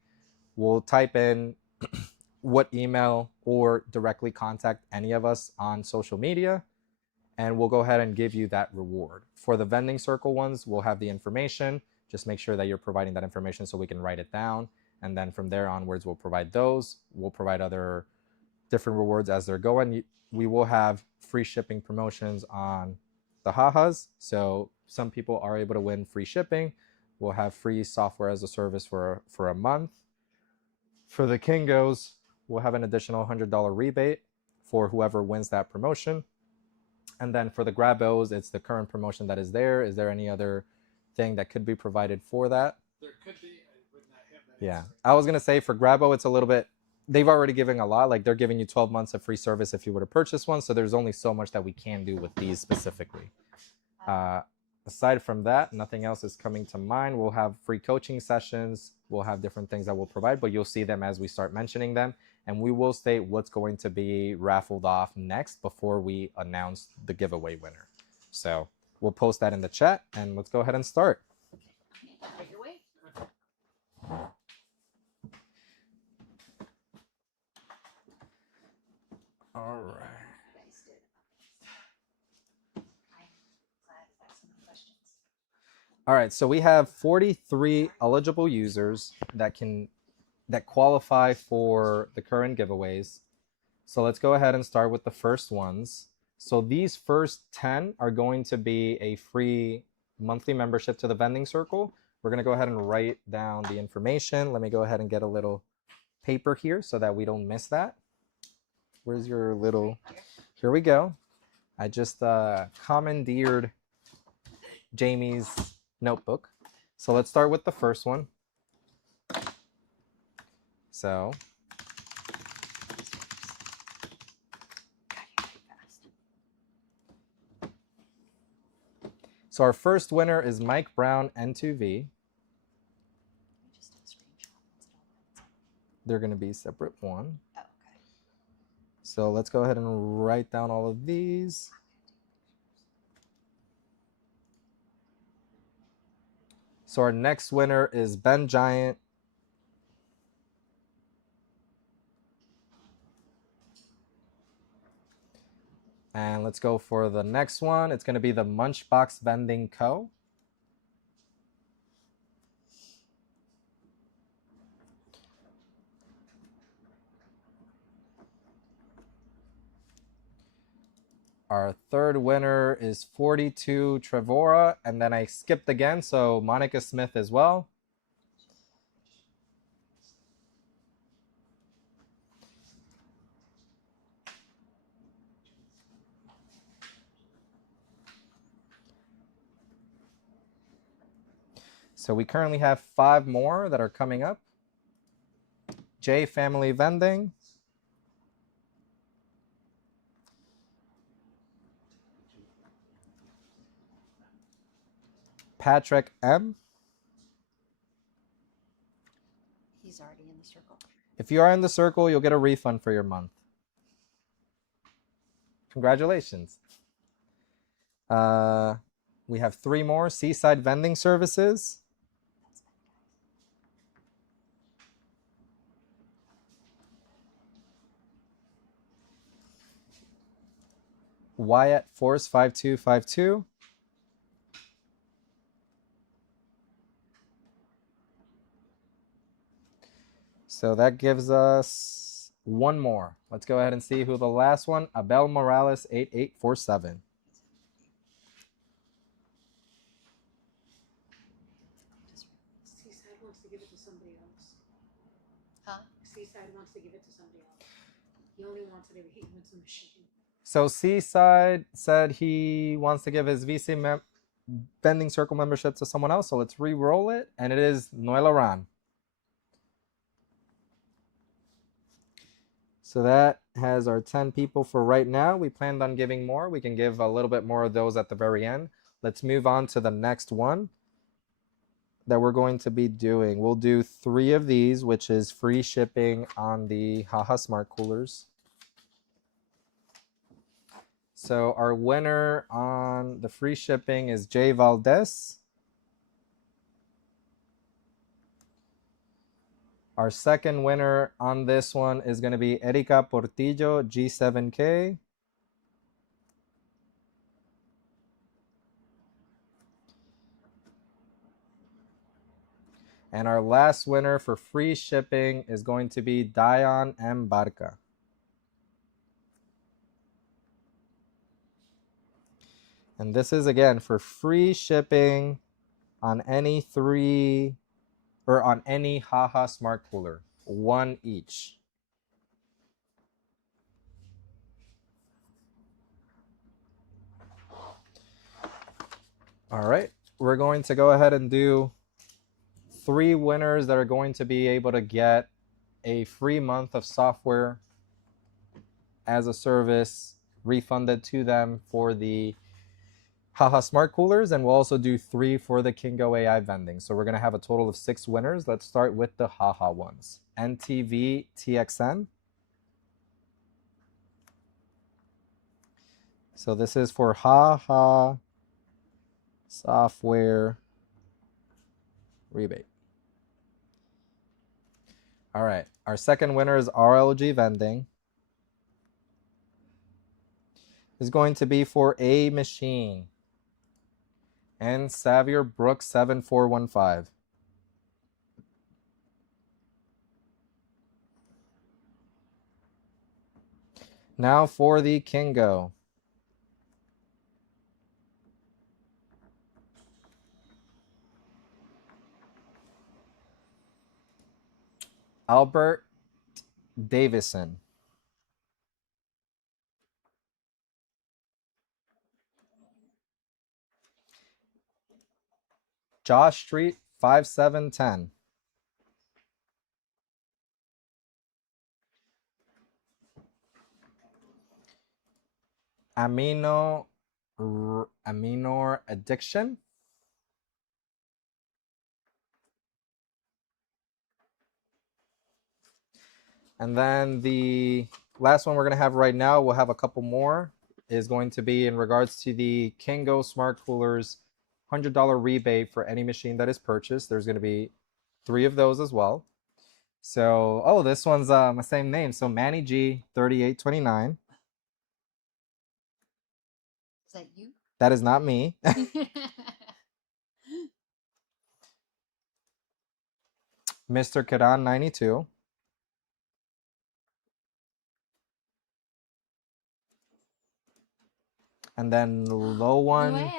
We'll type in what email or directly contact any of us on social media, and we'll go ahead and give you that reward. For the vending circle ones, we'll have the information. Just make sure that you're providing that information so we can write it down. And then from there onwards, we'll provide those. We'll provide other different rewards as they're going. We will have free shipping promotions on the Hahas. So some people are able to win free shipping. We'll have free software as a service for a month. For the Kingos, we'll have an additional $100 rebate for whoever wins that promotion. And then for the Grabos, it's the current promotion that is there. Is there any other thing that could be provided for that? There could be. I would not have that. Yeah, answer. I was going to say for Grabo, it's a little bit, they've already given a lot. Like they're giving you 12 months of free service if you were to purchase one. So there's only so much that we can do with these specifically. Aside from that, nothing else is coming to mind. We'll have free coaching sessions. We'll have different things that we'll provide, but you'll see them as we start mentioning them. And we will state what's going to be raffled off next before we announce the giveaway winner. So we'll post that in the chat and let's go ahead and start. Take it away. All right. You guys did. I'm glad that's some questions. All right, so we have 43 eligible users that qualify for the current giveaways. So let's go ahead and start with the first ones. So these first 10 are going to be a free monthly membership to the vending circle. We're going to go ahead and write down the information. Let me go ahead and get a little paper here so that we don't miss that. Where's your little, here we go. I just commandeered Jamie's notebook. So let's start with the first one. So our first winner is Mike Brown N2V. They're going to be separate one. Oh, okay. So let's go ahead and write down all of these. So our next winner is Ben Giant. And let's go for the next one. It's going to be the Munchbox Vending Co. Our third winner is 42 Trevora, and then I skipped again, so Monica Smith as well. So we currently have 5 more that are coming up. J Family Vending. Patrick M. He's already in the circle. If you are in the circle, you'll get a refund for your month. Congratulations. We have 3 more. Seaside Vending Services. Wyatt Force 5252. So that gives us 1 more. Let's go ahead and see who the last one. Abel Morales 8847. Seaside wants to give it to somebody else. Huh? Seaside wants to give it to somebody else. He only wants it if he wants a machine. So Seaside said he wants to give his VC vending circle membership to someone else. So let's re-roll it. And it is Noel Aran. So that has our 10 people for right now. We planned on giving more. We can give a little bit more of those at the very end. Let's move on to the next one that we're going to be doing. We'll do 3 of these, which is free shipping on the Haha Smart Coolers. So our winner on the free shipping is Jay Valdez. Our second winner on this one is going to be Erika Portillo, G7K. And our last winner for free shipping is going to be Dion M. Barca. And this is, again, for free shipping on any 3 or on any Haha Smart Cooler. 1 each. All right. We're going to go ahead and do 3 winners that are going to be able to get a free month of software as a service refunded to them for the Haha Smart Coolers, and we'll also do 3 for the Kingo AI vending. So we're going to have a total of 6 winners. Let's start with the Haha ones. NTV TXN. So this is for Haha software rebate. All right. Our second winner is RLG vending. Is going to be for a machine. And Xavier Brooks 7415. Now for the Kingo. Albert Davison. Josh Street 5710. Aminor Addiction. And then the last one we're going to have right now, we'll have a couple more, is going to be in regards to the Kingo Smart Coolers $100 rebate for any machine that is purchased. There's going to be 3 of those as well. So, oh, this one's my same name. So Manny G 3829. Is that you? That is not me. Mr. Karan 92. And then the low one. Luann.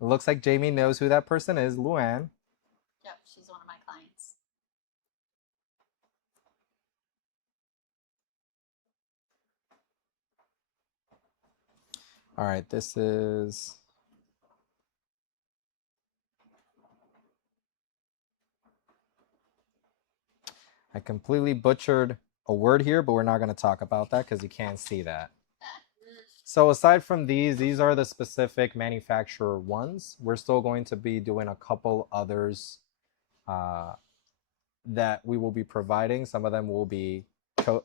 It looks like Jamie knows who that person is, Luann. Yep, she's one of my clients. All right, this is. I completely butchered a word here, but we're not going to talk about that because you can't see that. So aside from these are the specific manufacturer ones. We're still going to be doing a couple others that we will be providing. Some of them will be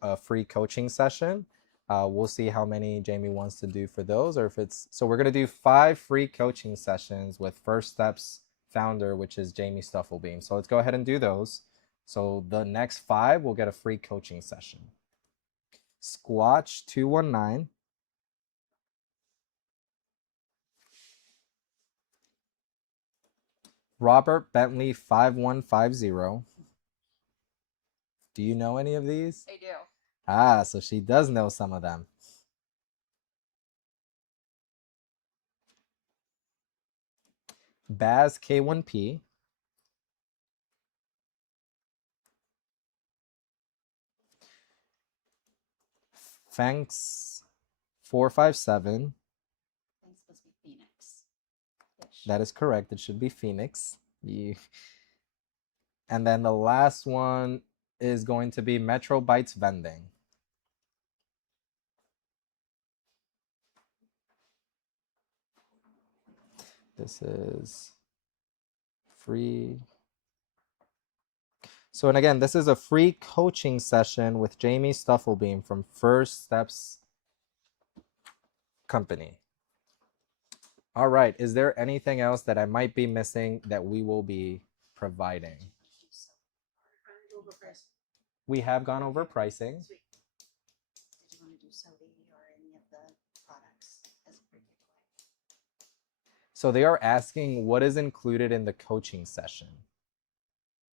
a free coaching session. We'll see how many Jamie wants to do for those, or if it's, so we're going to do 5 free coaching sessions with First Steps founder, which is Jamie Stufflebeam. So let's go ahead and do those. So the next 5 will get a free coaching session. Squatch 219. Robert Bentley 5150. Do you know any of these? I do. Ah, so she does know some of them. Baz K1P. Fanks 457. I think it's supposed to be Phoenix. That is correct. It should be Phoenix. And then the last one is going to be Metro Bytes Vending. This is free. So, and again, this is a free coaching session with Jamie Stufflebeam from First Steps Company. All right. Is there anything else that I might be missing that we will be providing? We have gone over pricing. Did you want to do Sodi or any of the products as a free giveaway? So they are asking what is included in the coaching session.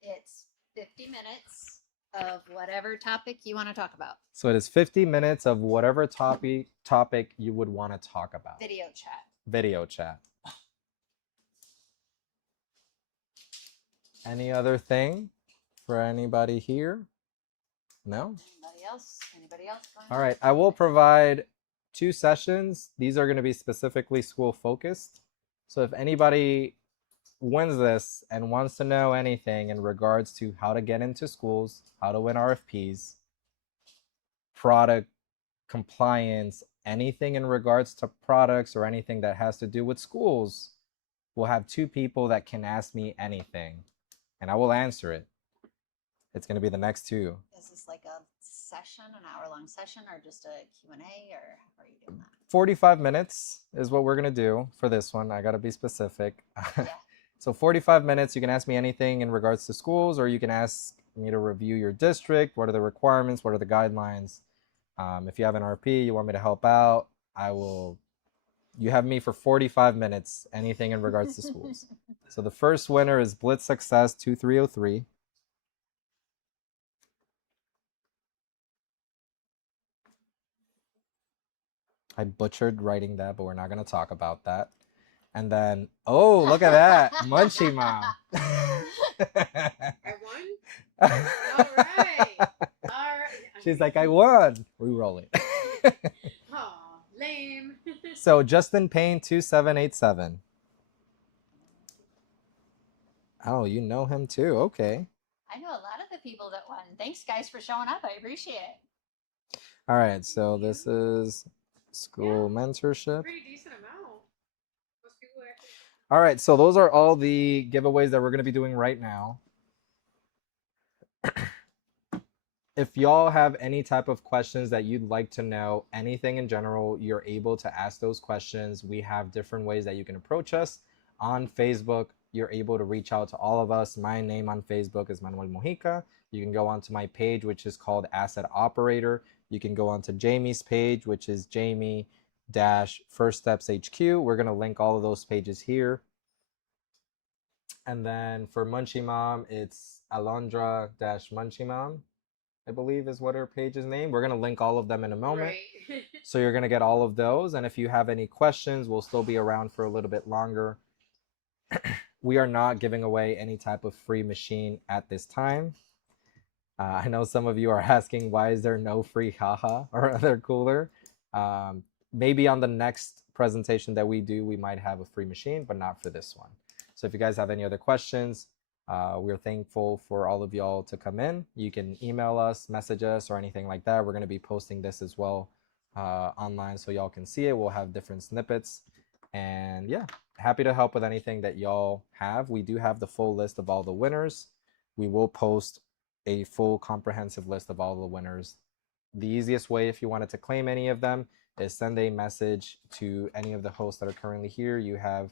It's 50 minutes of whatever topic you want to talk about. So it is 50 minutes of whatever topic you would want to talk about. Video chat. Video chat. Any other thing for anybody here? No? Anybody else? Anybody else? All right. I will provide 2 sessions. These are going to be specifically school focused. So if anybody wins this and wants to know anything in regards to how to get into schools, how to win RFPs, product compliance, anything in regards to products or anything that has to do with schools, we'll have 2 people that can ask me anything and I will answer it. It's going to be the next 2. Is this like a session, an hour-long session, or just a Q&A, or how are you doing that? 45 minutes is what we're going to do for this one. I got to be specific. Yeah. So 45 minutes, you can ask me anything in regards to schools, or you can ask me to review your district. What are the requirements? What are the guidelines? If you have an RP, you want me to help out, I will. You have me for 45 minutes, anything in regards to schools. So the first winner is Blitz Success 2303. I butchered writing that, but we're not going to talk about that. And then, oh, look at that. Munchie Mom. I won? All right. All right. She's like, I won. Re-roll it. Aw, lame. So Justin Payne 2787. Oh, you know him too. Okay. I know a lot of the people that won. Thanks, guys, for showing up. I appreciate it. All right. So this is school mentorship. Pretty decent amount. Most people actually. All right. So those are all the giveaways that we're going to be doing right now. If y'all have any type of questions that you'd like to know, anything in general, you're able to ask those questions. We have different ways that you can approach us. On Facebook, you're able to reach out to all of us. My name on Facebook is Manuel Mojica. You can go onto my page, which is called Asset Operator. You can go onto Jamie's page, which is Jamie-First Steps HQ. We're going to link all of those pages here. And then for Munchie Mom, it's Alondra-Munchie Mom, I believe is what her page's name. We're going to link all of them in a moment. Right. So you're going to get all of those. And if you have any questions, we'll still be around for a little bit longer. We are not giving away any type of free machine at this time. I know some of you are asking, why is there no free haha or other cooler? Maybe on the next presentation that we do, we might have a free machine, but not for this one. So if you guys have any other questions, we're thankful for all of y'all to come in. You can email us, message us, or anything like that. We're going to be posting this as well online so y'all can see it. We'll have different snippets. And yeah, happy to help with anything that y'all have. We do have the full list of all the winners. We will post a full comprehensive list of all the winners. The easiest way, if you wanted to claim any of them, is send a message to any of the hosts that are currently here. You have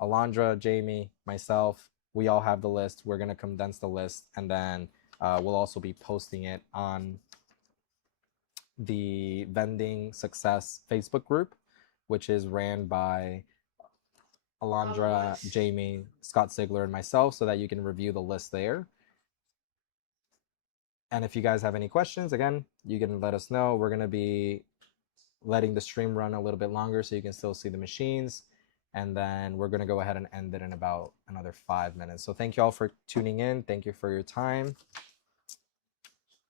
Alondra, Jamie, myself. We all have the list. We're going to condense the list, and then we'll also be posting it on the Vending Success Facebook group, which is ran by Alondra, Jamie, Scott Sigler, and myself, so that you can review the list there. And if you guys have any questions, again, you can let us know. We're going to be letting the stream run a little bit longer so you can still see the machines. And then we're going to go ahead and end it in about another 5 minutes. So thank you all for tuning in. Thank you for your time.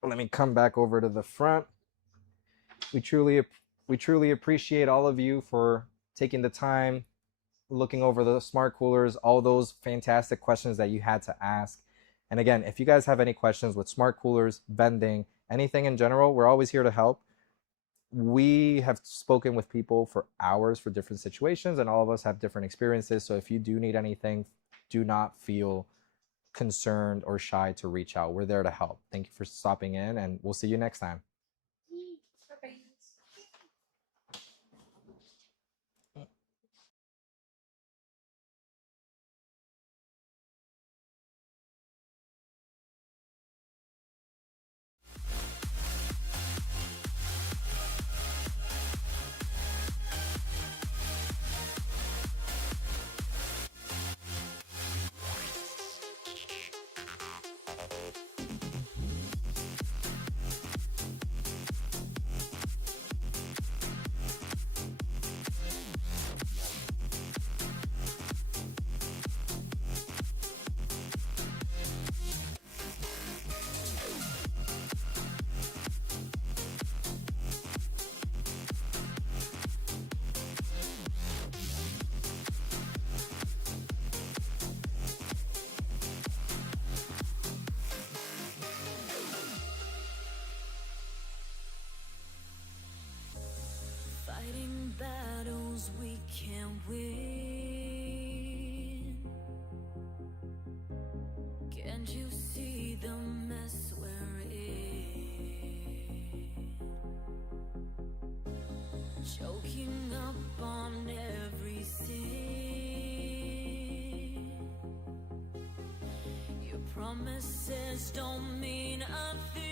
Let me come back over to the front. We truly appreciate all of you for taking the time, looking over the smart coolers, all those fantastic questions that you had to ask. And again, if you guys have any questions with smart coolers, vending, anything in general, we're always here to help. We have spoken with people for hours for different situations, and all of us have different experiences. So if you do need anything, do not feel concerned or shy to reach out. We're there to help. Thank you for stopping in, and we'll see you next time. Fighting battles we can't win. Can't you see the mess we're in? Choking up on every sin. Your promises don't mean a thing.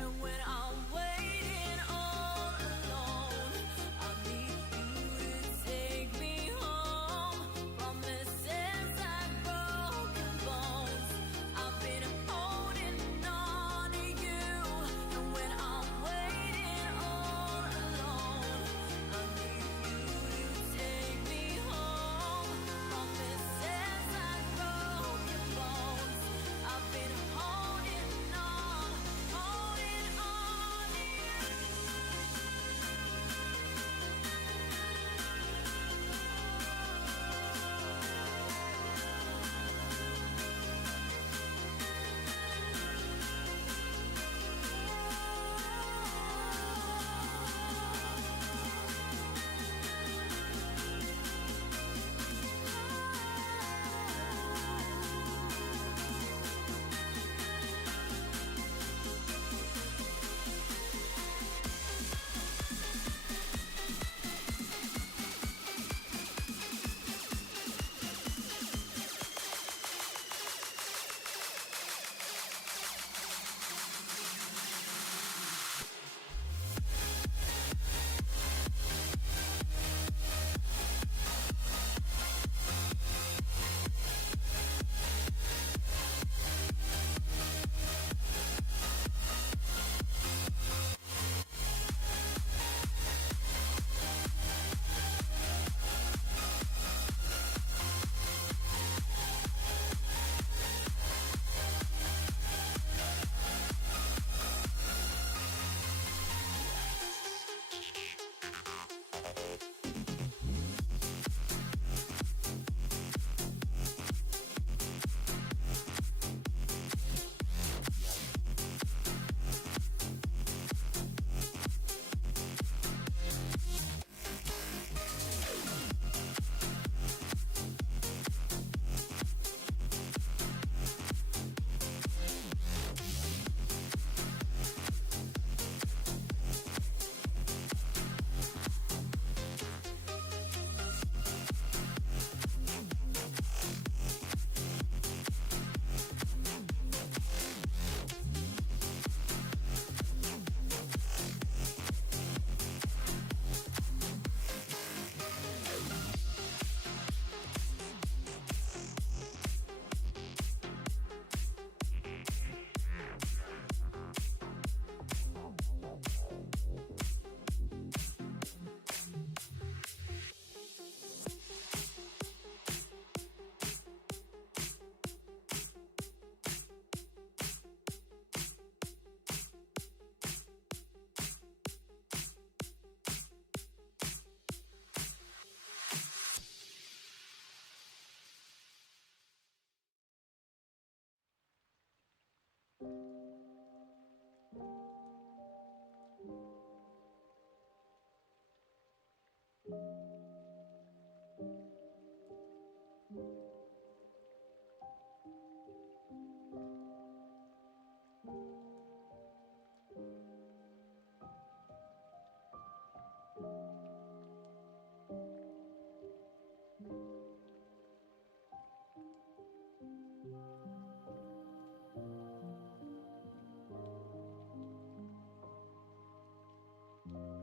And when I'm waiting all alone, I need you to take me home. Promises like broken bones, I've been holding on to you. And when I'm waiting all alone, I need you to take me home. Promises like broken bones, you.